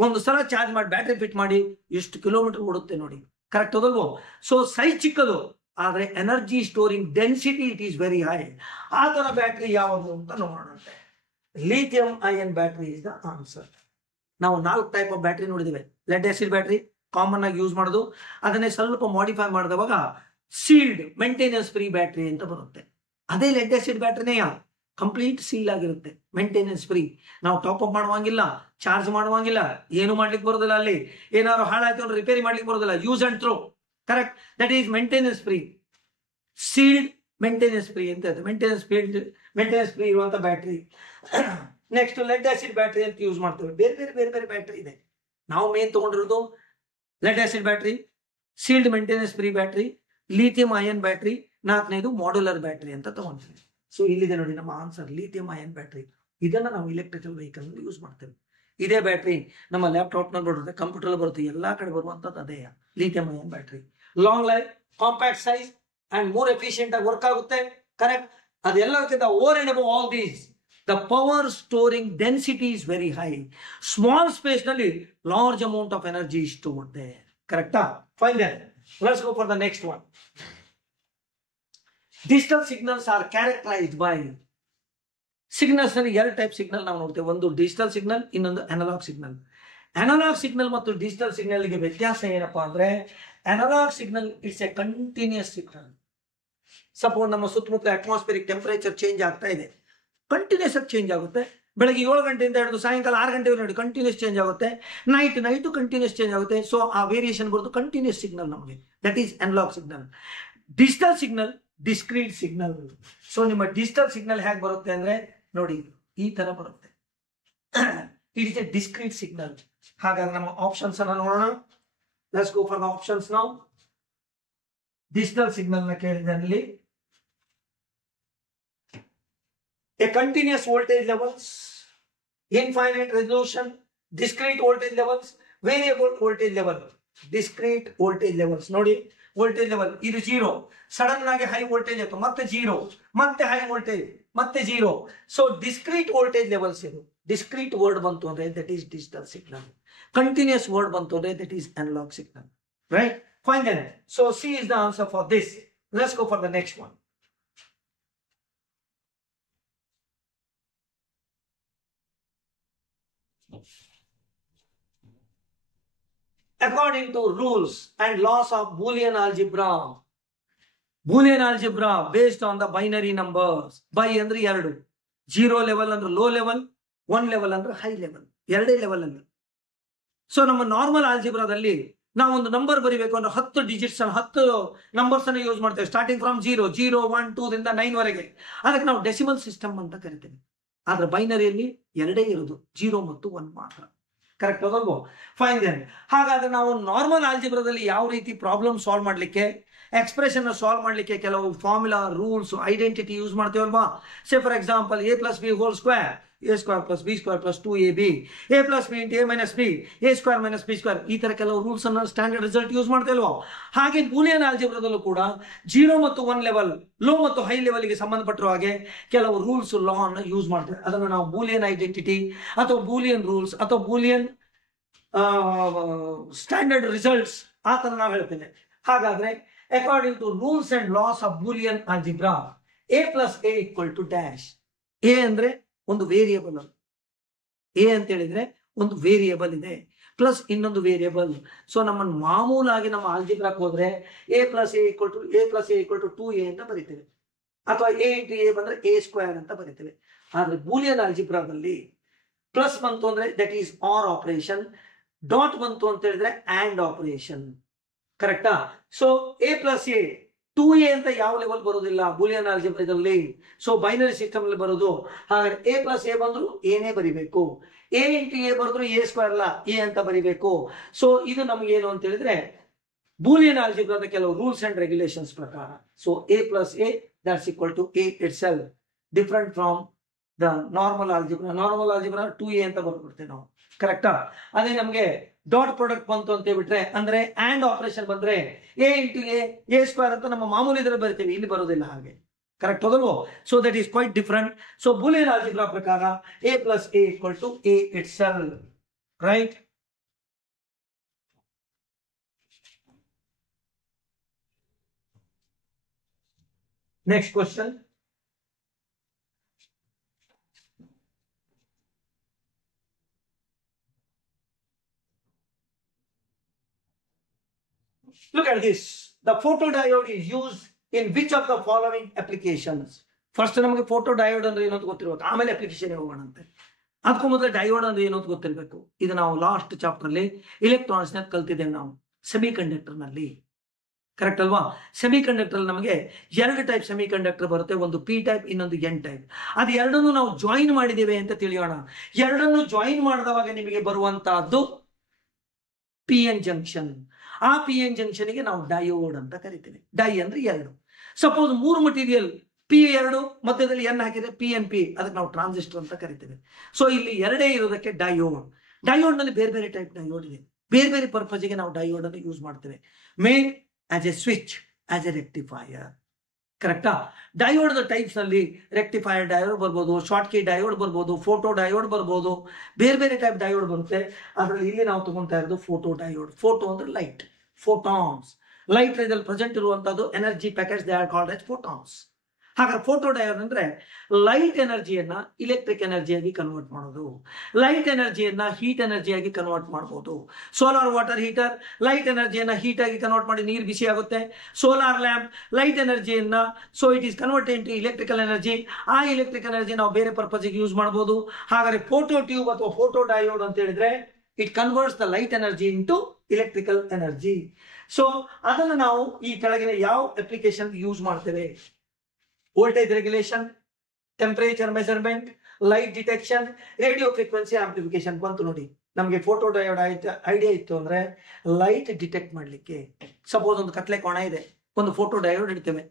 ಒಂದು ಸಲ ಚಾರ್ಜ್ ಮಾಡಿ ಬ್ಯಾಟ್ರಿ ಫಿಟ್ ಮಾಡಿ ಎಷ್ಟು ಕಿಲೋಮೀಟರ್ ಓಡುತ್ತೆ ನೋಡಿ, ಕರೆಕ್ಟ್ ಹೋದಲ್ವೋ. ಸೊ ಸೈಜ್ ಚಿಕ್ಕದು, ಆದ್ರೆ energy storing density it is very high. ಆ ತರ ಬ್ಯಾಟ್ರಿ ಯಾವುದು ಅಂತ ನೋಡೋಣಂತೆ. Lithium ion battery is the answer. ನಾವು 4 ಟೈಪ್ ಆಫ್ ಬ್ಯಾಟ್ರಿ ನೋಡಿದ್ದೇವೆ. ಲೆಡ್ ಆಸಿಡ್ ಬ್ಯಾಟ್ರಿ ಕಾಮನ್ ಆಗಿ ಯೂಸ್ ಮಾಡೋದು, ಅದನ್ನೇ ಸ್ವಲ್ಪ ಮಾಡಿಫೈ ಮಾಡಿದವಾಗ ಸೀಲ್ಡ್ ಮೇಂಟೆನೆನ್ಸ್ ಫ್ರೀ ಬ್ಯಾಟ್ರಿ ಅಂತ ಬರುತ್ತೆ. ಅದೇ ಲೆಡ್ ಆಸಿಡ್ ಬ್ಯಾಟ್ರಿನೇ ಕಂಪ್ಲೀಟ್ ಸೀಲ್ ಆಗಿರುತ್ತೆ, ಮೇಂಟೆನೆನ್ಸ್ ಫ್ರೀ. ನಾವು ಟಾಪ್ ಅಪ್ ಮಾಡುವಂಗಿಲ್ಲ, ಚಾರ್ಜ್ ಮಾಡುವಂಗಿಲ್ಲ, ಏನು ಮಾಡ್ಲಿಕ್ಕೆ ಬರೋದಿಲ್ಲ. ಅಲ್ಲಿ ಏನಾದ್ರು ಹಾಳಾಯ್ತು ಅಂದ್ರೆ ರಿಪೇರಿ ಮಾಡ್ಲಿಕ್ಕೆ ಬರೋದಿಲ್ಲ, use and throw, correct. That is maintenance free, sealed maintenance free ಅಂತ ಇದೆ. ಮೇಂಟೆನೆನ್ಸ್ ಫ್ರೀ ಇರುವಂತ battery. Next lead acid battery ಅಂತ ಯೂಸ್ ಮಾಡ್ತೇವೆ. ಬೇರೆ ಬೇರೆ ಬ್ಯಾಟ್ರಿ ಇದೆ. ನಾವು ಮೇನ್ ತಗೊಂಡಿರೋದು lead acid battery, sealed maintenance free battery, lithium ion battery, 4ನೇದು ಮಾಡ್ಯುಲರ್ ಬ್ಯಾಟ್ರಿ ಅಂತ ತಗೊಂತೀವಿ. ಸೊ ಇಲ್ಲಿದೆ ನೋಡಿ ನಮ್ಮ ಆನ್ಸರ್, ಲಿಥಿಯಂ ಅಯನ್ ಬ್ಯಾಟ್ರಿ. ಇದನ್ನ ನಾವು ಇಲೆಕ್ಟ್ರಿಕಲ್ ವೆಹಿಕಲ್ ಯೂಸ್ ಮಾಡ್ತೇವೆ. ಇದೇ ಬ್ಯಾಟ್ರಿ ನಮ್ಮ ಲ್ಯಾಪ್ಟಾಪ್ ನಲ್ಲಿ ಬರುತ್ತೆ, ಕಂಪ್ಯೂಟರ್ ಬರುತ್ತೆ, ಎಲ್ಲಾ ಕಡೆ ಬರುವಂತದ್ದು ಅದೇ lithium ion battery. Long life, compact size and more efficient ಆಗಿ ವರ್ಕ್ ಆಗುತ್ತೆ, ಕರೆಕ್ಟ್. ಅದೆಲ್ಲಕ್ಕಿಂತ over and above all these, the power storing density is very high. Small space ನಲ್ಲಿ large amount of energy stored there, ಕರೆಕ್ಟಾ. Fine then let's go for the next one. Digital signals are characterized by, signals ನಲ್ಲಿ 2 type signal ನಾವು ನೋಡ್ತೇವೆ. ಒಂದು digital signal, ಇನ್ನೊಂದು analog signal. Analog signal ಮತ್ತು digital signal ಗೆ ವ್ಯತ್ಯಾಸ ಏನಪ್ಪಾ ಅಂದ್ರೆ, analog signal it's a continuous signal. Suppose ನಮ್ಮ ಸುತ್ತಮುತ್ತ ಅಟ್ಮಾಸ್ಫಿಯರಿಕ್ ಟೆಂಪರೇಚರ್ ಚೇಂಜ್ ಆಗ್ತಾ ಇದೆ, ಕಂಟಿನ್ಯೂಸ್ ಆಗಿ ಚೇಂಜ್ ಆಗುತ್ತೆ. ಬೆಳಗ್ಗೆ 7 ಗಂಟೆಯಿಂದ ಹಿಡಿದು ಸಾಯಂಕಾಲ 6 ಗಂಟೆವರೆಗೆ ನೋಡಿ ಕಂಟಿನ್ಯೂಸ್ ಚೇಂಜ್ ಆಗುತ್ತೆ. ನೈಟು ಕಂಟಿನ್ಯೂಸ್ ಚೇಂಜ್ ಆಗುತ್ತೆ. ಸೊ ಆ ವೇರಿಯೇಷನ್ ಬರೋದು ಕಂಟಿನ್ಯೂಸ್ ಸಿಗ್ನಲ್ ನಮಗೆ, that is analog signal. Digital signal discrete signal. So ನಿಮ್ಮ ಡಿಜಿಟಲ್ ಸಿಗ್ನಲ್ ಹೇಗೆ ಬರುತ್ತೆ ಅಂದ್ರೆ ನೋಡಿ ಈ ತರ ಬರುತ್ತೆ. It is a discrete signal. ಹಾಗಾದ್ರೆ ನಮ್ಮ ಆಪ್ಷನ್ಸ್ ಅನ್ನ ನೋಡೋಣ. Let's go for the options now. Digital signal ನ ಕೇಳಿದಲ್ಲಿ a continuous voltage levels, infinite resolution, discrete voltage levels, variable voltage level. Discrete voltage levels ನೋಡಿ, ವೋಲ್ಟೇಜ್ ಲೆವೆಲ್ ಇದು 0, sudden ಆಗಿ high voltage ಆಯ್ತು, ಮತ್ತೆ 0, ಮತ್ತೆ ಹೈ ವೋಲ್ಟೇಜ್, ಮತ್ತೆ 0. ಸೊ ಡಿಸ್ಕ್ರೀಟ್ ವೋಲ್ಟೇಜ್ ಲೆವೆಲ್ಸ್ ಇದು. ಡಿಸ್ಕ್ರೀಟ್ ವರ್ಡ್ ಬಂತು ಅಂದ್ರೆ that is digital signal. Continuous word ಬಂತು ಅಂದ್ರೆ that is analog signal, right. Fine then. So C is the answer for this. Let's go for the next one. According to rules and laws of Boolean algebra based on the binary numbers. By ಅಂದ್ರೆ 2, 0 level ಅಂದ್ರೆ low level, 1 level ಅಂದ್ರೆ high level, 2 level ಅಲ್ಲಿ. So ನಮ್ಮ normal ಆಲ್ಜಿಬ್ರಾದಲ್ಲಿ ನಾವು ಒಂದು number ಬರಿಬೇಕು ಅಂದ್ರೆ 10 digits 10 numbers ಅನ್ನು ಯೂಸ್ ಮಾಡ್ತೇವೆ, ಸ್ಟಾರ್ಟಿಂಗ್ ಫ್ರಮ್ 0, 0, 1, 2 ದಿಂದ 9 ವರೆಗೆ. ಅದಕ್ಕೆ ನಾವು ಡೆಸಿಮಲ್ ಸಿಸ್ಟಮ್ ಅಂತ ಕರಿತೇವೆ. ಆದ್ರೆ ಬೈನರಿಯಲ್ಲಿ 2 ಇರುವುದು, 0 ಮತ್ತು 1 ಮಾತ್ರ, ಕರೆಕ್ಟ್ ಅದಲ್ವೋ. Fine then. ಹಾಗಾದ್ರೆ ನಾವು ನಾರ್ಮಲ್ ಆಲ್ಜಿಬ್ರಾದಲ್ಲಿ ಯಾವ ರೀತಿ ಪ್ರಾಬ್ಲಮ್ ಸಾಲ್ವ್ ಮಾಡ್ಲಿಕ್ಕೆ, ಎಕ್ಸ್ಪ್ರೆಷನ್ ಸಾಲ್ವ್ ಮಾಡ್ಲಿಕ್ಕೆ ಕೆಲವು ಫಾರ್ಮುಲಾ, ರೂಲ್ಸ್, ಐಡೆಂಟಿಟಿ ಯೂಸ್ ಮಾಡ್ತೇವಲ್ವಾ. Say for example a + b² a square plus b square plus 2ab, a plus b into a minus b, a square minus b square. ಈ ತರ ಕೆಲವು rules ಅನ್ನ standard result use ಮಾಡ್ತಾ ಇಲ್ವೋ? ಹಾಗೆ Boolean ಆಲ್ಜಿಬ್ರಾದಲ್ಲೂ ಕೂಡ 0 ಮತ್ತು 1 ಲೆವೆಲ್, ಲೋ ಮತ್ತು ಹೈ ಲೆವೆಲ್ಗೆ ಸಂಬಂಧಪಟ್ಟಿರುವ ಹಾಗೆ ಕೆಲವು ರೂಲ್ಸ್ ಲಾ ಅನ್ನು ಯೂಸ್ ಮಾಡ್ತೇವೆ. ಅದನ್ನು ನಾವು ಬೂಲಿಯನ್ ಐಡೆಂಟಿಟಿ ಅಥವಾ ಬೂಲಿಯನ್ ರೂಲ್ಸ್ ಅಥವಾ ಬೂಲಿಯನ್ ಸ್ಟ್ಯಾಂಡರ್ಡ್ ರಿಸಲ್ಟ್ಸ್ ಆ ತರ ನಾವು ಹೇಳ್ತೇವೆ. ಹಾಗಾದ್ರೆ according to rules and laws of Boolean algebra, a plus a equal to dash. a ಅಂದ್ರೆ ಒಂದು ವೇರಿಯಬಲ್, a ಅಂತ ಹೇಳಿದ್ರೆ ಒಂದು ವೇರಿಯಬಲ್ ಇದೆ ಪ್ಲಸ್ ಇನ್ನೊಂದು ವೇರಿಯಬಲ್. ಸೊ ನಮ್ಮನ್ನು ಮಾಮೂಲಾಗಿ ನಮ್ಮ ಆಲ್ಜಿಬ್ರಾಕ್ ಹೋದ್ರೆ a plus a equal to 2a ಅಂತ ಬರೀತೇವೆ, ಅಥವಾ a into a ಬಂದ್ರೆ a ಸ್ಕ್ವೇರ್ ಅಂತ ಬರೀತೇವೆ. ಆದ್ರೆ ಬೂಲಿಯನ್ ಆಲ್ಜಿಬ್ರಾದಲ್ಲಿ ಪ್ಲಸ್ ಬಂತು ಅಂದ್ರೆ that is or operation, dot ಬಂತು ಅಂತ ಹೇಳಿದ್ರೆ ಆಂಡ್ ಆಪರೇಷನ್. ಕರೆಕ್ಟಾ? ಸೊ a plus a 2a ಅಂತ ಯಾವ ಲೆವೆಲ್ ಬರೋದಿಲ್ಲ ಬೂಲಿಯನ್ ಆಲ್ಜಿಬ್ರಾದಲ್ಲಿ. ಸೊ ಬೈನರಿ ಸಿಸ್ಟಮ್ ಅಲ್ಲಿ ಬರೋದು. ಹಾಗಾದ್ರೆ a plus a ಬಂದ್ರು ಏನೇ ಬರಿಬೇಕು, a into a ಬರೆದ್ರು a ಸ್ಕ್ವೇರ್ ಅಲ್ಲ a ಅಂತ ಬರಿಬೇಕು. ಸೊ ಇದು ನಮ್ಗೆ ಏನು ಅಂತ ಹೇಳಿದ್ರೆ ಬೂಲಿಯನ್ ಆಲ್ಜಿಬ್ರಾದ ಕೆಲವು ರೂಲ್ಸ್ ಅಂಡ್ ರೆಗ್ಯುಲೇಷನ್ಸ್ ಪ್ರಕಾರ. So a plus a that's equal to a itself, different from the normal algebra. Normal algebra 2a ಅಂತ ಬರ್ಬಿಡ್ತೇವೆ ನಾವು. ಕರೆಕ್ಟಾ? ಅದೇ ನಮ್ಗೆ ಡಾಟ್ ಪ್ರಾಡಕ್ಟ್ ಬಂತು ಅಂತ ಹೇಳ್ಬಿಟ್ರೆ, ಅಂದ್ರೆ ಆಂಡ್ ಆಪರೇಷನ್ ಬಂದ್ರೆ a into a ಸ್ಕ್ವೇರ್ ಅಂತ ನಮ್ಮ ಮಾಮೂಲಿ ಇದ್ರಲ್ಲಿ ಬರಿತೀವಿ, ಇಲ್ಲಿ ಬರೋದಿಲ್ಲ ಹಾಗೆ. ಕರೆಕ್ಟ್ ಹೋದಲ್ವೋ? So that is quite different. So Boolean algebra ಪ್ರಕಾರ a plus a equal to a itself, right? Next question. Look at this. The photodiode is used in which of the following applications? First ನಮಗೆ photo diode ಅಂದ್ರೆ ಏನಂತ ಗೊತ್ತಿರ್ಬೇಕು, ಆಮೇಲೆ application ಹೋಗೋಣಂತೆ. ಅದಕ್ಕೂ ಮೊದಲು diode ಅಂದ್ರೆ ಏನು ಅಂತ ಗೊತ್ತಿರಬೇಕು. ಇದು ನಾವು ಲಾಸ್ಟ್ ಚಾಪ್ಟರ್ ಅಲ್ಲಿ ಇಲೆಕ್ಟ್ರಾನಿಕ್ಸ್ ನಲ್ಲಿ ಕಲ್ತಿದ್ದೇವೆ ನಾವು, ಸೆಮಿ ಕಂಡಕ್ಟರ್ ನಲ್ಲಿ. ಕರೆಕ್ಟ್ ಅಲ್ವಾ? ಸೆಮಿ ಕಂಡಕ್ಟರ್ ನಮಗೆ 2 ಟೈಪ್ ಸೆಮಿ ಕಂಡಕ್ಟರ್ ಬರುತ್ತೆ, ಒಂದು ಪಿ ಟೈಪ್ ಇನ್ನೊಂದು ಎನ್ ಟೈಪ್. ಅದು ಎರಡನ್ನು ನಾವು ಜಾಯಿನ್ ಮಾಡಿದ್ದೇವೆ ಅಂತ ತಿಳಿಯೋಣ. ಎರಡನ್ನು ಜಾಯಿನ್ ಮಾಡಿದವಾಗ ನಿಮಗೆ ಬರುವಂತಹದ್ದು ಪಿ ಎನ್ ಜಂಕ್ಷನ್. ಆ ಪಿ ಎನ್ ಜಂಕ್ಷನ್ಗೆ ನಾವು ಡಯೋಡ್ ಅಂತ ಕರಿತೀವಿ. ಡೈ ಅಂದ್ರೆ 2. ಸಪೋಸ್ 3 ಮಟೀರಿಯಲ್ P2 ಮಧ್ಯದಲ್ಲಿ ಎನ್ ಹಾಕಿದ್ರೆ ಪಿ ಎನ್ ಪಿ, ಅದಕ್ಕೆ ನಾವು ಟ್ರಾನ್ಸಿಸ್ಟರ್ ಅಂತ ಕರಿತೇವೆ. ಸೊ ಇಲ್ಲಿ 2 ಇರೋದಕ್ಕೆ ಡಯೋಡ್. ಡಯೋಡ್ ನಲ್ಲಿ ಬೇರೆ ಬೇರೆ ಟೈಪ್ ಡಯೋಡ್ ಇದೆ, ಬೇರೆ ಬೇರೆ ಪರ್ಪಸ್ಗೆ ನಾವು ಡಯೋಡ್ ಅನ್ನು ಯೂಸ್ ಮಾಡ್ತೇವೆ. Main as A switch, as A rectifier. ಕರೆಕ್ಟಾ? ಡಯೋಡ್ ಟೈಪ್ಸ್ ನಲ್ಲಿ ರೆಕ್ಟಿಫೈಯರ್ ಡಯೋಡ್ ಬರ್ಬೋದು, ಶಾರ್ಟ್ ಕೀ ಡಯೋಡ್ ಬರ್ಬೋದು, ಫೋಟೋ ಡಯೋಡ್ ಬರ್ಬೋದು, ಬೇರೆ ಬೇರೆ ಟೈಪ್ ಡಯೋಡ್ ಬರುತ್ತೆ. ಅದರಲ್ಲಿ ಇಲ್ಲಿ ನಾವು ತಗೊಂತಾ ಇರೋದು ಫೋಟೋ ಡಯೋಡ್. ಫೋಟೋ ಅಂದ್ರೆ ಲೈಟ್, ಫೋಟಾನ್ಸ್. ಲೈಟ್ ರೇಜಲ್ಲಿ ಪ್ರೆಸೆಂಟ್ ಇರುವಂತದ್ದು energy packets, they are called as photons. ಹಾಗಾದ್ರೆ ಫೋಟೋ ಡಯೋಡ್ ಅಂದ್ರೆ ಲೈಟ್ ಎನರ್ಜಿಯನ್ನ ಇಲೆಕ್ಟ್ರಿಕ್ ಎನರ್ಜಿಯಾಗಿ ಕನ್ವರ್ಟ್ ಮಾಡೋದು, ಲೈಟ್ ಎನರ್ಜಿಯನ್ನ ಹೀಟ್ ಎನರ್ಜಿಯಾಗಿ ಕನ್ವರ್ಟ್ ಮಾಡಬಹುದು. ಸೋಲಾರ್ ವಾಟರ್ ಹೀಟರ್ ಲೈಟ್ ಎನರ್ಜಿಯನ್ನ ಹೀಟ್ ಆಗಿ ಕನ್ವರ್ಟ್ ಮಾಡಿ ನೀರು ಬಿಸಿ ಆಗುತ್ತೆ. ಸೋಲಾರ್ ಲ್ಯಾಂಪ್ ಲೈಟ್ ಎನರ್ಜಿಯನ್ನ, so it is converted to electrical energy. ಆ ಇಲೆಕ್ಟ್ರಿಕ್ ಎನರ್ಜಿ ನಾವು ಬೇರೆ ಪರ್ಪಸ್ಗೆ ಯೂಸ್ ಮಾಡಬಹುದು. ಹಾಗಾದ್ರೆ ಫೋಟೋ ಟ್ಯೂಬ್ ಅಥವಾ ಫೋಟೋ ಡಯೋಡ್ ಅಂತ ಹೇಳಿದ್ರೆ it converts the light energy into electrical energy. So ಅದನ್ನು ನಾವು ಈ ಕೆಳಗಿನ ಯಾವ ಅಪ್ಲಿಕೇಶನ್ ಯೂಸ್ ಮಾಡ್ತೇವೆ? Voltage regulation, temperature measurement, light detection, radio frequency amplification ಬಂತು ನೋಡಿ. ನಮಗೆ ಫೋಟೋ ಡಯೋಡ್ ಐಡಿಯಾ ಇತ್ತು ಅಂದ್ರೆ ಲೈಟ್ ಡಿಟೆಕ್ಟ್ ಮಾಡ್ಲಿಕ್ಕೆ. ಸಪೋಸ್ ಒಂದು ಕತ್ಲೆ ಕೋಣ ಇದೆ, ಒಂದು ಫೋಟೋ ಡಯೋಡ್ ಇಡ್ತೇವೆ.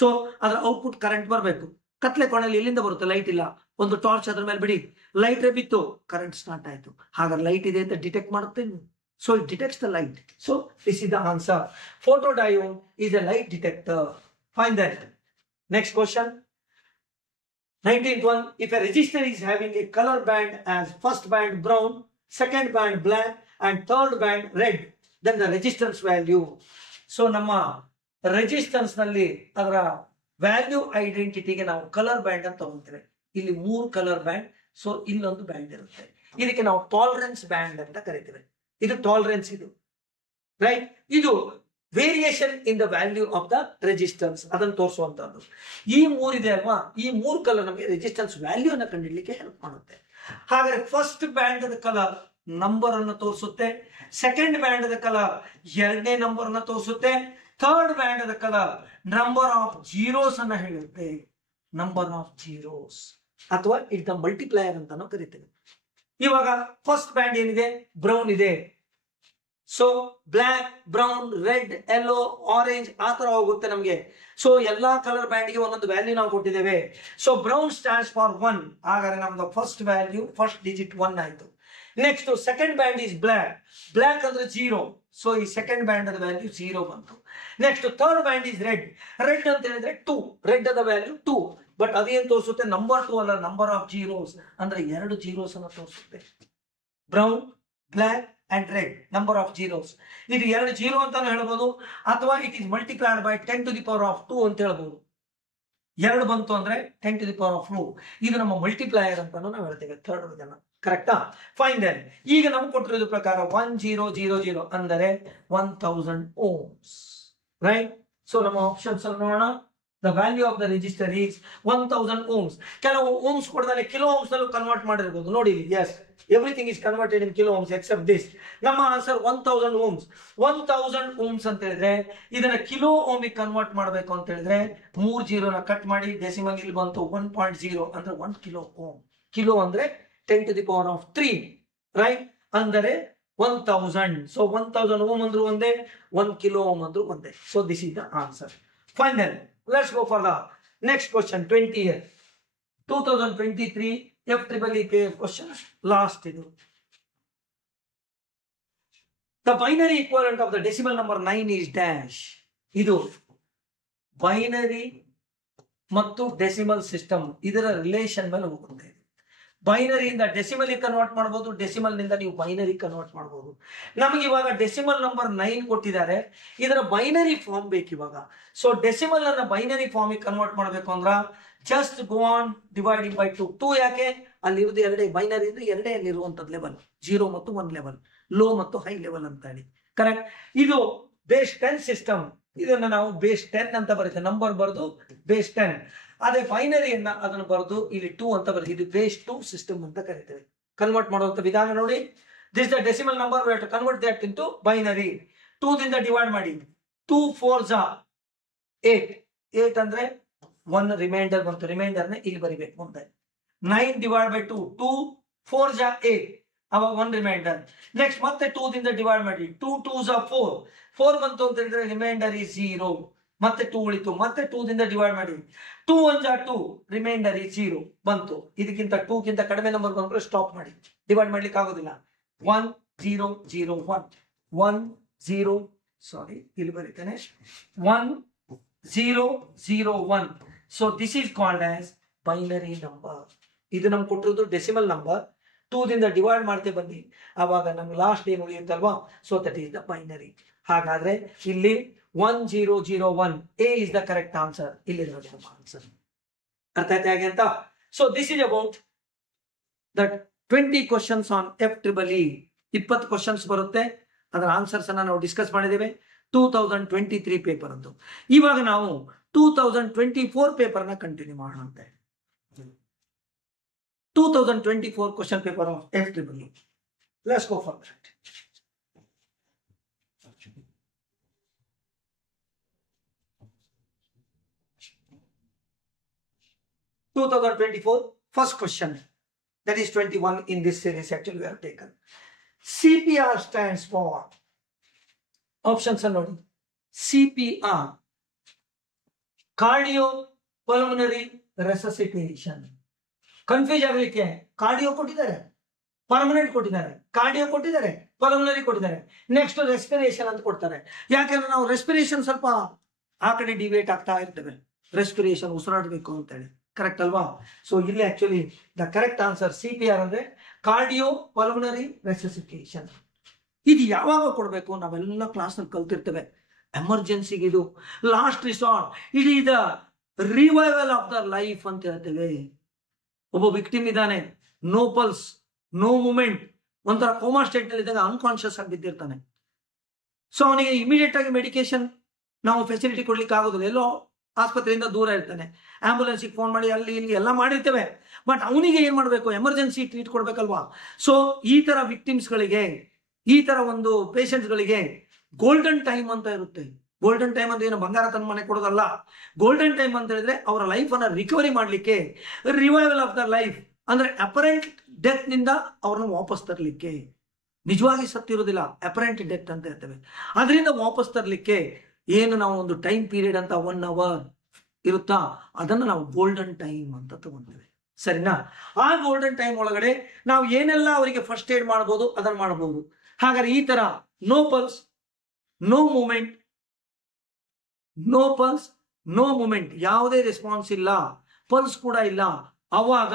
ಸೊ ಅದರ ಔಟ್ಪುಟ್ ಕರೆಂಟ್ ಬರಬೇಕು. ಕತ್ಲೆ ಕೋಣಲ್ಲಿ ಎಲ್ಲಿಂದ ಬರುತ್ತೆ? ಲೈಟ್ ಇಲ್ಲ. ಒಂದು ಟಾರ್ಚ್ ಅದ್ರ ಮೇಲೆ ಬಿಡಿ, ಲೈಟ್ ಬಿತ್ತು, ಕರೆಂಟ್ ಸ್ಟಾರ್ಟ್ ಆಯ್ತು. ಹಾಗಾದ್ರೆ ಲೈಟ್ ಇದೆ ಅಂತ ಡಿಟೆಕ್ಟ್ ಮಾಡುತ್ತೆ. So it detects the light. So this is the answer. Photo diode is a light detector. Fine that. Next question. 19th one. If a resistor is having a color band as first band brown, second band black and third band red, then the resistance value. So ನಮ್ಮ resistance ನಲ್ಲಿ ಅದರ value ಐಡೆಂಟಿಟಿಗೆ ನಾವು colour band ಅಂತ ತಗೊಂತೇವೆ. ಇಲ್ಲಿ 3 colour band, so ಇಲ್ಲೊಂದು band ಇರುತ್ತೆ. ಇದಕ್ಕೆ ನಾವು ಟಾಲರೆನ್ಸ್ ಬ್ಯಾಂಡ್ ಅಂತ ಕರಿತೇವೆ. ಇದು ಟಾಲರೆನ್ಸ್, ಇದು ರೈಟ್. ಇದು variation in the value of the resistance ಅದನ್ನು ತೋರಿಸುವಂತದ್ದು. ಈ 3 ಇದೆ ಅಲ್ವಾ, ಈ 3 ಕಲರ್ ನಮಗೆ ರೆಸಿಸ್ಟೆನ್ಸ್ ವ್ಯಾಲ್ಯೂ ಅನ್ನು ಕಂಡುಹಿಡಿಯಲಿಕ್ಕೆ ಹೆಲ್ಪ್ ಮಾಡುತ್ತೆ. ಹಾಗಾದ್ರೆ first band the colour number ಅನ್ನು ತೋರಿಸುತ್ತೆ, ಸೆಕೆಂಡ್ ಬ್ಯಾಂಡ್ ದ ಕಲರ್ 2ನೇ ನಂಬರ್ ಅನ್ನು ತೋರಿಸುತ್ತೆ, third band the colour number of zeros ಅನ್ನ ಹೇಳುತ್ತೆ. ನಂಬರ್ ಆಫ್ ಜೀರೋಸ್ ಅಥವಾ ಇಟ್ ದ ಮಲ್ಟಿಪ್ಲೈಯರ್ ಅಂತ ನಾವು ಕರಿತೇವೆ. ಇವಾಗ ಫಸ್ಟ್ ಬ್ಯಾಂಡ್ ಏನಿದೆ? ಬ್ರೌನ್ ಇದೆ. So black, brown, red, yellow, orange ಆ ತರ ಹೋಗುತ್ತೆ ನಮಗೆ. ಸೊ ಎಲ್ಲಾ ಕಲರ್ ಬ್ಯಾಂಡ್ಗೆ ಒಂದೊಂದು ವ್ಯಾಲ್ಯೂ ನಾವು ಕೊಟ್ಟಿದ್ದೇವೆ. ಸೊ ಬ್ರೌನ್ ಸ್ಟ್ಯಾಂಡ್ಸ್ ಫಾರ್ 1, ಹಾಗಾದ್ರೆ ನಮ್ದು ಫಸ್ಟ್ ವ್ಯಾಲ್ಯೂ ಫಸ್ಟ್ ಡಿಜಿಟ್ 1 ಆಯ್ತು. Next second band is black, black ಅಂದ್ರೆ 0, ಸೊ ಈ ಸೆಕೆಂಡ್ ಬ್ಯಾಂಡ್ ಅದ ವ್ಯಾಲ್ಯೂ 0 ಬಂತು. Next third band is red, red ಅಂತ ಹೇಳಿದ್ರೆ 2, ರೆಡ್ ಅದ ವ್ಯಾಲ್ಯೂ 2, ಬಟ್ ಅದೇನ್ ತೋರಿಸುತ್ತೆ, ನಂಬರ್ 2 ಅಲ್ಲ, ನಂಬರ್ ಆಫ್ ಜೀರೋಸ್, ಅಂದ್ರೆ 2 ಜೀರೋಸ್ ಅನ್ನ ತೋರಿಸುತ್ತೆ. Brown, black and red, number of zeros. ಇದು 2 ಜೀರೋ ಅಂತಾನು ಹೇಳ್ಬೋದು, ಅಥವಾ it is multiplied by 10 to the power of 2 ಅಂತ ಹೇಳ್ಬೋದು. 2 ಬಂತು ಅಂದ್ರೆ 10 to the power of 2, ಇದು ನಮ್ಮ ಮಲ್ಟಿಪ್ಲೈಯರ್ ಅಂತಾನು ನಾವು ಹೇಳ್ತೇವೆ, ಥರ್ಡ್ ವಿಧಾನ. ಕರೆಕ್ಟಾ? Fine then. ಈಗ ನಮ್ಗೆ ಕೊಟ್ಟಿರೋದು ಪ್ರಕಾರ 1000 ಅಂದರೆ 1000 ಓಮ್ಸ್, ರೈಟ್? ಸೊ ನಮ್ಮ ಆಪ್ಷನ್ಸ್ ಅಲ್ಲಿ ನೋಡೋಣ. The value of the resistor is 1000 ohms. ಕೆಲವು ಓಮ್ಸ್ ಕೊಡದಲ್ಲಿ ಕಿಲೋ ಓಮ್ಸ್ ನಲ್ಲೂ ಕನ್ವರ್ಟ್ ಮಾಡಿರ್ಬೋದು. ನೋಡಿ, yes, everything is converted in kilo ohms except this. ನಮ್ಮ ಆನ್ಸರ್ 1000 ಓಮ್ಸ್. 1000 ಓಮ್ಸ್ ಅಂತ ಹೇಳಿದ್ರೆ ಇದನ್ನ ಕಿಲೋ ಓಮಿಗೆ ಕನ್ವರ್ಟ್ ಮಾಡಬೇಕು ಅಂತ ಹೇಳಿದ್ರೆ 3 ಜೀರೋನ ಕಟ್ ಮಾಡಿ ಡೆಸಿಮಲ್ ಇಲ್ಲಿ ಬಂತು 1.0 ಅಂದ್ರೆ 1 ಕಿಲೋ ಓಮ್. ಕಿಲೋ ಅಂದ್ರೆ 10 to the power of 3, right? ಅಂದರೆ 1000. ಸೊ 1000 ಓಮ್ ಅಂದ್ರು ಒಂದೇ, 1 ಕಿಲೋ ಓಮ್ ಅಂದ್ರು ಒಂದೇ. So this is the answer. Fine then, let's go for the next question. 2023 FEEE questions. Last idu. The binary equivalent of the decimal number 9 is dash. Idu binary ಮತ್ತು decimal system ಇದರ relation ಮೇಲೆ ಹೋಗುತ್ತೆ. ಬೈನರಿಯಿಂದ decimal convert ಮಾಡಬಹುದು, decimal ನಿಂದ ನೀವು binary convert ಮಾಡಬಹುದು. ನಮಗೆ ಇವಾಗ ಡೆಸಿಮಲ್ ನಂಬರ್ 9 ಕೊಟ್ಟಿದ್ದಾರೆ, ಇದರ ಬೈನರಿ ಫಾರ್ಮ್ ಬೇಕು ಇವಾಗ. ಸೊ ಡೆಸಿಮಲ್ ಅನ್ನ ಬೈನರಿ ಫಾರ್ಮ್ ಕನ್ವರ್ಟ್ ಮಾಡಬೇಕು ಅಂದ್ರೆ just go on dividing by 2. 2 ಯಾಕೆ? ಅಲ್ಲಿರುವುದು ಎರಡೇ ಬೈನರಿ ಅಂದ್ರೆ ಎರಡೇ ಅಲ್ಲಿರುವಂತದ್ದು ಲೆವೆಲ್, 0 ಮತ್ತು 1 ಲೆವೆಲ್, ಲೋ ಮತ್ತು ಹೈ ಲೆವೆಲ್ ಅಂತ ಹೇಳಿ. ಕರೆಕ್ಟ್? ಇದು ಬೇಸ್ 10 ಸಿಸ್ಟಮ್. ಇದನ್ನ ನಾವು ಬೇಸ್ 10 ಅಂತ ಬರುತ್ತೆ, ನಂಬರ್ ಬರೆದು ಬೇಸ್ 10. ಅದೇ ಬೈನರಿಯನ್ನ ಅದನ್ನು ಬರೆದು ಇಲ್ಲಿ 2 ಅಂತ ಬರುತ್ತೆ, ಇದು ಬೇಸ್ 2 ಸಿಸ್ಟಮ್ ಅಂತ ಕರಿತೇವೆ. ಕನ್ವರ್ಟ್ ಮಾಡುವಂತ ವಿಧಾನ ನೋಡಿ. This the decimal number, we have to convert that into binary. 2 ದಿಂದ ಡಿವೈಡ್ ಮಾಡಿ, 2 4s 8, 8 ಅಂದ್ರೆ 1 ರಿಮೈಂಡರ್ ಬಂತು, ರಿಮೈಂಡರ್ ನ ಇಲ್ಲಿ ಬರಿಬೇಕು ಮುಂದೆ. 9 ಡಿವೈಡ್ ಬೈ 2, 2 4s 8, ಅವಾಗ 1 ರಿಮೈಂಡರ್. ನೆಕ್ಸ್ಟ್ ಮತ್ತೆ 2 ದಿಂದ ಡಿವೈಡ್ ಮಾಡಿ, 2 2s 4, 4 ಬಂತು ಅಂತ ಹೇಳಿದ್ರೆ ರಿಮೈಂಡರ್ is 0, ಮತ್ತೆ 2 ಉಳಿತು, ಮತ್ತೆ 2 ದಿಂದ ಡಿವೈಡ್ ಮಾಡಿ, 2 1s 2, ರಿಮೈಂಡರ್ is 0 ಬಂತು. ಇದಕ್ಕಿಂತ 2 ಗಿಂತ ಕಡಿಮೆ ನಂಬರ್ ಬಂದ್ರೆ ಸ್ಟಾಪ್ ಮಾಡಿ, ಡಿವೈಡ್ ಮಾಡ್ಲಿಕ್ಕೆ ಆಗೋದಿಲ್ಲ. 1 0 0 1 1 0, ಸಾರಿ ಇಲ್ಲಿ ಬರೀತೇನೆ, 1 0 0 1. So this is called as binary number. ಇದು ನಮ್ಗೆ ಕೊಟ್ಟಿರೋದು ಡೆಸಿಮಲ್ ನಂಬರ್. 2 ದಿಂದ ಡಿವೈಡ್ ಮಾಡ್ತೇ ಬನ್ನಿ, ಆವಾಗ ನಮ್ಗೆ ಲಾಸ್ಟ್ ಏನು ಉಳಿಯುತ್ತಲ್ವಾ, so that is the binary. ಹಾಗಾದ್ರೆ ಇಲ್ಲಿ 1001 A is the correct answer. ಇಲ್ಲಿ ನಮ್ಮ ಆನ್ಸರ್ ಅರ್ಥ ಆಯ್ತು ಹೇಗೆ ಅಂತ. So this is about that 20 questions on FEEE. 20 questions ಬರುತ್ತೆ, ಅದರ ಆನ್ಸರ್ಸ್ ಅನ್ನ ನಾವು ಡಿಸ್ಕಸ್ ಮಾಡಿದ್ದೇವೆ 2023 ಪೇಪರ್ ಅಂತ. ಇವಾಗ ನಾವು 2024 ಪೇಪರ್ ನ ಕಂಟಿನ್ಯೂ ಮಾಡೋಣ. 2024 question paper of FEEE. Let's go for that. First question, that is 21 in this series actually we have taken. CPR stands for, options are ನೋಡಿ. CPR, cardiopulmonary resuscitation. ಕನ್ಫ್ಯೂಸ್ ಆಗಲಿಕ್ಕೆ cardio ಕೊಟ್ಟಿದ್ದಾರೆ, permanent ಕೊಟ್ಟಿದ್ದಾರೆ, cardio ಕೊಟ್ಟಿದ್ದಾರೆ, pulmonary ಕೊಟ್ಟಿದ್ದಾರೆ, next respiration ಅಂತ ಕೊಡ್ತಾರೆ. ಯಾಕಂದ್ರೆ ನಾವು ರೆಸ್ಪಿರೇಷನ್ ಸ್ವಲ್ಪ ಆ ಕಡೆ ಡಿವೇಟ್ ಆಗ್ತಾ ಇರ್ತೇವೆ, ರೆಸ್ಪಿರೇಷನ್ ಉಸಿರಾಡಬೇಕು ಅಂತೇಳಿ. ಕರೆಕ್ಟ್ ಅಲ್ವಾ? ಸೊ ಇಲ್ಲಿ actually the correct answer CPR ಅಂದ್ರೆ ಕಾರ್ಡಿಯೋ ಪಲ್ಮನರಿ ರೆಸಸಿಟೇಷನ್. ಇದು ಯಾವಾಗ ಕೊಡಬೇಕು? ನಾವೆಲ್ಲ ಕ್ಲಾಸ್ ನಲ್ಲಿ ಕಲ್ತಿರ್ತೇವೆ. ಎಮರ್ಜೆನ್ಸಿಗೆ ಇದು last resort, it is the revival of the life ಅಂತ ಹೇಳ್ತೇವೆ. ಒಬ್ಬ ವಿಕ್ಟಿಮ್ ಇದ್ದಾನೆ, ನೋ ಪಲ್ಸ್, ನೋ ಮೂಮೆಂಟ್, ಒಂಥರ ಕೋಮಾ ಸ್ಟೇಟ್ ನಲ್ಲಿ ಇದ್ದಾಗ ಅನ್ಕಾನ್ಶಿಯಸ್ ಆಗಿ ಬಿದ್ದಿರ್ತಾನೆ. ಸೊ ಅವನಿಗೆ ಇಮಿಡಿಯೇಟ್ ಆಗಿ ಮೆಡಿಕೇಶನ್ ನಾವು ಫೆಸಿಲಿಟಿ ಕೊಡ್ಲಿಕ್ಕೆ ಆಗೋದಿಲ್ಲ, ಎಲ್ಲೋ ಆಸ್ಪತ್ರೆಯಿಂದ ದೂರ ಇರ್ತಾನೆ, ಆಂಬುಲೆನ್ಸಿಗೆ ಫೋನ್ ಮಾಡಿ ಅಲ್ಲಿ ಇಲ್ಲಿ ಎಲ್ಲ ಮಾಡಿರ್ತೇವೆ. ಬಟ್ ಅವನಿಗೆ ಏನ್ ಮಾಡಬೇಕು? Emergency treat ಕೊಡ್ಬೇಕಲ್ವಾ? ಸೊ ಈ ತರ ವಿಕ್ಟಿಮ್ಸ್ಗಳಿಗೆ, ಈ ತರ ಒಂದು ಪೇಷಂಟ್ಸ್ಗಳಿಗೆ ಗೋಲ್ಡನ್ ಟೈಮ್ ಅಂತ ಇರುತ್ತೆ. ಗೋಲ್ಡನ್ ಟೈಮ್ ಅಂದ್ರೆ ಏನು ಬಂಗಾರ ತನ್ನ ಮನೆ ಕೊಡೋದಲ್ಲ. ಗೋಲ್ಡನ್ ಟೈಮ್ ಅಂತ ಹೇಳಿದ್ರೆ ಅವರ ಲೈಫ್ ಅನ್ನ ರಿಕವರಿ ಮಾಡ್ಲಿಕ್ಕೆ, ರಿವೈವಲ್ ಆಫ್ ದ ಲೈಫ್ ಅಂದ್ರೆ ಅಪರೆಂಟ್ ಡೆತ್ ನಿಂದ ಅವ್ರನ್ನ ವಾಪಸ್ ತರಲಿಕ್ಕೆ. ನಿಜವಾಗಿ ಸತ್ತಿರೋದಿಲ್ಲ, ಅಪರೆಂಟ್ ಡೆತ್ ಅಂತ ಹೇಳ್ತೇವೆ. ಅದರಿಂದ ವಾಪಸ್ ತರಲಿಕ್ಕೆ ಏನು ನಾವು ಒಂದು ಟೈಮ್ ಪೀರಿಯಡ್ ಅಂತ 1 hour ಇರುತ್ತಾ, ಅದನ್ನು ನಾವು ಗೋಲ್ಡನ್ ಟೈಮ್ ಅಂತ ತಗೊಂತೇವೆ. ಸರಿನಾ? ಆ ಗೋಲ್ಡನ್ ಟೈಮ್ ಒಳಗಡೆ ನಾವು ಏನೆಲ್ಲ ಅವರಿಗೆ ಫಸ್ಟ್ ಏಡ್ ಮಾಡ್ಬೋದು ಅದನ್ನು ಮಾಡಬಹುದು. ಹಾಗಾದ್ರೆ ಈ ತರ no pulse, no movement, no pulse, no movement, ಯಾವುದೇ ರೆಸ್ಪಾನ್ಸ್ ಇಲ್ಲ, ಪಲ್ಸ್ ಕೂಡ ಇಲ್ಲ, ಅವಾಗ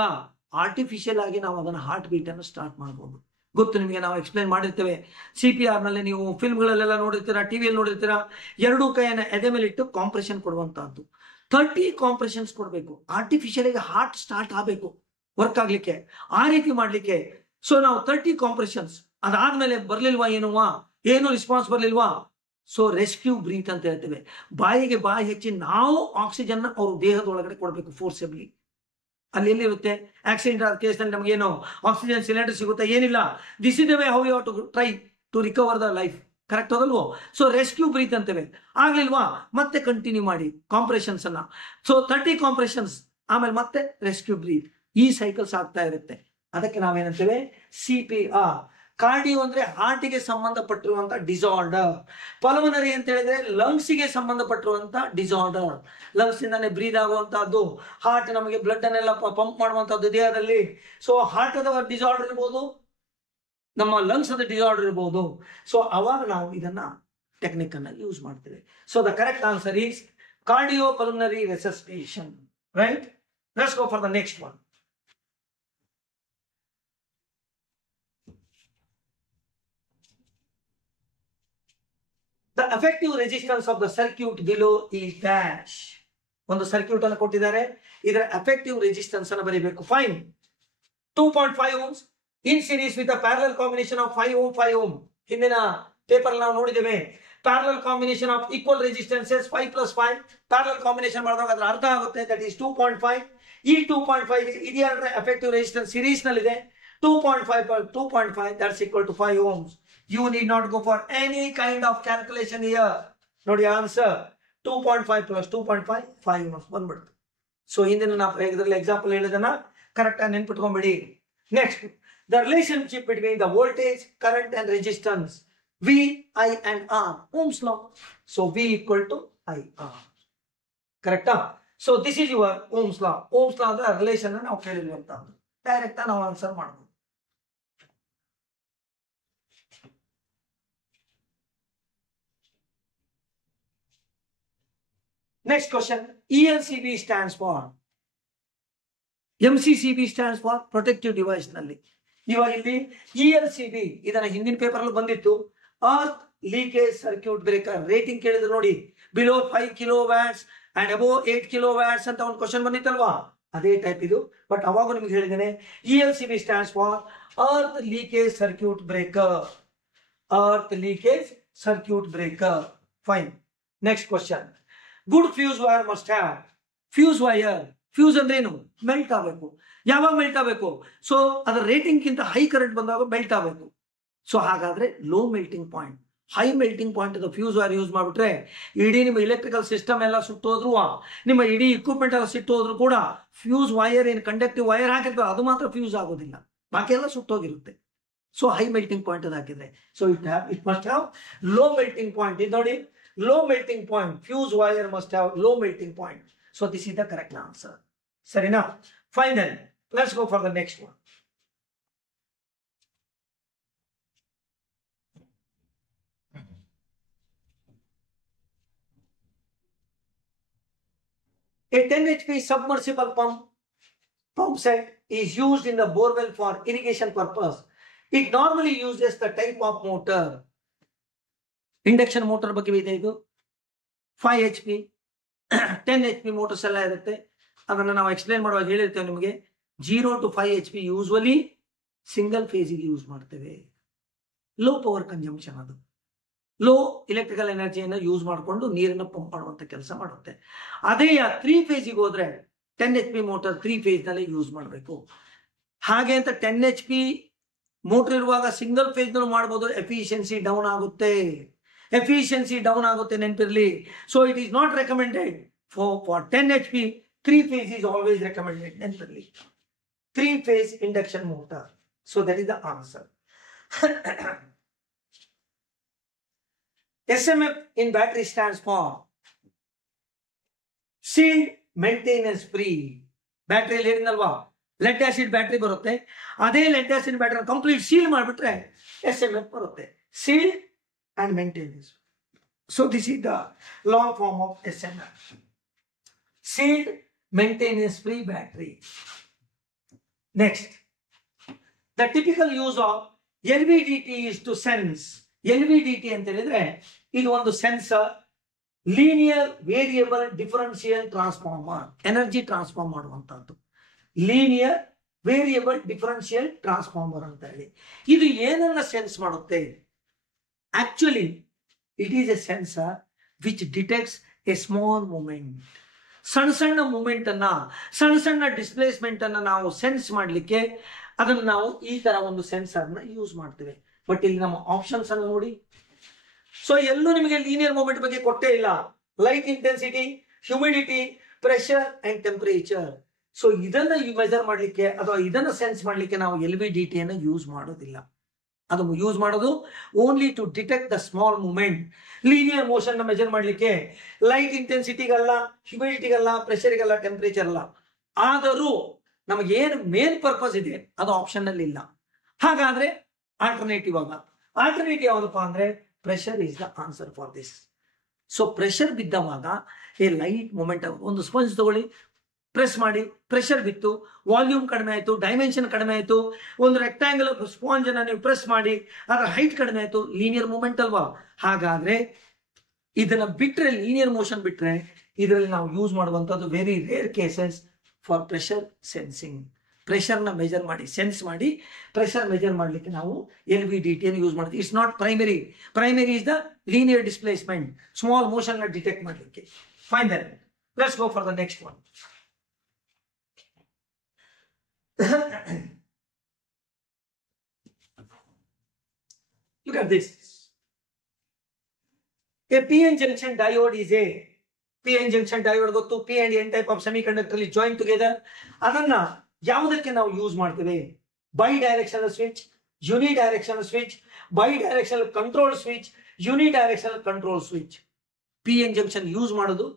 ಆರ್ಟಿಫಿಷಿಯಲ್ ಆಗಿ ನಾವು ಅದನ್ನು ಹಾರ್ಟ್ ಬೀಟ್ ಅನ್ನು ಸ್ಟಾರ್ಟ್ ಮಾಡಬಹುದು. ಗೊತ್ತು ನಿಮಗೆ, ನಾವು ಎಕ್ಸ್ಪ್ಲೈನ್ ಮಾಡಿರ್ತೇವೆ. CPR ನಲ್ಲಿ ನೀವು ಫಿಲ್ಮ್ಗಳಲ್ಲೆಲ್ಲ ನೋಡಿರ್ತೀರಾ, ಟಿವಿಯಲ್ಲಿ ನೋಡಿರ್ತೀರಾ, ಎರಡೂ ಕೈಯನ್ನು ಎದೆ ಮೇಲೆ ಇಟ್ಟು ಕಾಂಪ್ರೆಷನ್ ಕೊಡುವಂತಹದ್ದು. 30 ಕಾಂಪ್ರೆಷನ್ಸ್ ಕೊಡಬೇಕು. ಆರ್ಟಿಫಿಷಿಯಲ್ ಆಗಿ ಹಾರ್ಟ್ ಸ್ಟಾರ್ಟ್ ಆಗಬೇಕು ವರ್ಕ್ ಆಗ್ಲಿಕ್ಕೆ, ಆ ರೀತಿ ಮಾಡ್ಲಿಕ್ಕೆ. ಸೊ ನಾವು 30 ಕಾಂಪ್ರೆಷನ್ಸ್, ಅದಾದ್ಮೇಲೆ ಬರ್ಲಿಲ್ವಾ, ಏನು ರೆಸ್ಪಾನ್ಸ್ ಬರ್ಲಿಲ್ವಾ, ಸೊ ರೆಸ್ಕ್ಯೂ ಬ್ರೀತ್ ಅಂತ ಹೇಳ್ತೇವೆ. ಬಾಯಿಗೆ ಬಾಯಿ ಹೆಚ್ಚಿ ನಾವು ಆಕ್ಸಿಜನ್ ಅವ್ರ ದೇಹದೊಳಗಡೆ ಕೊಡಬೇಕು ಫೋರ್ಸೆಬ್ಲಿ. ಅಲ್ಲಿ ಎಲ್ಲಿರುತ್ತೆ, ಆಕ್ಸಿಡೆಂಟ್ ಆದ ಕೇಸ್ನಲ್ಲಿ ನಮಗೇನು ಆಕ್ಸಿಜನ್ ಸಿಲಿಂಡರ್ ಸಿಗುತ್ತೆ, ಏನಿಲ್ಲ. This is the way how you to try to recover the life. Correct ಅದಲ್ವೋ? ಸೊ ರೆಸ್ಕ್ಯೂ ಬ್ರೀತ್ ಅಂತೇವೆ. ಆಗ್ಲಿಲ್ವಾ, ಮತ್ತೆ ಕಂಟಿನ್ಯೂ ಮಾಡಿ ಕಾಂಪ್ರೆಷನ್ಸ್ ಅನ್ನ. ಸೊ 30 ಕಾಂಪ್ರೆಷನ್ಸ್, ಆಮೇಲೆ ಮತ್ತೆ ರೆಸ್ಕ್ಯೂ ಬ್ರೀತ್. ಈ ಸೈಕಲ್ಸ್ ಆಗ್ತಾ ಇರುತ್ತೆ. ಅದಕ್ಕೆ ನಾವೇನಂತೇವೆ, CPR. ಕಾರ್ಡಿಯೋ ಅಂದ್ರೆ ಹಾರ್ಟಿಗೆ ಸಂಬಂಧಪಟ್ಟಿರುವಂತ ಡಿಸಾರ್ಡರ್. ಪಲ್ಮನರಿ ಅಂತ ಹೇಳಿದ್ರೆ ಲಂಗ್ಸ್ಗೆ ಸಂಬಂಧಪಟ್ಟಿರುವಂತ ಡಿಸಾರ್ಡರ್. ಲಂಗ್ಸ್ ಇಂದಾನೆ ಬ್ರೀದ್ ಆಗುವಂತಹದ್ದು, ಹಾರ್ಟ್ ನಮಗೆ ಬ್ಲಡ್ ಅನ್ನೆಲ್ಲ ಪಂಪ್ ಮಾಡುವಂತಹದ್ದು ದೇಹದಲ್ಲಿ. ಸೊ ಹಾರ್ಟ್ ಅದ ಡಿಸಾರ್ಡರ್ ಇರ್ಬೋದು, ನಮ್ಮ ಲಂಗ್ಸ್ ಅದ ಡಿಸಾರ್ಡರ್ ಇರ್ಬೋದು. ಸೊ ಅವಾಗ ನಾವು ಇದನ್ನ ಟೆಕ್ನಿಕ್ ಅನ್ನ ಯೂಸ್ ಮಾಡ್ತೇವೆ. So the correct answer is cardiopulmonary resuscitation. Right? Let's go for the next one. The effective resistance of the circuit below is dash. ಒಂದು ಸರ್ಕ್ಯೂಟ್ ಅನ್ನು ಕೊಟ್ಟಿದ್ದಾರೆ, ಇದರ ಎಫೆಕ್ಟಿವ್ ರೆಸಿಸ್ಟೆನ್ಸ್ ಅನ್ನು ಬರೀಬೇಕು. Fine. 2.5 ohms in series with a parallel combination of 5 ohm 5 ohm. ಹಿಂದಿನ paper ನಾವು ನೋಡಿದ್ದೇವೆ. Parallel combination of equal resistances 5 + 5 parallel combination ಮಾಡಿದಾಗ ಅದರ ಅರ್ಥ ಆಗುತ್ತೆ, ದಟ್ ಈಸ್ 2.5. ಈ 2.5 ಇದೆಯಲ್ಲ ಎಫೆಕ್ಟಿವ್ ರೆಸಿಸ್ಟೆನ್ಸ್ ಸೀರೀಸ್ ನಲ್ಲಿ ಇದೆ. 2.5 + 2.5 that's equal to 5 ohms. You need not go for any kind of calculation here. ನೋಡಿ ಆನ್ಸರ್ 2.5 + 2.5 5 ohms ಬಂದ್ಬಿಡ್ತು. ಸೊ ಹಿಂದಿನ ನಾವು ಇದರಲ್ಲಿ ಎಕ್ಸಾಂಪಲ್ ಹೇಳಿದನ್ನ ಕರೆಕ್ಟ್ ಆಗಿ ನೆನ್ಪಿಟ್ಕೊಂಡ್ಬಿಡಿ. Next, the relationship between the voltage, current and resistance, V, I and R, Ohm's law. So V = IR. ಕರೆಕ್ಟಾ? So this is your Ohm's law. Ohm's law the relation ನಾವು ಕೇಳಿರುವಂತದ್ದು. Direct ನಾವು answer ಮಾಡಬಹುದು. Next question, ELCB stands for, MCCB stands for protective device ನಲ್ಲಿ. ಇವಾಗ ಇಲ್ಲಿ ELCB ಇದನ್ನ ಹಿಂದಿನ paper ಅಲ್ಲಿ ಬಂದಿತ್ತು. Earth leakage circuit breaker rating ಕೇಳಿದ್ರು ನೋಡಿ, below 5 kilowatts and above 8 kilowatts ಅಂತ ಒಂದು ಕ್ವಶನ್ ಬಂದಿತ್ತಲ್ವಾ, ಅದೇ ಟೈಪ್ ಇದು. ಬಟ್ ಅವಾಗ ನಿಮ್ಗೆ ಹೇಳಿದ್ದೇನೆ, ELCB stands for earth leakage circuit breaker. Earth leakage circuit breaker. Fine. Next question, good fuse wire must have. Fuse wire, fuse ಅಂದ್ರೆ ಏನು? ಮೆಲ್ಟ್ ಆಗಬೇಕು. ಯಾವಾಗ ಮೆಲ್ಟ್ ಆಗಬೇಕು? ಸೊ ಅದರ ರೇಟಿಂಗ್ ಗಿಂತ ಹೈ ಕರೆಂಟ್ ಬಂದಾಗ ಮೆಲ್ಟ್ ಆಗಬೇಕು. ಸೊ ಹಾಗಾದ್ರೆ low melting point, high melting point ಅದು ಫ್ಯೂಸ್ ವೈರ್ ಯೂಸ್ ಮಾಡಿಬಿಟ್ರೆ ಇಡೀ ನಿಮ್ಮ ಇಲೆಕ್ಟ್ರಿಕಲ್ ಸಿಸ್ಟಮ್ ಎಲ್ಲ ಸುಟ್ಟೋದ್ರು, ನಿಮ್ಮ ಇಡೀ ಇಕ್ವಿಪ್ಮೆಂಟ್ ಎಲ್ಲ ಸುಟ್ಟೋದ್ರು ಕೂಡ ಫ್ಯೂಸ್ ವೈರ್ ಏನು ಕಂಡಕ್ಟಿವ್ ವೈರ್ ಹಾಕಿರ್ತದೆ ಅದು ಮಾತ್ರ ಫ್ಯೂಸ್ ಆಗೋದಿಲ್ಲ, ಬಾಕಿ ಎಲ್ಲ ಸುಟ್ಟೋಗಿರುತ್ತೆ. ಸೊ ಹೈ ಮೆಲ್ಟಿಂಗ್ ಪಾಯಿಂಟ್ ಅದು ಹಾಕಿದ್ರೆ, so it must have low melting point. ಇದು ನೋಡಿ, low melting point, fuse wire must have low melting point. So this is the correct answer. Sarina? Fine then. Let's go for the next one. A 10 HP submersible pump set is used in the borewell for irrigation purpose. It normally uses the type of motor. Induction motor ಬಗ್ಗೆ ಇದೆ ಇದು. 5 HP 10 HP motors ಎಲ್ಲ ಇರುತ್ತೆ. ಅದನ್ನು ನಾವು explain ಮಾಡುವಾಗ ಹೇಳಿರ್ತೇವೆ ನಿಮಗೆ. 0 to 5 HP usually single ಫೇಸಿಗೆ ಯೂಸ್ ಮಾಡ್ತೇವೆ. ಲೋ ಪವರ್ ಕನ್ಸಂಪ್ಷನ್, ಅದು ಲೋ ಎಲೆಕ್ಟ್ರಿಕಲ್ ಎನರ್ಜಿಯನ್ನು ಯೂಸ್ ಮಾಡಿಕೊಂಡು ನೀರನ್ನು ಪಂಪ್ ಮಾಡುವಂತ ಕೆಲಸ ಮಾಡುತ್ತೆ. ಅದೇ 3 ಫೇಸಿಗೆ ಹೋದ್ರೆ 10 HP ಮೋಟರ್ 3 ಫೇಸ್ ನಲ್ಲಿ ಯೂಸ್ ಮಾಡಬೇಕು. ಹಾಗೆ ಅಂತ 10 HP ಮೋಟರ್ ಇರುವಾಗ ಸಿಂಗಲ್ ಫೇಸ್ ನಲ್ಲಿ ಮಾಡಬಹುದು, ಎಫಿಷಿಯನ್ಸಿ ಡೌನ್ ಆಗುತ್ತೆ. ಎಫಿಷಿಯನ್ಸಿ ಡೌನ್ ಆಗುತ್ತೆ, ನೆನಪಿರಲಿ. So it is not recommended for 10 HP. 3 phase is always recommended, ನೆನಪಿರಲಿ. 3 phase induction motor. So that is the answer. SMF in battery stands for sealed maintenance free. Battery ಹೇಳಿದ್ನಲ್ವಾ, lead acid battery ಬರುತ್ತೆ, ಅದೇ lead acid battery complete seal ಮಾಡಿಬಿಟ್ರೆ SMF ಬರುತ್ತೆ, sealed and maintenance. So this is the long form of SMF, sealed maintenance free battery. Next, the typical use of LVDT is to sense. LVDT ಅಂತ ಹೇಳಿದ್ರೆ ಇದು ಒಂದು sensor, linear variable differential transformer, energy transform ಮಾಡುವಂತದ್ದು linear variable differential transformer ಅಂತ ಹೇಳಿ. ಇದು ಏನನ್ನ sense ಮಾಡುತ್ತೆ? Actually it is a sensor which detects a small moment. ಸಣ್ಣ ಸಣ್ಣ ಮೂಮೆಂಟ್ ಅನ್ನ, ಸಣ್ಣ ಸಣ್ಣ ಡಿಸ್ಪ್ಲೇಸ್ಮೆಂಟ್ ಅನ್ನ ನಾವು ಸೆನ್ಸ್ ಮಾಡಲಿಕ್ಕೆ ಅದನ್ನು ನಾವು ಈ ತರ ಒಂದು ಸೆನ್ಸರ್ನ ಯೂಸ್ ಮಾಡ್ತೇವೆ. ಬಟ್ ಇಲ್ಲಿ ನಮ್ಮ ಆಪ್ಷನ್ಸ್ ಅನ್ನು ನೋಡಿ. ಸೊ ಎಲ್ಲೂ ನಿಮಗೆ ಲೀನಿಯರ್ ಮೂಮೆಂಟ್ ಬಗ್ಗೆ ಕೊಟ್ಟೇ ಇಲ್ಲ. Light intensity, humidity, pressure and temperature. So ಇದನ್ನ ಮೆಜರ್ ಮಾಡಲಿಕ್ಕೆ ಅಥವಾ ಇದನ್ನ ಸೆನ್ಸ್ ಮಾಡಲಿಕ್ಕೆ ನಾವು LVDT ಅನ್ನು ಯೂಸ್ ಮಾಡೋದಿಲ್ಲ. ಅದು ಯೂಸ್ ಮಾಡೋದು only to detect the small movement. Linear motion ನ ಮೆಜರ್ ಮಾಡಲಿಕ್ಕೆ ಲೈಟ್ ಇಂಟೆನ್ಸಿಟಿಗಲ್ಲ, ಹ್ಯೂಮಿಡಿಟಿಗಲ್ಲ, ಪ್ರೆಷರ್ಗಲ್ಲ, ಟೆಂಪರೇಚರ್ ಅಲ್ಲ. ಆದರೂ ನಮಗೆ ಏನು ಮೇನ್ ಪರ್ಪಸ್ ಇದೆ ಅದು ಆಪ್ಷನ್ ಅಲ್ಲಿ ಇಲ್ಲ. ಹಾಗಾದ್ರೆ ಆಲ್ಟರ್ನೇಟಿವ್ ಆಲ್ಟರ್ನೇಟಿವ್ ಯಾವುದಪ್ಪ ಅಂದ್ರೆ pressure is the answer for this. So pressure ಬಿದ್ದವಾಗ ಎ ಲೈಟ್ ಮೂಮೆಂಟ್, ಒಂದು ಸ್ಪಂಜ್ ತಗೊಳ್ಳಿ, ಪ್ರೆಸ್ ಮಾಡಿ, ಪ್ರೆಷರ್ ಬಿತ್ತು, ವಾಲ್ಯೂಮ್ ಕಡಿಮೆ ಆಯಿತು, ಡೈಮೆನ್ಷನ್ ಕಡಿಮೆ ಆಯಿತು. ಒಂದು ರೆಕ್ಟಾಂಗಲ್ ಸ್ಪಾಂಜ್ ಅನ್ನ ನೀವು ಪ್ರೆಸ್ ಮಾಡಿ ಅದರ ಹೈಟ್ ಕಡಿಮೆ ಆಯಿತು, ಲೀನಿಯರ್ ಮೂಮೆಂಟ್ ಅಲ್ವಾ? ಹಾಗಾದ್ರೆ ಇದನ್ನ ಬಿಟ್ರೆ, ಲೀನಿಯರ್ ಮೋಷನ್ ಬಿಟ್ರೆ, ಇದರಲ್ಲಿ ನಾವು ಯೂಸ್ ಮಾಡುವಂಥದ್ದು very rare cases for pressure sensing. ಪ್ರೆಷರ್ನ ಮೆಜರ್ ಮಾಡಿ, ಸೆನ್ಸ್ ಮಾಡಿ ಪ್ರೆಷರ್ ಮೆಜರ್ ಮಾಡಲಿಕ್ಕೆ ನಾವು LVDT ಅನ್ನು ಯೂಸ್ ಮಾಡ್ತೀವಿ. It's not primary. Primary is the linear displacement, small motion ನ ಡಿಟೆಕ್ಟ್ ಮಾಡಲಿಕ್ಕೆ. Fine, then let's go for the next one. Look at this. A PN junction diode is a PN junction diode ಗೊತ್ತು, P and N type of semiconductor join together. ಅದನ್ನ ಯಾವುದಕ್ಕೆ ನಾವು use ಮಾಡ್ತೇವೆ? Bidirectional switch, unidirectional switch, bidirectional control switch, unidirectional control switch. PN junction use ಮಾಡೋದು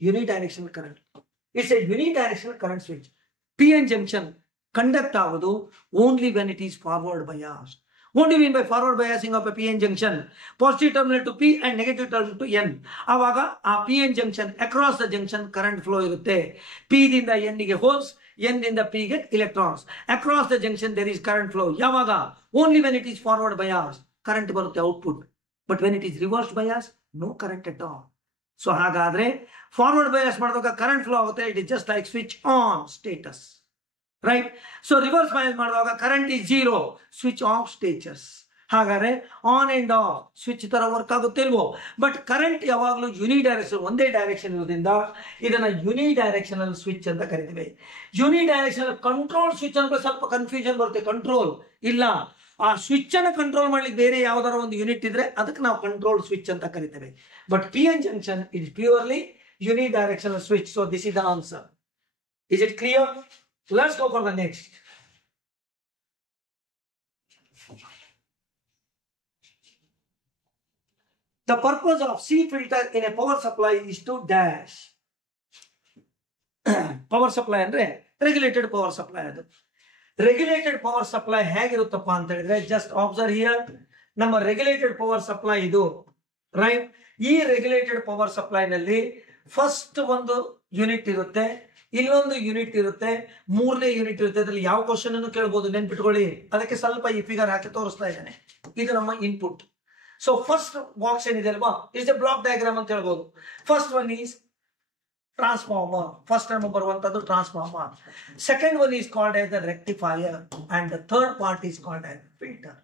unidirectional current. It's a unidirectional current switch. PN junction conduct ಆಗೋದು only when it is forward bias. What do you mean by forward biasing of a PN junction? Positive terminal to P and negative terminal to N. ಆವಾಗ ಆ PN junction across the junction current flow ಇರುತ್ತೆ. P ದಿಂದ N ಗೆ holes, N ದಿಂದ P ಗೆ electrons. Across the junction there is current flow. ಯಾವಾಗ? Only when it is forward bias current ಬರುತ್ತೆ output. But when it is reverse bias, no current at all. So ಹಾಗಾದ್ರೆ forward bias ಮಾಡಿದಾಗ current flow ಆಗುತ್ತೆ. It is just like switch on status. Right? So reverse bias ಮಾಡುವಾಗ current is 0, switch off status. ಹಾಗಾದ್ರೆ on and off switch ತರ work ಆಗುತ್ತೆ ಇಲ್ವೋ? But current ಯಾವಾಗಲೂ ಯುನಿಡೈರೆಕ್ಷನ್, ಒಂದೇ ಡೈರೆಕ್ಷನ್ ಇರೋದ್ರಿಂದ ಇದನ್ನ ಯುನಿಡೈರೆಕ್ಷನಲ್ ಸ್ವಿಚ್ ಅಂತ ಕರಿತೀವಿ. ಯುನಿಡೈರೆಕ್ಷನಲ್ ಕಂಟ್ರೋಲ್ ಸ್ವಿಚ್ ಅಂತ ಸ್ವಲ್ಪ ಕನ್ಫ್ಯೂಷನ್ ಬರುತ್ತೆ. ಕಂಟ್ರೋಲ್ ಇಲ್ಲ, ಆ ಸ್ವಿಚ್ ಅನ್ನು ಕಂಟ್ರೋಲ್ ಮಾಡ್ಲಿಕ್ಕೆ ಬೇರೆ ಯಾವ್ದಾರ ಒಂದು ಯೂನಿಟ್ ಇದ್ರೆ ಅದಕ್ಕೆ ನಾವು ಕಂಟ್ರೋಲ್ ಸ್ವಿಚ್ ಅಂತ ಕರಿತೇವೆ. But PN junction is purely unidirectional switch. So this is the answer. Is it clear? Let's go for the next. The purpose of C filter in a power supply is to dash. Power supply ಅಂದ್ರೆ regulated power supply. ಅದು regulated power supply ಹೇಗಿರುತ್ತಪ್ಪ ಅಂತ ಹೇಳಿದ್ರೆ, just observe here. ನಮ್ಮ regulated power supply ಇದು, right? ಈ regulated power supply ನಲ್ಲಿ first ಒಂದು unit ಇರುತ್ತೆ, ಇಲ್ಲೊಂದು ಯೂನಿಟ್ ಇರುತ್ತೆ, ಮೂರನೇ ಯೂನಿಟ್ ಇರುತ್ತೆ. ಅದ್ರಲ್ಲಿ ಯಾವ ಕ್ವಶನ್ ಅನ್ನು ಕೇಳಬಹುದು, ನೆನ್ಪಿಟ್ಕೊಳ್ಳಿ. ಅದಕ್ಕೆ ಸ್ವಲ್ಪ ಈ ಫಿಗರ್ ಹಾಕಿ ತೋರಿಸ್ತಾ ಇದ್ದೇನೆ. ಇದು ನಮ್ಮ ಇನ್ಪುಟ್. ಸೊ ಫಸ್ಟ್ ಬಾಕ್ಸ್ ಏನಿದೆ ಅಲ್ವಾ, ಇಸ್ ಎ ಬ್ಲಾಕ್ ಡಯಾಗ್ರಾಮ್ ಅಂತ ಹೇಳ್ಬೋದು. First one is transformer. First number ಬರುವಂತದ್ದು transformer. Second one is called as the rectifier and the third part is called as filter.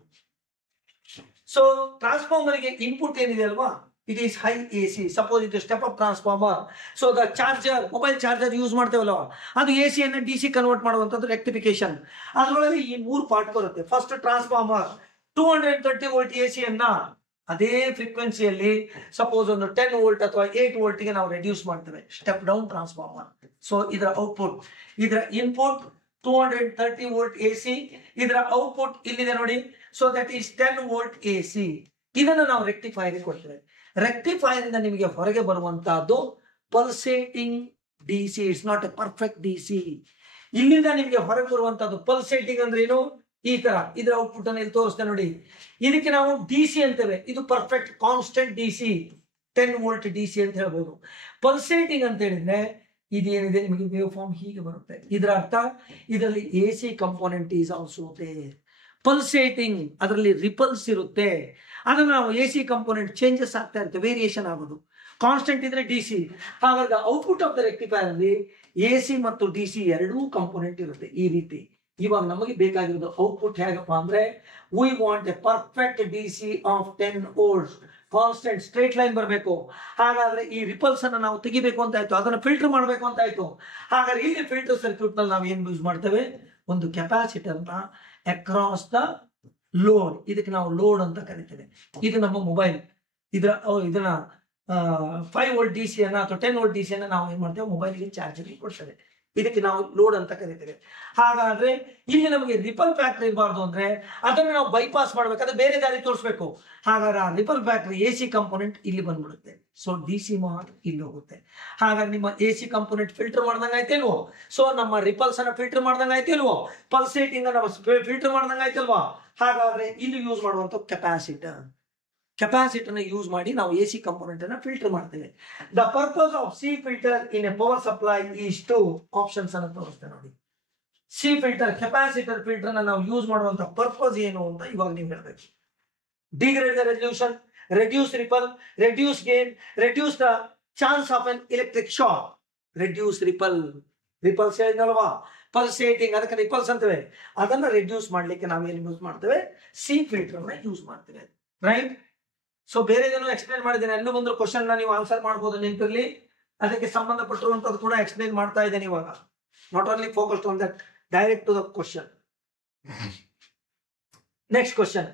So transformer ಗೆ input ಏನಿದೆ ಅಲ್ವಾ, it is high AC. Suppose it is step up transformer. So the charger, mobile charger use ಮಾಡ್ತೇವಲ್ಲ, ಅದು AC ಅನ್ನ DC convert ಮಾಡುವಂತದ್ದು rectification. ಅದರೊಳಗೆ ಈ ಮೂರು ಪಾರ್ಟ್ ಬರುತ್ತೆ. ಫಸ್ಟ್ ಟ್ರಾನ್ಸ್ಫಾರ್ಮರ್ 230 ವೋಲ್ಟ್ AC ಅನ್ನ ಅದೇ ಫ್ರೀಕ್ವೆನ್ಸಿಯಲ್ಲಿ ಸಪೋಸ್ ಒಂದು 10 ವೋಲ್ಟ್ ಅಥವಾ 8 ವೋಲ್ಟ್ ಗೆ ನಾವು ರೆಡ್ಯೂಸ್ ಮಾಡ್ತೇವೆ, ಸ್ಟೆಪ್ ಡೌನ್ ಟ್ರಾನ್ಸ್ಫಾರ್ಮರ್. ಸೊ ಇದರ ಔಟ್ಪುಟ್, ಇದರ ಇನ್ಪುಟ್ 230 ವೋಲ್ಟ್ AC, ಇದರ ಔಟ್ಪುಟ್ ಇಲ್ಲಿದೆ ನೋಡಿ so that is 10 volt AC. ಇದನ್ನು ನಾವು ರೆಕ್ಟಿಫೈರ್ ಕೊಡ್ತೇವೆ. ರೆಕ್ಟಿಫೈರ್ ಇಂದ ನಿಮಗೆ ಹೊರಗೆ ಬರುವಂತಹದ್ದು pulsating DC. It's not a perfect DC. ಇಲ್ಲಿಂದ ನಿಮಗೆ ಹೊರಗೆ ಬರುವಂತಹದ್ದು ಪಲ್ಸೇಟಿಂಗ್ ಅಂದ್ರೆ ಏನು? ಈ ತರ ಇದರ ಔಟ್ಪುಟ್ ಅನ್ನು ಇಲ್ಲಿ ತೋರಿಸ್ತೇನೆ ನೋಡಿ. ಇದಕ್ಕೆ ನಾವು DC ಅಂತೇವೆ. ಇದು perfect constant DC, 10 volt DC ಅಂತ ಹೇಳ್ಬೋದು. ಪಲ್ಸೇಟಿಂಗ್ ಅಂತ ಹೇಳಿದ್ರೆ ಇದೇನಿದೆ ನಿಮಗೆ ವೇವ್ ಫಾರ್ಮ್ ಹೀಗೆ ಬರುತ್ತೆ. ಇದರ ಅರ್ಥ ಇದರಲ್ಲಿ AC component is also there. Pulsating ಅದರಲ್ಲಿ ರಿಪಲ್ಸ್ ಇರುತ್ತೆ. ಅದನ್ನು ನಾವು AC ಕಂಪೋನೆಂಟ್ ಚೇಂಜಸ್ ಆಗ್ತಾ ಇರುತ್ತೆ, ವೇರಿಯೇಷನ್ ಆಗೋದು. ಕಾನ್ಸ್ಟೆಂಟ್ ಇದ್ರೆ DC. ಹಾಗಾಗಿ ಔಟ್ಪುಟ್ ಆಫ್ ದ ರೆಕ್ಟಿಫೈರ್ ಅಲ್ಲಿ AC ಮತ್ತು DC ಎರಡೂ ಕಂಪೋನೆಂಟ್ ಇರುತ್ತೆ ಈ ರೀತಿ. ಇವಾಗ ನಮಗೆ ಬೇಕಾಗಿರೋದು ಔಟ್ಪುಟ್ ಹೇಗಪ್ಪ ಅಂದ್ರೆ we want A perfect DC of 10 volts. Constant straight line ಬರಬೇಕು. ಹಾಗಾದ್ರೆ ಈ ರಿಪಲ್ಸ್ ಅನ್ನು ನಾವು ತೆಗಿಬೇಕು ಅಂತ ಆಯ್ತು, ಅದನ್ನು ಫಿಲ್ಟರ್ ಮಾಡಬೇಕು ಅಂತ ಆಯ್ತು. ಹಾಗಾದ್ರೆ ಇಲ್ಲಿ ಫಿಲ್ಟರ್ ಸರ್ಕ್ಯೂಟ್ ನಲ್ಲಿ ನಾವು ಏನ್ ಯೂಸ್ ಮಾಡ್ತೇವೆ? ಒಂದು ಕೆಪಾಸಿಟರ್ ನ ಅಕ್ರಾಸ್ ದ ಲೋಡ್. ಇದಕ್ಕೆ ನಾವು ಲೋಡ್ ಅಂತ ಕರಿತೇವೆ. ಇದು ನಮ್ಮ ಮೊಬೈಲ್. ಇದನ್ನ 5 ವೋಲ್ಟ್ DC ಅನ್ನ ಅಥವಾ 10 ವೋಲ್ಟ್ DC ಅನ್ನ ನಾವು ಏನ್ ಮಾಡ್ತೇವೆ? ಮೊಬೈಲ್ಗೆ ಚಾರ್ಜ್ ಕೊಡ್ತೇವೆ. ಇದಕ್ಕೆ ನಾವು ಲೋಡ್ ಅಂತ ಕರಿತೇವೆ. ಹಾಗಾದ್ರೆ ಇಲ್ಲಿ ನಮಗೆ ರಿಪಲ್ ಫ್ಯಾಕ್ಟರ್ ಇರಬಾರ್ದು ಅಂದ್ರೆ ಅದನ್ನು ನಾವು ಬೈಪಾಸ್ ಮಾಡ್ಬೇಕಾದ್ರೆ ಬೇರೆ ದಾರಿ ತೋರಿಸ್ಬೇಕು. ಹಾಗಾದ್ರೆ ಆ ರಿಪಲ್ ಫ್ಯಾಕ್ಟರ್ AC ಕಂಪೋನೆಂಟ್ ಇಲ್ಲಿ ಬಂದ್ಬಿಡುತ್ತೆ. ಸೊ DC ಮಾತ್ರ ಇಲ್ಲಿ ಹೋಗುತ್ತೆ. ಹಾಗಾಗಿ ನಿಮ್ಮ AC ಕಂಪೋನೆಂಟ್ ಫಿಲ್ಟರ್ ಮಾಡ್ದಂಗ ಆಯ್ತೇಲ್ವೋ? ಸೊ ನಮ್ಮ ರಿಪಲ್ಸ್ ಅನ್ನ ಫಿಲ್ಟರ್ ಮಾಡ್ದಂಗ ಆಯ್ತೇಲ್ವೋ? ಪಲ್ಸೇಟಿಂಗ್ ಅನ್ನ ಫಿಲ್ಟರ್ ಮಾಡ್ದಂಗ ಆಯ್ತಲ್ವಾ? ಹಾಗಾದ್ರೆ ಇಲ್ಲಿ ಯೂಸ್ ಮಾಡುವಂತ ಕೆಪಾಸಿಟರ್ ಯೂಸ್ ಮಾಡಿ ನಾವು AC ಕಂಪೋನೆಂಟ್ ಅನ್ನ ಫಿಲ್ಟರ್ ಮಾಡ್ತೇವೆ. The purpose of C filter in a power supply is to options ಅನ್ನು ತೋರಿಸ್ತೇವೆ ನೋಡಿ. C ಫಿಲ್ಟರ್, ಕೆಪಾಸಿಟರ್ ಫಿಲ್ಟರ್ ನಾವು ಯೂಸ್ ಮಾಡುವಂತ ಪರ್ಪಸ್ ಏನು ಅಂತ ಇವಾಗ ನೀವು ಹೇಳ್ಬೇಕು. Degrade the resolution, reduce ripple, reduce gain, reduce the chance of an electric shock. Reduce ripples ಹೇಳಿದ್ನಲ್ವಾ? ಪಲ್ಸೇಟಿಂಗ್, ಅದಕ್ಕೆ ರಿಪಲ್ಸ್ ಅಂತೇವೆ. ಅದನ್ನ ರೆಡ್ಯೂಸ್ ಮಾಡ್ಲಿಕ್ಕೆ ನಾವು ಏನು ಯೂಸ್ ಮಾಡ್ತೇವೆ? C ಫಿಲ್ಟರ್ ಯೂಸ್ ಮಾಡ್ತೇವೆ. ರೈಟ್? ಸೊ ಬೇರೆದೇನೋ ಎಕ್ಸ್ಪ್ಲೇನ್ ಮಾಡಿದ್ದೇನೆ. ಎಲ್ಲೂ ಬಂದ್ರು ಕ್ವಶನ್ ನೀವು ಆನ್ಸರ್ ಮಾಡ್ಬೋದು, ನೆನಪಿರ್ಲಿ. ಅದಕ್ಕೆ ಸಂಬಂಧಪಟ್ಟಿರುವಂತದ್ದು ಕೂಡ ಎಕ್ಸ್ಪ್ಲೇನ್ ಮಾಡ್ತಾ ಇದ್ದೇನೆ ಇವಾಗ. Not only focused on that, direct to the question. Next question.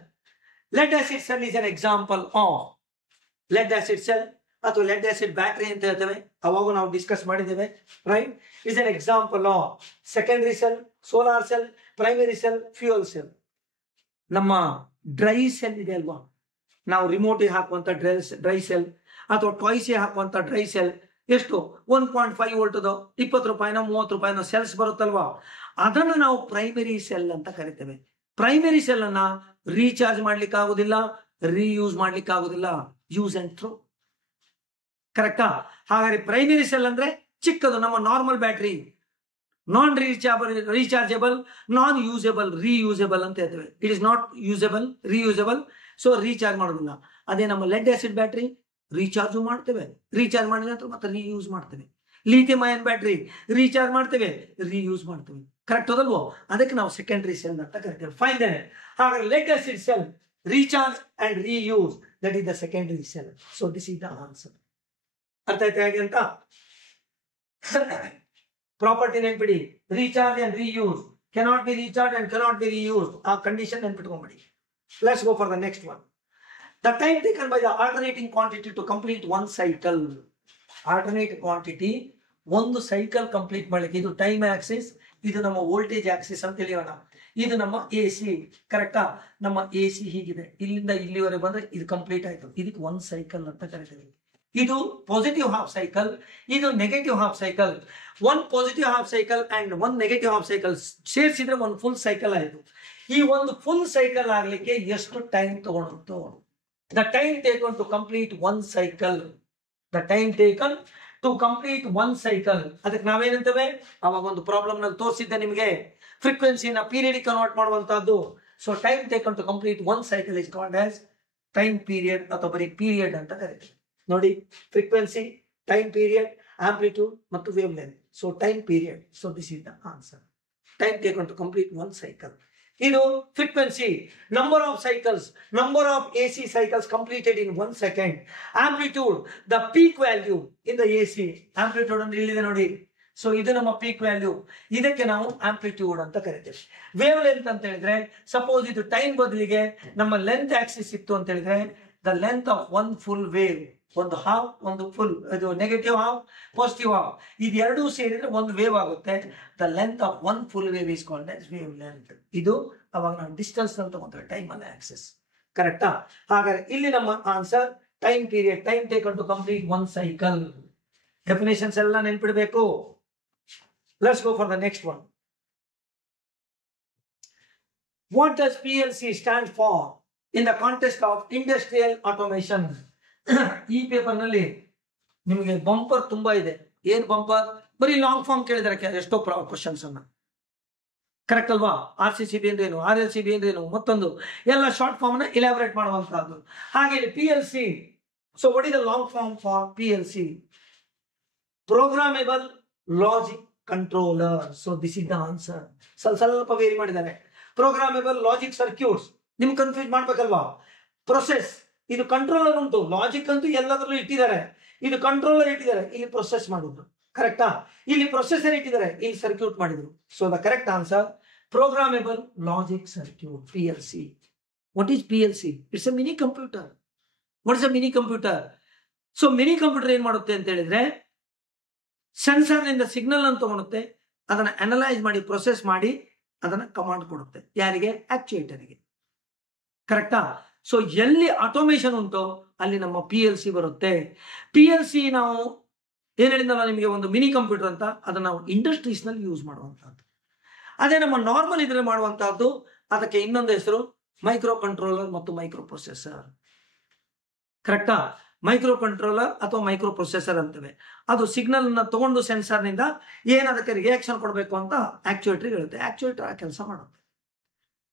Lead acid cell is an example of. Lead acid cell ಅಥವಾ ಲೆಡ್ ಆಸಿಡ್ ಬ್ಯಾಟರಿ ಅಂತ ಹೇಳ್ತೇವೆ. ಅವಾಗ ನಾವು ಡಿಸ್ಕಸ್ ಮಾಡಿದ್ದೇವೆ. Right? Is an example of secondary cell, solar cell, primary cell, fuel cell. ನಮ್ಮ dry cell ಇದೆ ಅಲ್ವಾ, ನಾವು ರಿಮೋಟಿಗೆ ಹಾಕುವಂತ ಡ್ರೈ ಸೆಲ್ ಅಥವಾ ಟಾಯ್ಸ್ಗೆ ಹಾಕುವಂತ ಡ್ರೈ ಸೆಲ್, ಎಷ್ಟು 1.5 ವೋಲ್ಟ್ 20 ರೂಪಾಯಿನ 30 ರೂಪಾಯಿನ ಸೆಲ್ಸ್ ಬರುತ್ತಲ್ವಾ, ಅದನ್ನು ನಾವು ಪ್ರೈಮರಿ ಸೆಲ್ ಅಂತ ಕರಿತೇವೆ. ಪ್ರೈಮರಿ ಸೆಲ್ ಅನ್ನ ರೀಚಾರ್ಜ್ ಮಾಡ್ಲಿಕ್ಕೆ ಆಗುದಿಲ್ಲ, ರೀಯೂಸ್ ಮಾಡ್ಲಿಕ್ಕೆ ಆಗುದಿಲ್ಲ. Use and throw. ಕರೆಕ್ಟಾ? ಹಾಗಾದ್ರೆ ಪ್ರೈಮರಿ ಸೆಲ್ ಅಂದ್ರೆ ಚಿಕ್ಕದು, ನಮ್ಮ normal battery. Non rechargeable, non usable, reusable ಅಂತ ಹೇಳ್ತೇವೆ. It is not usable, reusable. So recharge ಮಾಡೋದಿಲ್ಲ. ಅದೇ ನಮ್ಮ ಲೆಡ್ ಆಸಿಡ್ ಬ್ಯಾಟ್ರಿ ರೀಚಾರ್ಜ್ ಮಾಡ್ತೇವೆ, ರೀಚಾರ್ಜ್ ಮಾಡಿದ ನಂತರ ಮತ್ತೆ ರೀಯೂಸ್ ಮಾಡ್ತೇವೆ. ಲಿಥಿಯಂ ಅಯನ್ ಬ್ಯಾಟ್ರಿ ರೀಚಾರ್ಜ್ ಮಾಡ್ತೇವೆ, ರೀಯೂಸ್ ಮಾಡ್ತೇವೆ. ಕರೆಕ್ಟ್ ಅದಲ್ವೋ? ಅದಕ್ಕೆ ನಾವು ಸೆಕೆಂಡರಿ ಸೆಲ್ ಅಂತ ಕರಿತೇವೆ. Fine then. ಹಾಗಾದ್ರೆ lead acid cell recharge and reuse, that is the secondary cell. So this is the answer. ಅರ್ಥ ಆಯ್ತಾ ಹೇಗೆ ಅಂತ? ಪ್ರಾಪರ್ಟಿ ನೆನ್ಪಿಡಿ. Recharge and reuse, cannot be recharge and cannot be reuse. ಆ condition ನೆನ್ಪಿಟ್ಕೊಂಡ್ಬಿಡಿ. Let's go for the next one. The time taken by the alternating quantity to complete one cycle. Alternate quantity ಒಂದು cycle complete ಮಾಡ್ಲಿಕ್ಕೆ, ಇದು time Axis, ಇದು ನಮ್ಮ voltage Axis ಅಂತ ತಿಳಿಯೋಣ. ಇದು ನಮ್ಮ AC. ಕರೆಕ್ಟಾ? ನಮ್ಮ AC ಹೀಗಿದೆ, ಇಲ್ಲಿಂದ ಇಲ್ಲಿವರೆಗೆ ಬಂದ್ರೆ ಇದು ಕಂಪ್ಲೀಟ್ ಆಯ್ತು. ಇದಕ್ಕೆ ಒಂದು ಸೈಕಲ್ ಅಂತ ಕರಿತೇವೆ. ಇದು ಪಾಸಿಟಿವ್ ಹಾಫ್ ಸೈಕಲ್, ಇದು negative half cycle. One positive half cycle and one negative half cycle ಸೇರಿಸಿದ್ರೆ ಒಂದು ಫುಲ್ ಸೈಕಲ್ ಆಯ್ತು. ಈ ಒಂದು ಫುಲ್ ಸೈಕಲ್ ಆಗ್ಲಿಕ್ಕೆ ಎಷ್ಟು ಟೈಮ್ ತಗೊಂಡು? The time taken to complete one cycle. The time taken to complete one cycle. ಅದಕ್ಕೆ ನಾವೇನಂತೇವೆ? ಅವಾಗ ಒಂದು ಪ್ರಾಬ್ಲಮ್ ನಲ್ಲಿ ತೋರಿಸಿದ್ದೆ ನಿಮಗೆ, ಫ್ರೀಕ್ವೆನ್ಸಿನ ಪೀರಿಯಡ್ ಕನ್ವರ್ಟ್ ಮಾಡುವಂತಹದ್ದು. So time taken to complete one cycle is called as time period ಅಥವಾ ಬರೀ ಪೀರಿಯಡ್ ಅಂತ ಕರೀತೀವಿ. ನೋಡಿ, ಫ್ರೀಕ್ವೆನ್ಸಿ, ಟೈಮ್ ಪೀರಿಯಡ್, ಆಂಪ್ಲಿಟ್ಯೂಡ್ ಮತ್ತು wavelength. So time period. So this is the answer. Time taken to complete one cycle. ಇದು frequency, number of cycles, number of AC cycles completed in 1 second. Amplitude, the peak value in the AC. Amplitude ಅಂದ್ರೆ ಇಲ್ಲಿದೆ ನೋಡಿ. So ಇದು ನಮ್ಮ peak value. ಇದಕ್ಕೆ ನಾವು amplitude ಅಂತ ಕರಿತೇವೆ. ವೇವ್ ಲೆಂತ್ ಅಂತ ಹೇಳಿದ್ರೆ, ಸಪೋಸ್ ಇದು ಟೈಮ್ ಬದಲಿಗೆ ನಮ್ಮ ಲೆಂತ್ ಆಕ್ಸಿಸ್ ಇತ್ತು ಅಂತ ಹೇಳಿದ್ರೆ the length of one full wave, ಒಂದು ಹಾಫ್ ಒಂದು ಫುಲ್, ಇದು ನೆಗೆಟಿವ್ ಹಾಫ್ ಪಾಸಿಟಿವ್ ಹಾಫ್, ಇದೆರಡೂ ಸೇರಿದ್ರೆ ಒಂದು ವೇವ್ ಆಗುತ್ತೆ. The length of one full wave is called as wave length. ಇದು ಅವಾಗ ನಾವು ಡಿಸ್ಟೆನ್ಸ್ ಅಂತ ತಗೊಂಡ್ರೆ ಟೈಮ್ ಅನ್ನ ಆಕ್ಸೆಸ್. ಕರೆಕ್ಟಾ? ಹಾಗಾದ್ರೆ ಇಲ್ಲಿ ನಮ್ಮ answer time period, time taken to complete one cycle. Definitions ಎಲ್ಲ ನೆನ್ಪಿಡ್ಬೇಕು. Let's go for the next one. What does PLC stand for in the context of industrial automation? ಈ ಪೇಪರ್ ನಲ್ಲಿ ನಿಮಗೆ ಬಂಪರ್ ತುಂಬಾ ಇದೆ. ಏನ್ ಬಂಪರ್? ಬರೀ ಲಾಂಗ್ ಫಾರ್ಮ್ ಕೇಳಿದಾರೆ ಎಷ್ಟೋ ಕ್ವಶನ್ಸ್ ಅನ್ನ. ಕರೆಕ್ಟ್ ಅಲ್ವಾ? RCCB ಅಂದ್ರೇನು, RLCB ಅಂದ್ರೇನು, ಮತ್ತೊಂದು ಎಲ್ಲ ಶಾರ್ಟ್ ಫಾರ್ಮ್ ನ ಇಲಾಬರೇಟ್ ಮಾಡುವಂತಹದ್ದು. ಹಾಗೆ PLC. So what is the long form for PLC? Programmable logic controller. So this is the answer. ಸ್ವಲ್ಪ ವೇರಿ ಮಾಡಿದ್ದಾರೆ. ಪ್ರೋಗ್ರಾಮೇಬಲ್ ಲಾಜಿಕ್ ಸರ್ಕ್ಯೂಟ್ಸ್, ನಿಮ್ಗೆ ಕನ್ಫ್ಯೂಸ್ ಮಾಡ್ಬೇಕಲ್ವಾ? ಪ್ರೊಸೆಸ್, ಇದು ಕಂಟ್ರೋಲರ್ ಉಂಟು, ಲಾಜಿಕ್ ಅಂತೂ ಎಲ್ಲದರಲ್ಲೂ ಇಟ್ಟಿದ್ದಾರೆ, ಇದು ಕಂಟ್ರೋಲರ್ ಇಟ್ಟಿದ್ದಾರೆ, ಇಲ್ಲಿ ಪ್ರೊಸೆಸ್ ಮಾಡಿದ್ರು. ಕರೆಕ್ಟಾ? ಇಲ್ಲಿ ಪ್ರೊಸೆಸರ್ ಇಟ್ಟಿದ್ದಾರೆ, ಇಲ್ಲಿ ಸರ್ಕ್ಯೂಟ್ ಮಾಡಿದ್ರು. So the correct answer programmable logic circuit, PLC. What is PLC? It's A mini computer. What is a mini computer? So mini computer ಏನ್ ಮಾಡುತ್ತೆ ಅಂತ ಹೇಳಿದ್ರೆ, ಸೆನ್ಸರ್ ನಿಂದ ಸಿಗ್ನಲ್ ಅನ್ನು ತಗೊಳುತ್ತೆ, ಅದನ್ನ ಅನಲೈಸ್ ಮಾಡಿ ಪ್ರೊಸೆಸ್ ಮಾಡಿ ಅದನ್ನ ಕಮಾಂಡ್ ಕೊಡುತ್ತೆ. ಯಾರಿಗೆ? ಆಕ್ಚುಯೇಟರ್ಗೆ. ಕರೆಕ್ಟಾ? ಸೊ ಎಲ್ಲಿ ಆಟೋಮೇಷನ್ ಉಂಟೋ ಅಲ್ಲಿ ನಮ್ಮ PLC ಬರುತ್ತೆ. PLC ನಾವು ಏನ್ ಹೇಳಿದ್ನಲ್ಲ ನಿಮಗೆ, ಒಂದು ಮಿನಿ ಕಂಪ್ಯೂಟರ್ ಅಂತ, ಅದನ್ನ ನಾವು ಇಂಡಸ್ಟ್ರೀಸ್ ನಲ್ಲಿ ಯೂಸ್ ಮಾಡುವಂತಹದ್ದು. ಅದೇ ನಮ್ಮ ನಾರ್ಮಲ್ ಇದ್ರೆ ಮಾಡುವಂತಹದ್ದು, ಅದಕ್ಕೆ ಇನ್ನೊಂದು ಹೆಸರು ಮೈಕ್ರೋ ಕಂಟ್ರೋಲರ್ ಮತ್ತು ಮೈಕ್ರೋ ಪ್ರೊಸೆಸರ್. ಕರೆಕ್ಟಾ? ಮೈಕ್ರೋ ಕಂಟ್ರೋಲರ್ ಅಥವಾ ಮೈಕ್ರೋ ಪ್ರೊಸೆಸರ್ ಅಂತವೆ. ಅದು ಸಿಗ್ನಲ್ ನ ತಗೊಂಡು ಸೆನ್ಸರ್ ನಿಂದ ಏನ್ ಅದಕ್ಕೆ ರಿಯಾಕ್ಷನ್ ಕೊಡಬೇಕು ಅಂತ ಆಕ್ಚುಯೇಟರ್ ಹೇಳುತ್ತೆ. ಆಕ್ಚುಯೇಟರ್ ಆ ಕೆಲಸ ಮಾಡುತ್ತೆ.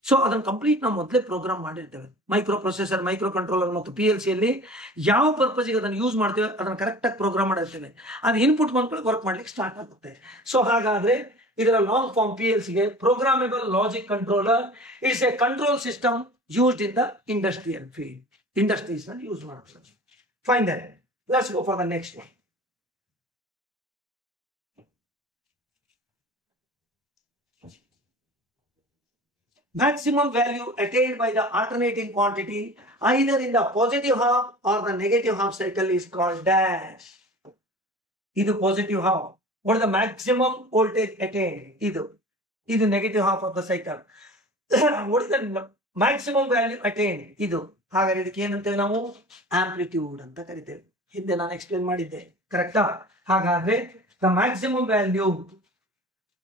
ಸೊ ಅದನ್ನ ಕಂಪ್ಲೀಟ್ ನಾವು ಮೊದಲೇ ಪ್ರೋಗ್ರಾಮ್ ಮಾಡಿರ್ತೇವೆ. ಮೈಕ್ರೋ ಪ್ರೊಸೆಸರ್, ಮೈಕ್ರೋ ಕಂಟ್ರೋಲರ್ ಮತ್ತು PLC ಯಲ್ಲಿ ಯಾವ ಪರ್ಪಸ್ಗೆ ಅದನ್ನು ಯೂಸ್ ಮಾಡ್ತೇವೆ ಅದನ್ನ ಕರೆಕ್ಟ್ ಆಗಿ ಪ್ರೋಗ್ರಾಮ್ ಮಾಡಿರ್ತೇವೆ. ಅದು ಇನ್ಪುಟ್ ಮಾಡ್ಕೊಂಡು ವರ್ಕ್ ಮಾಡ್ಲಿಕ್ಕೆ ಸ್ಟಾರ್ಟ್ ಆಗುತ್ತೆ. ಸೊ ಹಾಗಾದ್ರೆ ಇದರ ಲಾಂಗ್ ಫಾರ್ಮ್ PLC ಗೆ programmable logic controller. It's A control system used in the industrial field. Industries ನಲ್ಲಿ ಯೂಸ್ ಮಾಡುತ್ತೆ. Fine then. Let's go for the next one. Maximum value attained by the alternating quantity either in the positive half or the negative half cycle is called dash. Idu positive half. What is the maximum voltage attained? Idu negative half of the cycle. What is the maximum value attained? Idu. ಹಾಗಾದ್ರೆ ಇದಕ್ಕೆ ಏನಂತೇವೆ ನಾವು? Amplitude ಅಂತ ಕರಿತೇವೆ. ಹಿಂದೆ ನಾನು explain ಮಾಡಿದ್ದೆ. ಕರೆಕ್ಟಾ? ಹಾಗಾದ್ರೆ the maximum value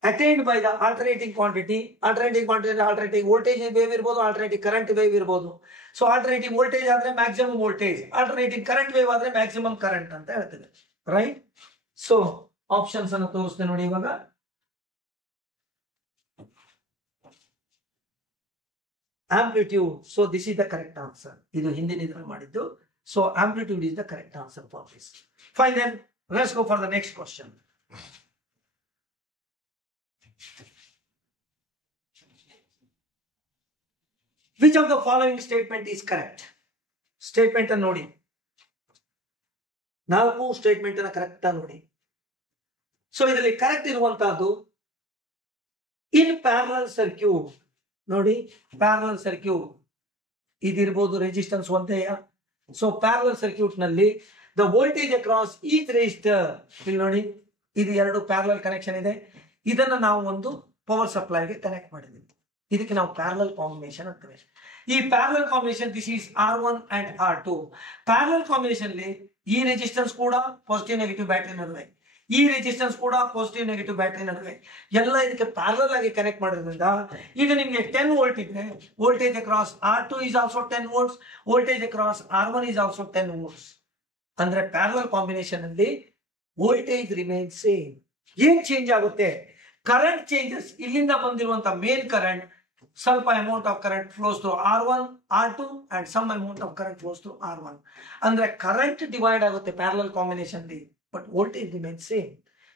attained by the alternating quantity. Alternating quantity alternating voltage wave ಇರ್ಬೋದು, ಆಲ್ಟರ್ನೇಟಿಂಗ್ ಕರೆಂಟ್ ವೇವ್ ಇರ್ಬೋದು. ಸೊ ಆಲ್ಟರ್ನೇಟಿಂಗ್ ವೋಲ್ಟೇಜ್ ಆದ್ರೆ maximum voltage, alternating current wave ಆದ್ರೆ ಮ್ಯಾಕ್ಸಿಮಮ್ ಕರೆಂಟ್ ಅಂತ ಹೇಳ್ತೇವೆ. ರೈಟ್? ಸೊ ಆಪ್ಷನ್ಸ್ ಅನ್ನು ತೋರಿಸ್ತೇನೆ ನೋಡಿ ಇವಾಗ. Amplitude. So this is the correct answer. Idu hindi nidra madiddu. So amplitude is the correct answer for this. Fine then, let's go for the next question. Which of the following statement is correct? Statement and nodi. Nalku statement and correct nodi. So idರಲ್ಲಿ correct ಇರುವಂತಹದ್ದು in parallel circuit. ನೋಡಿ, parallel circuit ಇದಿರ್ಬೋದು, resistance ಒಂದೇ. So parallel circuit ನಲ್ಲಿ the voltage across each resistor, ಇಲ್ಲಿ ನೋಡಿ ಇದು ಎರಡು parallel connection ಇದೆ. ಇದನ್ನ ನಾವು ಒಂದು ಪವರ್ ಸಪ್ಲೈಗೆ ಕನೆಕ್ಟ್ ಮಾಡಿದ್ವಿ. ಇದಕ್ಕೆ ನಾವು ಪ್ಯಾರಲಲ್ ಕಾಂಬಿನೇಷನ್ ಅಂತೀವಿ. ಈ parallel combination this is R1 and R2. Parallel combination ಅಲ್ಲಿ ಈ ರೆಸಿಸ್ಟೆನ್ಸ್ ಕೂಡ ಪಾಸಿಟಿವ್ ನೆಗೆಟಿವ್ ಬ್ಯಾಟರಿ ನಡುವೆ, ಈ ರೆಸಿಸ್ಟೆನ್ಸ್ ಕೂಡ ಪಾಸಿಟಿವ್ ನೆಗೆಟಿವ್ ಬ್ಯಾಟರಿ ನಡುವೆ ಎಲ್ಲ ಇದಕ್ಕೆ ಪ್ಯಾರಲಲ್ ಆಗಿ ಕನೆಕ್ಟ್ ಮಾಡೋದ್ರಿಂದ ಈಗ ನಿಮಗೆ 10 ವೋಲ್ಟ್ ಇದ್ರೆ voltage across R2 is also 10 volts, voltage across R1 is also 10 volts. ಅಂದ್ರೆ ಪ್ಯಾರಲಲ್ ಕಾಂಬಿನೇಷನ್ ಅಲ್ಲಿ ವೋಲ್ಟೇಜ್ ರಿಮೇನ್ ಸೇಮ್. ಏನ್ ಚೇಂಜ್ ಆಗುತ್ತೆ? Current changes. ಇಲ್ಲಿಂದ ಬಂದಿರುವಂತ ಮೇನ್ ಕರೆಂಟ್, ಸ್ವಲ್ಪ amount of current flows through R1, R2 and some amount of current flows through R1. ಅಂದ್ರೆ current divide ಆಗುತ್ತೆ parallel combination ಅಲ್ಲಿ, but voltage remains same.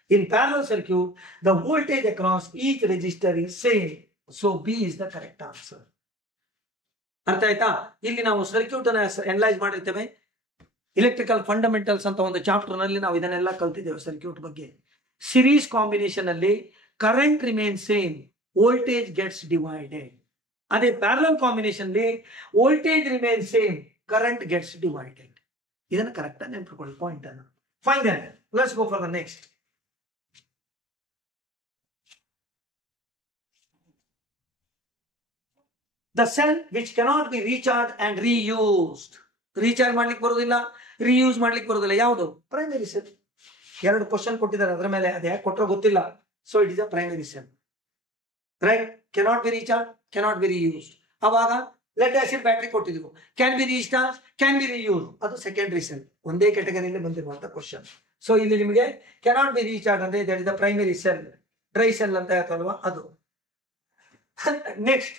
In parallel circuit, the voltage across each resistor is same. So B is the correct answer. ಅರ್ಥ ಆಯ್ತಾ? ಇಲ್ಲಿ ನಾವು circuit ಅನ್ನ analyse ಮಾಡಿರ್ತೇವೆ. Electrical fundamentals ಅಂತ ಒಂದು ಚಾಪ್ಟರ್ ನಲ್ಲಿ ನಾವು ಇದನ್ನೆಲ್ಲ ಕಲ್ತಿದ್ದೇವೆ ಸರ್ಕ್ಯೂಟ್ ಬಗ್ಗೆ. ಸಿರೀಸ್ ಕಾಂಬಿನೇಷನ್ ಅಲ್ಲಿ current remain same, voltage gets divided. ಅದೇ ಪ್ಯಾರಲಲ್ ಕಾಂಬಿನೇಷನ್ ಅಲ್ಲಿ voltage remain same, current gets divided. ಇದನ್ನು ಕರೆಕ್ಟ್ ಆಗಿ ನೆನಪಿಟ್ಕೊಳ್ಳಿ ಪಾಯಿಂಟ್ ಅನ್ನು. Fine then, let's go for the next. The cell which cannot be recharged and reused. Recharge ಮಾಡ್ಲಿಕ್ಕೆ ಬರೋದಿಲ್ಲ, reuse ಮಾಡ್ಲಿಕ್ಕೆ ಬರೋದಿಲ್ಲ, ಯಾವುದು? Primary cell. ಎರಡು ಕ್ವಶನ್ ಕೊಟ್ಟಿದ್ದಾರೆ ಅದರ ಮೇಲೆ, ಅದು ಯಾಕೆ ಕೊಟ್ಟರೋ ಗೊತ್ತಿಲ್ಲ. So it is a primary cell, right? Cannot be recharge, cannot be reused. ಅವಾಗ ಲೆಡ್ ಆಸಿಡ್ ಬ್ಯಾಟ್ರಿ ಕೊಟ್ಟಿದ್ವು, can be recharge, can be reuse, ಅದು ಸೆಕೆಂಡರಿ ಸೆಲ್. ಒಂದೇ ಕ್ಯಾಟಗರಿಯಲ್ಲಿ ಬಂದಿರುವಂತ ಕ್ವಶನ್. ಸೊ ಇಲ್ಲಿ ನಿಮಗೆ ಕೆನಾಟ್ ಬಿ ರೀಚಾರ್ಜ್ ಅಂದ್ರೆ that is the primary cell, dry cell ಅಂತ ಹೇಳ್ತಲ್ವಾ ಅದು. Next,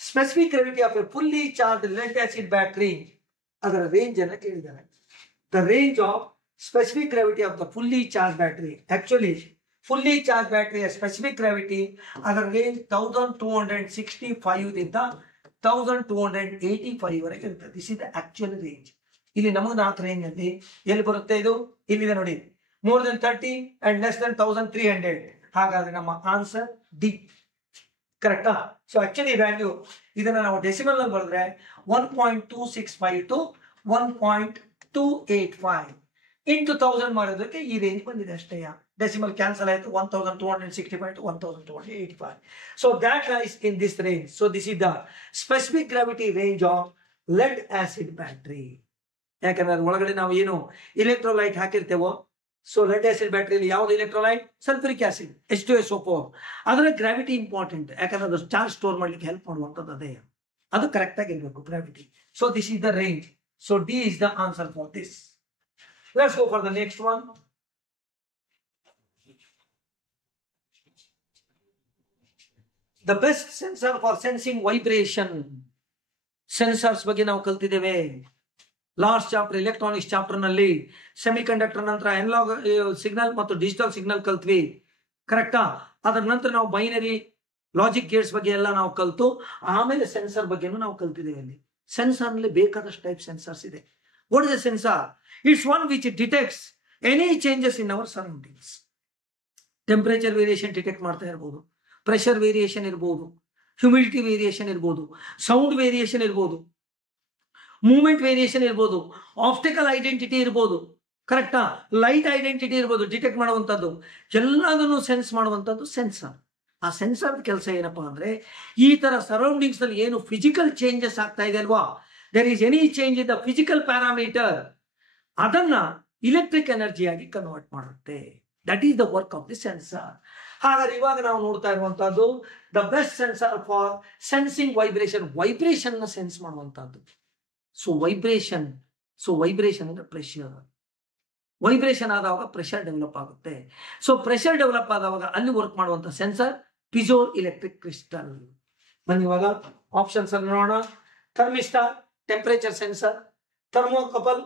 specific gravity of a fully charge lead acid battery, ಅದರ ರೇಂಜ್ ಅನ್ನ ಕೇಳಿದ್ದಾರೆ. The range of specific gravity of the fully charge battery. Actually fully charge ಬ್ಯಾಟ್ರಿಯ specific gravity ಅದರ ರೇಂಜ್ 1265 ದಿಂದ 1285 ವರೆಗೆ ಇರುತ್ತೆ. This is the actual range. ಇಲ್ಲಿ ನಮಗೆ 4 ರೇಂಜ್ ಅಲ್ಲಿ ಎಲ್ಲಿ ಬರುತ್ತೆ ಇದು? ಇಲ್ಲಿದೆ ನೋಡಿ, more than 30 and less than 1300. ಹಾಗಾದ್ರೆ ನಮ್ಮ ಆನ್ಸರ್ ಡಿ, ಕರೆಕ್ಟಾ? ಸೊ ಆಕ್ಚುಲಿ ವ್ಯಾಲ್ಯೂ ಇದನ್ನ ನಾವು ಡೆಸಿಮಲ್ ನಲ್ಲಿ ಬರೆದ್ರೆ 1.265 to 1.285 ಇಂಟು 1000 ಮಾಡೋದಕ್ಕೆ ಈ ರೇಂಜ್ ಬಂದಿದೆ ಅಷ್ಟೇ. ಡೆಸಿಮಲ್ ಕ್ಯಾನ್ಸಲ್ ಆಯಿತು, 1265 to 1285. So that lies in this range. So this is the specific gravity range of lead acid battery. ಯಾಕಂದ್ರೆ ಅದ್ರ ಒಳಗಡೆ ನಾವು ಏನು ಇಲೆಕ್ಟ್ರೋಲೈಟ್ ಹಾಕಿರ್ತೇವೋ, ಸೊ ಲೆಡ್ ಆಸಿಡ್ ಬ್ಯಾಟ್ರಿಯಲ್ಲಿ ಯಾವ್ದು ಇಲೆಕ್ಟ್ರೋಲೈಟ್? Sulphuric acid, H2SO4. ಅದರ ಗ್ರಾವಿಟಿ ಇಂಪಾರ್ಟೆಂಟ್, ಯಾಕಂದ್ರೆ ಅದು ಚಾರ್ಜ್ ಸ್ಟೋರ್ ಮಾಡ್ಲಿಕ್ಕೆ ಹೆಲ್ಪ್ ಮಾಡುವಂಥದ್ದು ಅದೇ, ಅದು ಕರೆಕ್ಟ್ ಆಗಿ ಇರಬೇಕು gravity. So this is the range. So D is the answer for this. Let's go for the next one. The best sensor for sensing vibration. Sensors ಬಗ್ಗೆ ನಾವು ಕಲ್ತಿದ್ದೇವೆ ಲಾಸ್ಟ್ ಚಾಪ್ಟರ್, ಎಲೆಕ್ಟ್ರಾನಿಕ್ಸ್ ಚಾಪ್ಟರ್ ನಲ್ಲಿ. Semiconductor ನಂತರ analogue signal ಮತ್ತು digital signal ಕಲ್ತ್ವಿ, ಕರೆಕ್ಟಾ? ಅದರ ನಂತರ ನಾವು ಬೈನರಿ ಲಾಜಿಕ್ ಗೇಟ್ಸ್ ಬಗ್ಗೆ ಎಲ್ಲ ನಾವು ಕಲ್ತು ಆಮೇಲೆ ಸೆನ್ಸರ್ ಬಗ್ಗೆನೂ ನಾವು ಕಲ್ತಿದ್ದೇವೆ. ಅಲ್ಲಿ ಸೆನ್ಸರ್ ನಲ್ಲಿ ಬೇಕಾದಷ್ಟು ಟೈಪ್ ಸೆನ್ಸರ್ಸ್ ಇದೆ. What is a sensor? It's one which detects any changes in our surroundings. Temperature variation detect ಮಾಡ್ತಾ ಇರಬಹುದು, ಪ್ರೆಷರ್ ವೇರಿಯೇಷನ್ ಇರಬಹುದು, ಹ್ಯೂಮಿಡಿಟಿ ವೇರಿಯೇಷನ್ ಇರಬಹುದು, ಸೌಂಡ್ ವೇರಿಯೇಷನ್ ಇರಬಹುದು, ಮೂವ್ಮೆಂಟ್ ವೇರಿಯೇಷನ್ ಇರಬಹುದು, ಆಪ್ಟಿಕಲ್ ಐಡೆಂಟಿಟಿ ಇರಬಹುದು, ಕರೆಕ್ಟಾ? ಲೈಟ್ ಐಡೆಂಟಿಟಿ ಇರಬಹುದು, ಡಿಟೆಕ್ಟ್ ಮಾಡುವಂಥದ್ದು ಎಲ್ಲದನ್ನು ಸೆನ್ಸ್ ಮಾಡುವಂಥದ್ದು ಸೆನ್ಸರ್. ಆ ಸೆನ್ಸರ್ ಕೆಲಸ ಏನಪ್ಪಾ ಅಂದ್ರೆ, ಈ ತರ ಸರೌಂಡಿಂಗ್ಸ್ ನಲ್ಲಿ ಏನು ಫಿಸಿಕಲ್ ಚೇಂಜಸ್ ಆಗ್ತಾ ಇದೆ ಅಲ್ವಾ, there is any change in the physical parameter, ಅದನ್ನ ಇಲೆಕ್ಟ್ರಿಕ್ ಎನರ್ಜಿಯಾಗಿ ಕನ್ವರ್ಟ್ ಮಾಡುತ್ತೆ. That is the work of the sensor. ಹಾಗಾದ್ರೆ ಇವಾಗ ನಾವು ನೋಡ್ತಾ ಇರುವಂತಹದ್ದು the best sensor for sensing vibration, vibration ನ ಸೆನ್ಸ್ ಮಾಡುವಂತಹದ್ದು. ಸೊ ವೈಬ್ರೇಷನ್ ಅಂದ್ರೆ ಪ್ರೆಷರ್. ವೈಬ್ರೇಷನ್ ಆದಾಗ ಪ್ರೆಷರ್ ಡೆವಲಪ್ ಆಗುತ್ತೆ. ಸೊ ಪ್ರೆಷರ್ ಡೆವಲಪ್ ಆದಾಗ ಅಲ್ಲಿ ವರ್ಕ್ ಮಾಡುವಂತ ಸೆನ್ಸರ್ ಪಿಜೋ ಎಲೆಕ್ಟ್ರಿಕ್ ಕ್ರಿಸ್ಟಲ್. ಬನ್ನಿ ಇವಾಗ ಆಪ್ಷನ್ಸ್ ಅನ್ನು ನೋಡೋಣ. ಥರ್ಮಿಸ್ಟಾರ್ ಟೆಂಪರೇಚರ್ ಸೆನ್ಸರ್, ಥರ್ಮೋಕಪಲ್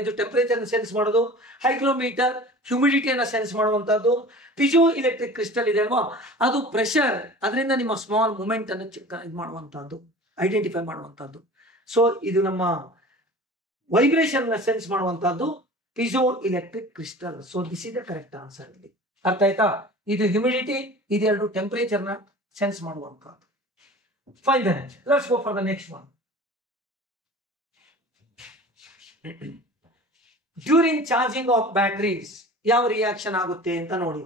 ಇದು ಟೆಂಪರೇಚರ್ ಸೆನ್ಸ್ ಮಾಡೋದು, ಹೈಗ್ರೋಮೀಟರ್ ಹ್ಯೂಮಿಡಿಟಿಯನ್ನು ಸೆನ್ಸ್ ಮಾಡುವಂತದ್ದು, ಪಿಜೋ ಎಲೆಕ್ಟ್ರಿಕ್ ಕ್ರಿಸ್ಟಲ್ ಇದೆ ಅಲ್ವಾ ಅದು ಪ್ರೆಷರ್, ಅದರಿಂದ ನಿಮ್ಮ ಸ್ಮಾಲ್ ಮೂಮೆಂಟ್ ಅನ್ನು ಇದು ಮಾಡುವಂತಹದ್ದು, ಐಡೆಂಟಿಫೈ ಮಾಡುವಂತಹದ್ದು. ಸೊ ಇದು ನಮ್ಮ ವೈಬ್ರೇಷನ್ ಸೆನ್ಸ್ ಮಾಡುವಂತಹದ್ದು piezo electric crystal. So this is the correct answer. ಇಲ್ಲಿ ಅರ್ಥ ಆಯ್ತಾ? ಇದು ಹ್ಯೂಮಿಡಿಟಿ, ಇದೆರಡು ಟೆಂಪರೇಚರ್ ನ ಸೆನ್ಸ್ ಮಾಡುವಂತಹದ್ದು. Fine then let's go for the next one. During charging of batteries ಯಾವ ರಿಯಾಕ್ಷನ್ ಆಗುತ್ತೆ ಅಂತ ನೋಡಿ.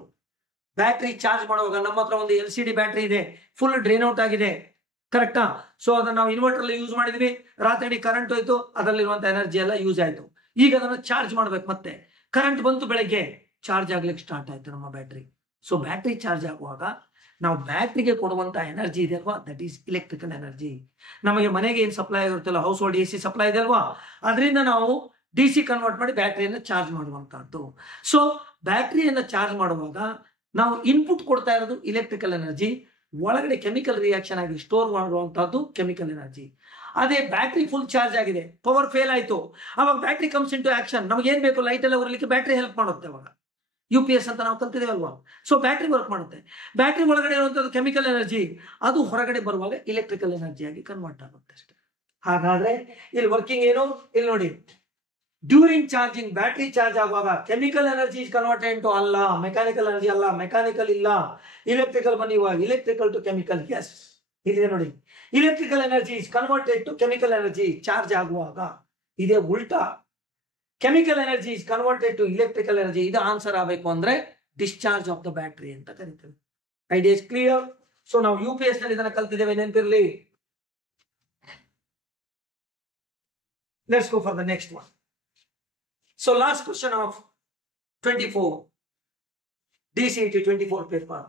ಬ್ಯಾಟ್ರಿ ಚಾರ್ಜ್ ಮಾಡುವಾಗ ನಮ್ಮ ಹತ್ರ ಒಂದು LCD ಬ್ಯಾಟ್ರಿ ಇದೆ, ಫುಲ್ ಡ್ರೈನ್ ಔಟ್ ಆಗಿದೆ, ಕರೆಕ್ಟಾ? ಸೊ ಅದನ್ನ ನಾವು ಇನ್ವರ್ಟರ್ ಯೂಸ್ ಮಾಡಿದ್ವಿ, ರಾತ್ರಿ ಕರೆಂಟ್ ಹೋಯ್ತು, ಅದರಲ್ಲಿರುವಂತ ಎನರ್ಜಿ ಎಲ್ಲ ಯೂಸ್ ಆಯ್ತು. ಈಗ ಅದನ್ನ ಚಾರ್ಜ್ ಮಾಡ್ಬೇಕು, ಮತ್ತೆ ಕರೆಂಟ್ ಬಂತು, ಬೆಳಗ್ಗೆ ಚಾರ್ಜ್ ಆಗ್ಲಿಕ್ಕೆ ಸ್ಟಾರ್ಟ್ ಆಯ್ತು ನಮ್ಮ ಬ್ಯಾಟ್ರಿ. ಸೊ ಬ್ಯಾಟ್ರಿ ಚಾರ್ಜ್ ಆಗುವಾಗ ನಾವು ಬ್ಯಾಟ್ರಿಗೆ ಕೊಡುವಂತ ಎನರ್ಜಿ ಇದೆ ಅಲ್ವಾ, ದಟ್ ಈಸ್ ಇಲೆಕ್ಟ್ರಿಕಲ್ ಎನರ್ಜಿ. ನಮಗೆ ಮನೆಗೆ ಏನು ಸಪ್ಲೈ ಆಗಿರುತ್ತಲ್ಲ, ಹೌಸ್ ಹೋಲ್ಡ್ AC ಸಪ್ಲೈ ಇದೆ ಅಲ್ವಾ, ಅದರಿಂದ ನಾವು DC ಕನ್ವರ್ಟ್ ಮಾಡಿ ಬ್ಯಾಟ್ರಿಯನ್ನು ಚಾರ್ಜ್ ಮಾಡುವಂತಹದ್ದು. ಸೊ ಬ್ಯಾಟ್ರಿಯನ್ನು ಚಾರ್ಜ್ ಮಾಡುವಾಗ ನಾವು ಇನ್ಪುಟ್ ಕೊಡ್ತಾ ಇರೋದು ಇಲೆಕ್ಟ್ರಿಕಲ್ ಎನರ್ಜಿ, ಒಳಗಡೆ ಕೆಮಿಕಲ್ ರಿಯಾಕ್ಷನ್ ಆಗಿ ಸ್ಟೋರ್ ಮಾಡುವಂತಹದ್ದು ಕೆಮಿಕಲ್ ಎನರ್ಜಿ. ಅದೇ ಬ್ಯಾಟ್ರಿ ಫುಲ್ ಚಾರ್ಜ್ ಆಗಿದೆ, ಪವರ್ ಫೇಲ್ ಆಯ್ತು, ಅವಾಗ ಬ್ಯಾಟ್ರಿ ಕಮ್ಸ್ ಇಂಟು ಆಕ್ಷನ್. ನಮ್ಗೆ ಏನ್ ಬೇಕು, ಲೈಟ್ ಎಲ್ಲ ಉರಲಿಕ್ಕೆ ಬ್ಯಾಟ್ರಿ ಹೆಲ್ಪ್ ಮಾಡುತ್ತೆ. ಅವಾಗ UPS ಅಂತ ನಾವು ಕಲ್ತಿದ್ದೇವಲ್ವಾ, ಸೊ ಬ್ಯಾಟ್ರಿ ವರ್ಕ್ ಮಾಡುತ್ತೆ. ಬ್ಯಾಟ್ರಿ ಒಳಗಡೆ ಇರುವಂತದ್ದು ಕೆಮಿಕಲ್ ಎನರ್ಜಿ, ಅದು ಹೊರಗಡೆ ಬರುವಾಗ ಇಲೆಕ್ಟ್ರಿಕಲ್ ಎನರ್ಜಿಯಾಗಿ ಕನ್ವರ್ಟ್ ಆಗುತ್ತೆ ಅಷ್ಟೇ. ಹಾಗಾದ್ರೆ ಇಲ್ಲಿ ವರ್ಕಿಂಗ್ ಏನು, ಇಲ್ಲಿ ನೋಡಿ, ಡ್ಯೂರಿಂಗ್ ಚಾರ್ಜಿಂಗ್ ಬ್ಯಾಟ್ರಿ ಚಾರ್ಜ್ ಆಗುವಾಗ chemical energy is converted to ಅಲ್ಲ, ಮೆಕ್ಯಾನಿಕಲ್ ಎನರ್ಜಿ ಅಲ್ಲ, ಮೆಕ್ಯಾನಿಕಲ್ ಇಲ್ಲ, ಇಲೆಕ್ಟ್ರಿಕಲ್ ಬನ್ನಿ ಇವಾಗ, ಇಲೆಕ್ಟ್ರಿಕಲ್ ಟು ಕೆಮಿಕಲ್. ಎಸ್, ಇಲ್ಲಿದೆ ನೋಡಿ, electrical energy is converted to chemical energy charge ಆಗುವಾಗ. ಇದೇ ಉಲ್ಟಾ. Chemical energy is converted to electrical energy. ಇದು ಆನ್ಸರ್ ಆಗಬೇಕು ಅಂದ್ರೆ ಡಿಸ್ಚಾರ್ಜ್ ಆಫ್ ದ ಬ್ಯಾಟ್ರಿ ಅಂತ ಕರಿತೇವೆ. Idea is clear. ಸೊ ನಾವು UPS ನಲ್ಲಿ ಇದನ್ನ ಕಲ್ತಿದ್ದೇವೆ, ನೆನಪಿರಲಿ. Let's go for the next one. So last question of 24 DCET 24 paper.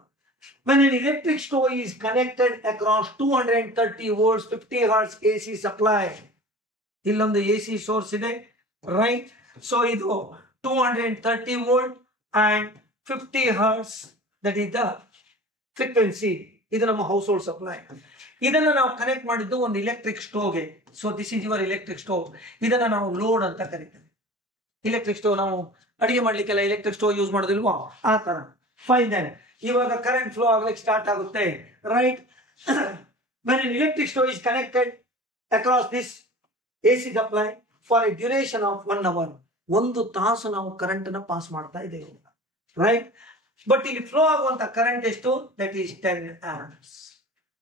When an electric stove is connected across 230 volts 50 hertz AC supply, illondu AC source ide, right? So idu 230 volt and 50 hertz, that is the frequency. Idu nama household supply. ಇದನ್ನ ನಾವು connect ಮಾಡಿದ್ದು ಒಂದು electric ಸ್ಟೋವ್ಗೆ. So this is your electric stove. ಇದನ್ನ ನಾವು load ಅಂತ ಕರಿತೇವೆ. Electric stove ನಾವು ಅಡಿಗೆ ಮಾಡ್ಲಿಕ್ಕೆಲ್ಲ ಎಲೆಕ್ಟ್ರಿಕ್ ಸ್ಟೋವ್ ಯೂಸ್ ಮಾಡೋದಿಲ್ವಾ, ಆ ತರ. ಫೈನ್. ದೆನ್ ಇವಾಗ ಕರೆಂಟ್ ಫ್ಲೋ ಆಗ್ಲಿಕ್ಕೆ ಸ್ಟಾರ್ಟ್ ಆಗುತ್ತೆ, right? when an electric stove is connected across this AC supply for a duration of 1 hour, 1 ತಾಸು ನಾವು ಕರೆಂಟ್ ಅನ್ನ ಪಾಸ್ ಮಾಡ್ತಾ ಇದ್ದೇವೆ, ರೈಟ್? ಬಟ್ ಇಲ್ಲಿ ಫ್ಲೋ ಆಗುವಂತ ಕರೆಂಟ್ ಎಷ್ಟು? That is 10 amps.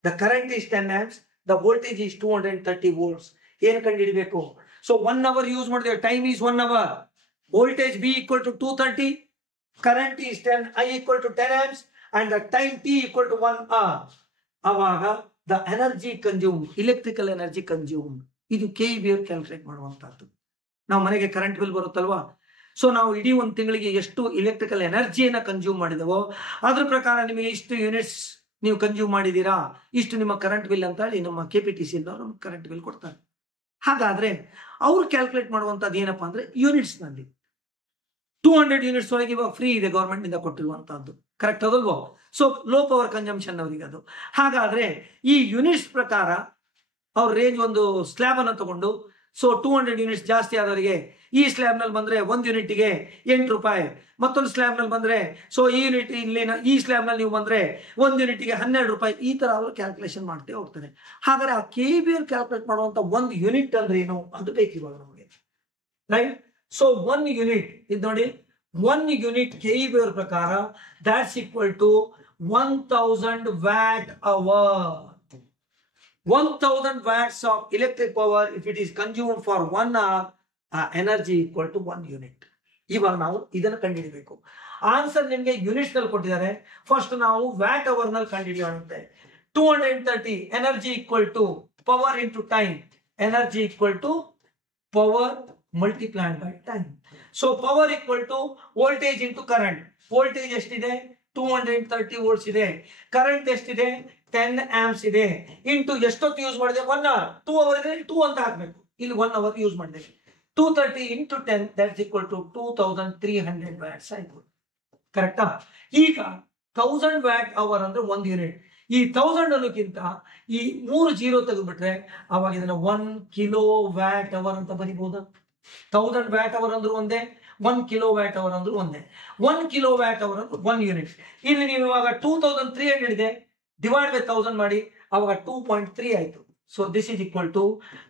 The current is 10 amps. The voltage is 230 volts. ಏನು ಕಂಡುಹಿಡಬೇಕು? So 1 hour use ಮಾಡಿದ್ರೆ time is 1 hour. Voltage B equal to 230. Current is 10. I equal to 10 amps. And the time T equal to 1 hour. ಆವಾಗ the energy consumed, electrical energy consumed, ಇದು KVA calculate ಮಾಡುವಂತದ್ದು. ನಾವು ಮನೆಗೆ current bill ಬರುತ್ತಲ್ವಾ, so ನಾವು ಇಡೀ ಒಂದು ತಿಂಗಳಿಗೆ ಎಷ್ಟು ಎಲೆಕ್ಟ್ರಿಕಲ್ ಎನರ್ಜಿಯನ್ನ ಕನ್ಸ್ಯೂಮ್ ಮಾಡಿದವೋ ಅದ್ರ ಪ್ರಕಾರ ನಿಮಗೆ ಇಷ್ಟು ಯೂನಿಟ್ಸ್ ನೀವು ಕನ್ಸ್ಯೂಮ್ ಮಾಡಿದೀರಾ, ಇಷ್ಟು ನಿಮ್ಮ ಕರೆಂಟ್ ಬಿಲ್ ಅಂತ ಹೇಳಿ ನಮ್ಮ KPTC ನಮ್ಗೆ ಕರೆಂಟ್ ಬಿಲ್ ಕೊಡ್ತಾರೆ. ಹಾಗಾದ್ರೆ ಅವ್ರು ಕ್ಯಾಲ್ಕುಲೇಟ್ ಮಾಡುವಂತದ್ದು ಏನಪ್ಪಾ ಅಂದ್ರೆ ಯೂನಿಟ್ಸ್ ನಲ್ಲಿ 200 ಯೂನಿಟ್ಸ್ ವರೆಗೆ ಇವಾಗ ಫ್ರೀ ಇದೆ ಗೌರ್ಮೆಂಟ್ ನಿಂದ ಕೊಟ್ಟಿರುವಂತಹದ್ದು, ಕರೆಕ್ಟ್ ಅದಲ್ವೋ? ಸೊ ಲೋ ಪವರ್ ಕನ್ಸಂಪ್ಷನ್ ಅವರಿಗೆ ಅದು. ಹಾಗಾದ್ರೆ ಈ ಯೂನಿಟ್ಸ್ ಪ್ರಕಾರ ಅವ್ರ ರೇಂಜ್ ಒಂದು ಸ್ಲ್ಯಾಬ್ ಅನ್ನು ತಗೊಂಡು, ಸೊ 200 ಯೂನಿಟ್ಸ್ ಜಾಸ್ತಿ ಆದವರಿಗೆ ಈ ಸ್ಲ್ಯಾಬ್ ನಲ್ಲಿ ಬಂದ್ರೆ 1 ಯೂನಿಟ್ಗೆ 8 ರೂಪಾಯಿ, ಮತ್ತೊಂದು ಸ್ಲ್ಯಾಬ್ ನಲ್ಲಿ ಬಂದ್ರೆ ಸೊ ಈ ಯೂನಿಟ್ ಈ ಸ್ಲ್ಯಾಬ್ ನಲ್ಲಿ ನೀವು ಬಂದ್ರೆ 1 ಯೂನಿಟ್ಗೆ 12 ರೂಪಾಯಿ, ಈ ತರ ಅವರು ಕ್ಯಾಲ್ಕುಲೇಷನ್ ಮಾಡ್ತೇ ಹೋಗ್ತಾರೆ. ಹಾಗಾದ್ರೆ ಆ KVA ಕ್ಯಾಲ್ಕುಲೇಟ್ ಮಾಡುವಂತ 1 ಯೂನಿಟ್ ಅಂದ್ರೆ ಏನು ಅದು ಬೇಕು ಇವಾಗ ನಮಗೆ, ರೈಟ್? ಸೊ 1 ಯೂನಿಟ್ ಇದು ನೋಡಿ, 1 ಯೂನಿಟ್ KVA ಪ್ರಕಾರ that's equal to 1000 watt hour. 1000 watts of electric power if it is consumed for 1 hour, energy equal to 1 unit. ಇವಾಗ ನಾವು ಇದನ್ನು ಕಂಡುಹಿಡಬೇಕು. ಆನ್ಸರ್ ನಿಮಗೆ ಯೂನಿಟ್ಸ್ ನಲ್ಲಿ ಕೊಟ್ಟಿದ್ದಾರೆ. ಫಸ್ಟ್ ನಾವು ವ್ಯಾಟ್ ಅವರ್ ನಲ್ಲಿ ಕಂಡುಹಿಡಿಯೋಣ. 230 energy equal to power into time, energy equal to power multiplied by time. So power equal to voltage into current. Voltage ಎಷ್ಟಿದೆ? 230 ವೋಲ್ಟ್ಸ್ ಇದೆ. ಕರೆಂಟ್ ಎಷ್ಟಿದೆ? 10 amps ಇದೆ. ಇಂಟು ಎಷ್ಟೊತ್ತು ಯೂಸ್ ಮಾಡಿದೆ? 1 hour. 2 hour ಇದೆ, 2 ಅಂತ ಹಾಕ್ಬೇಕು. ಇಲ್ಲಿ 1 hour ಯೂಸ್ ಮಾಡಿದೆ. 230 into 10 that's equal to 2300 watts ಆಯ್ತು, ಕರೆಕ್ಟಾ? ಈಗ 1000 ವ್ಯಾಟ್ ಅವರ್ ಅಂದ್ರೆ 1 ಯೂನಿಟ್. ಈ 1000 ಅನ್ನೋಕ್ಕಿಂತ ಈ 3 0 ತೆಗೆದ್ಬಿಟ್ರೆ ಅವಾಗ ಇದನ್ನ 1 ಕಿಲೋ ವ್ಯಾಟ್ ಅವರ್ ಅಂತ ಬರಿಬಹುದು. 1000 ವ್ಯಾಟ್ ಅವರ್ ಅಂದ್ರೂ ಒಂದೇ, 1 ಕಿಲೋ ವ್ಯಾಟ್ ಅವರ್ ಅಂದ್ರೂ ಒಂದೇ. 1 ಕಿಲೋ ವ್ಯಾಟ್ ಅವರ್ ಅಂದ್ರೆ 1 ಯೂನಿಟ್. ಇಲ್ಲಿ ನೀವು ಇವಾಗ 2300 ಇದೆ, ಡಿವೈಡ್ ಬೈ 1000 ಮಾಡಿ, ಅವಾಗ 2.3 ಆಯ್ತು. So this is equal to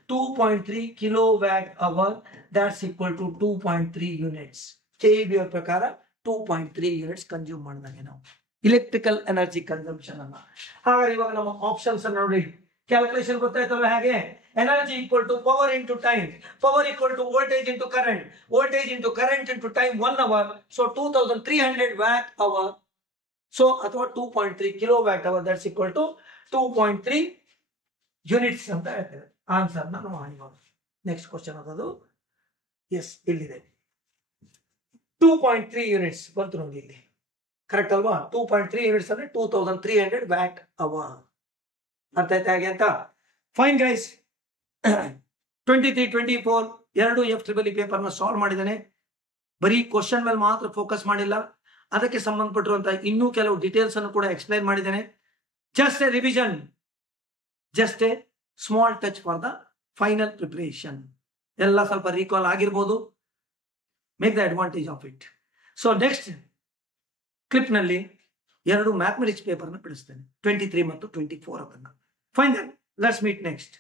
2.3 kilowatt hour. That's equal to 2.3 units. KVA ಪ್ರಕಾರ 2.3 ಯೂನಿಟ್ಸ್ ಕನ್ಸ್ಯೂಮ್ ಮಾಡಿದಾಗ ನಾವು ಇಲೆಕ್ಟ್ರಿಕಲ್ ಎನರ್ಜಿ ಕನ್ಸಂಪ್ಷನ್ ಅನ್ನ. ಹಾಗಾದ್ರೆ ಇವಾಗ ನಮ್ಮ ಆಪ್ಷನ್ಸ್ ಅನ್ನ ನೋಡಿ, ಕ್ಯಾಲ್ಕುಲೇಷನ್ ಗೊತ್ತಾಯ್ತಲ್ಲ ಹೇಗೆ? Energy equal to power into time, power equal to voltage into current, voltage into current into time 1 hour. So 2300 watt hour. So ಅಥವಾ 2.3 kilowatt hour, that's equal to 2.3 units ಅಂತ ಹೇಳ್ತೇವೆ. Answer ನಾವು ಇವಾಗ next question ಅದದು S ಇಲ್ಲಿದೆ. 2.3 units ಬಂತು ನೋಡಿ ಇಲ್ಲಿ, ಕರೆಕ್ಟ್ ಅಲ್ವಾ? 2.3 ಯೂನಿಟ್ಸ್ ಅಂದ್ರೆ 2300 ವ್ಯಾಟ್ ಅವರ್. ಅರ್ಥ ಆಯ್ತಾ ಹೇಗೆ ಅಂತ? ಫೈನ್ ಗೈಸ್, 23, 24 ಎರಡು FEE ಪೇಪರ್ನ ಸಾಲ್ವ್ ಮಾಡಿದ್ದೇನೆ. ಬರೀ ಕ್ವಶನ್ ಮೇಲೆ ಮಾತ್ರ ಫೋಕಸ್ ಮಾಡಿಲ್ಲ, ಅದಕ್ಕೆ ಸಂಬಂಧಪಟ್ಟಿರುವಂತಹ ಇನ್ನೂ ಕೆಲವು ಡೀಟೇಲ್ಸ್ ಅನ್ನು ಕೂಡ ಎಕ್ಸ್ಪ್ಲೈನ್ ಮಾಡಿದ್ದೇನೆ. Just A revision, just a small touch for the final preparation. ಎಲ್ಲ ಸ್ವಲ್ಪ ರೀಕಾಲ್ ಆಗಿರ್ಬೋದು. Make the advantage of it. So next clip ನಲ್ಲಿ 2 ಮ್ಯಾಥಮೆಟಿಕ್ಸ್ ಪೇಪರ್ ನ ಬಿಡಿಸ್ತೇನೆ, 23 ಮತ್ತು 24 ಅದನ್ನ. Fine, let's meet next.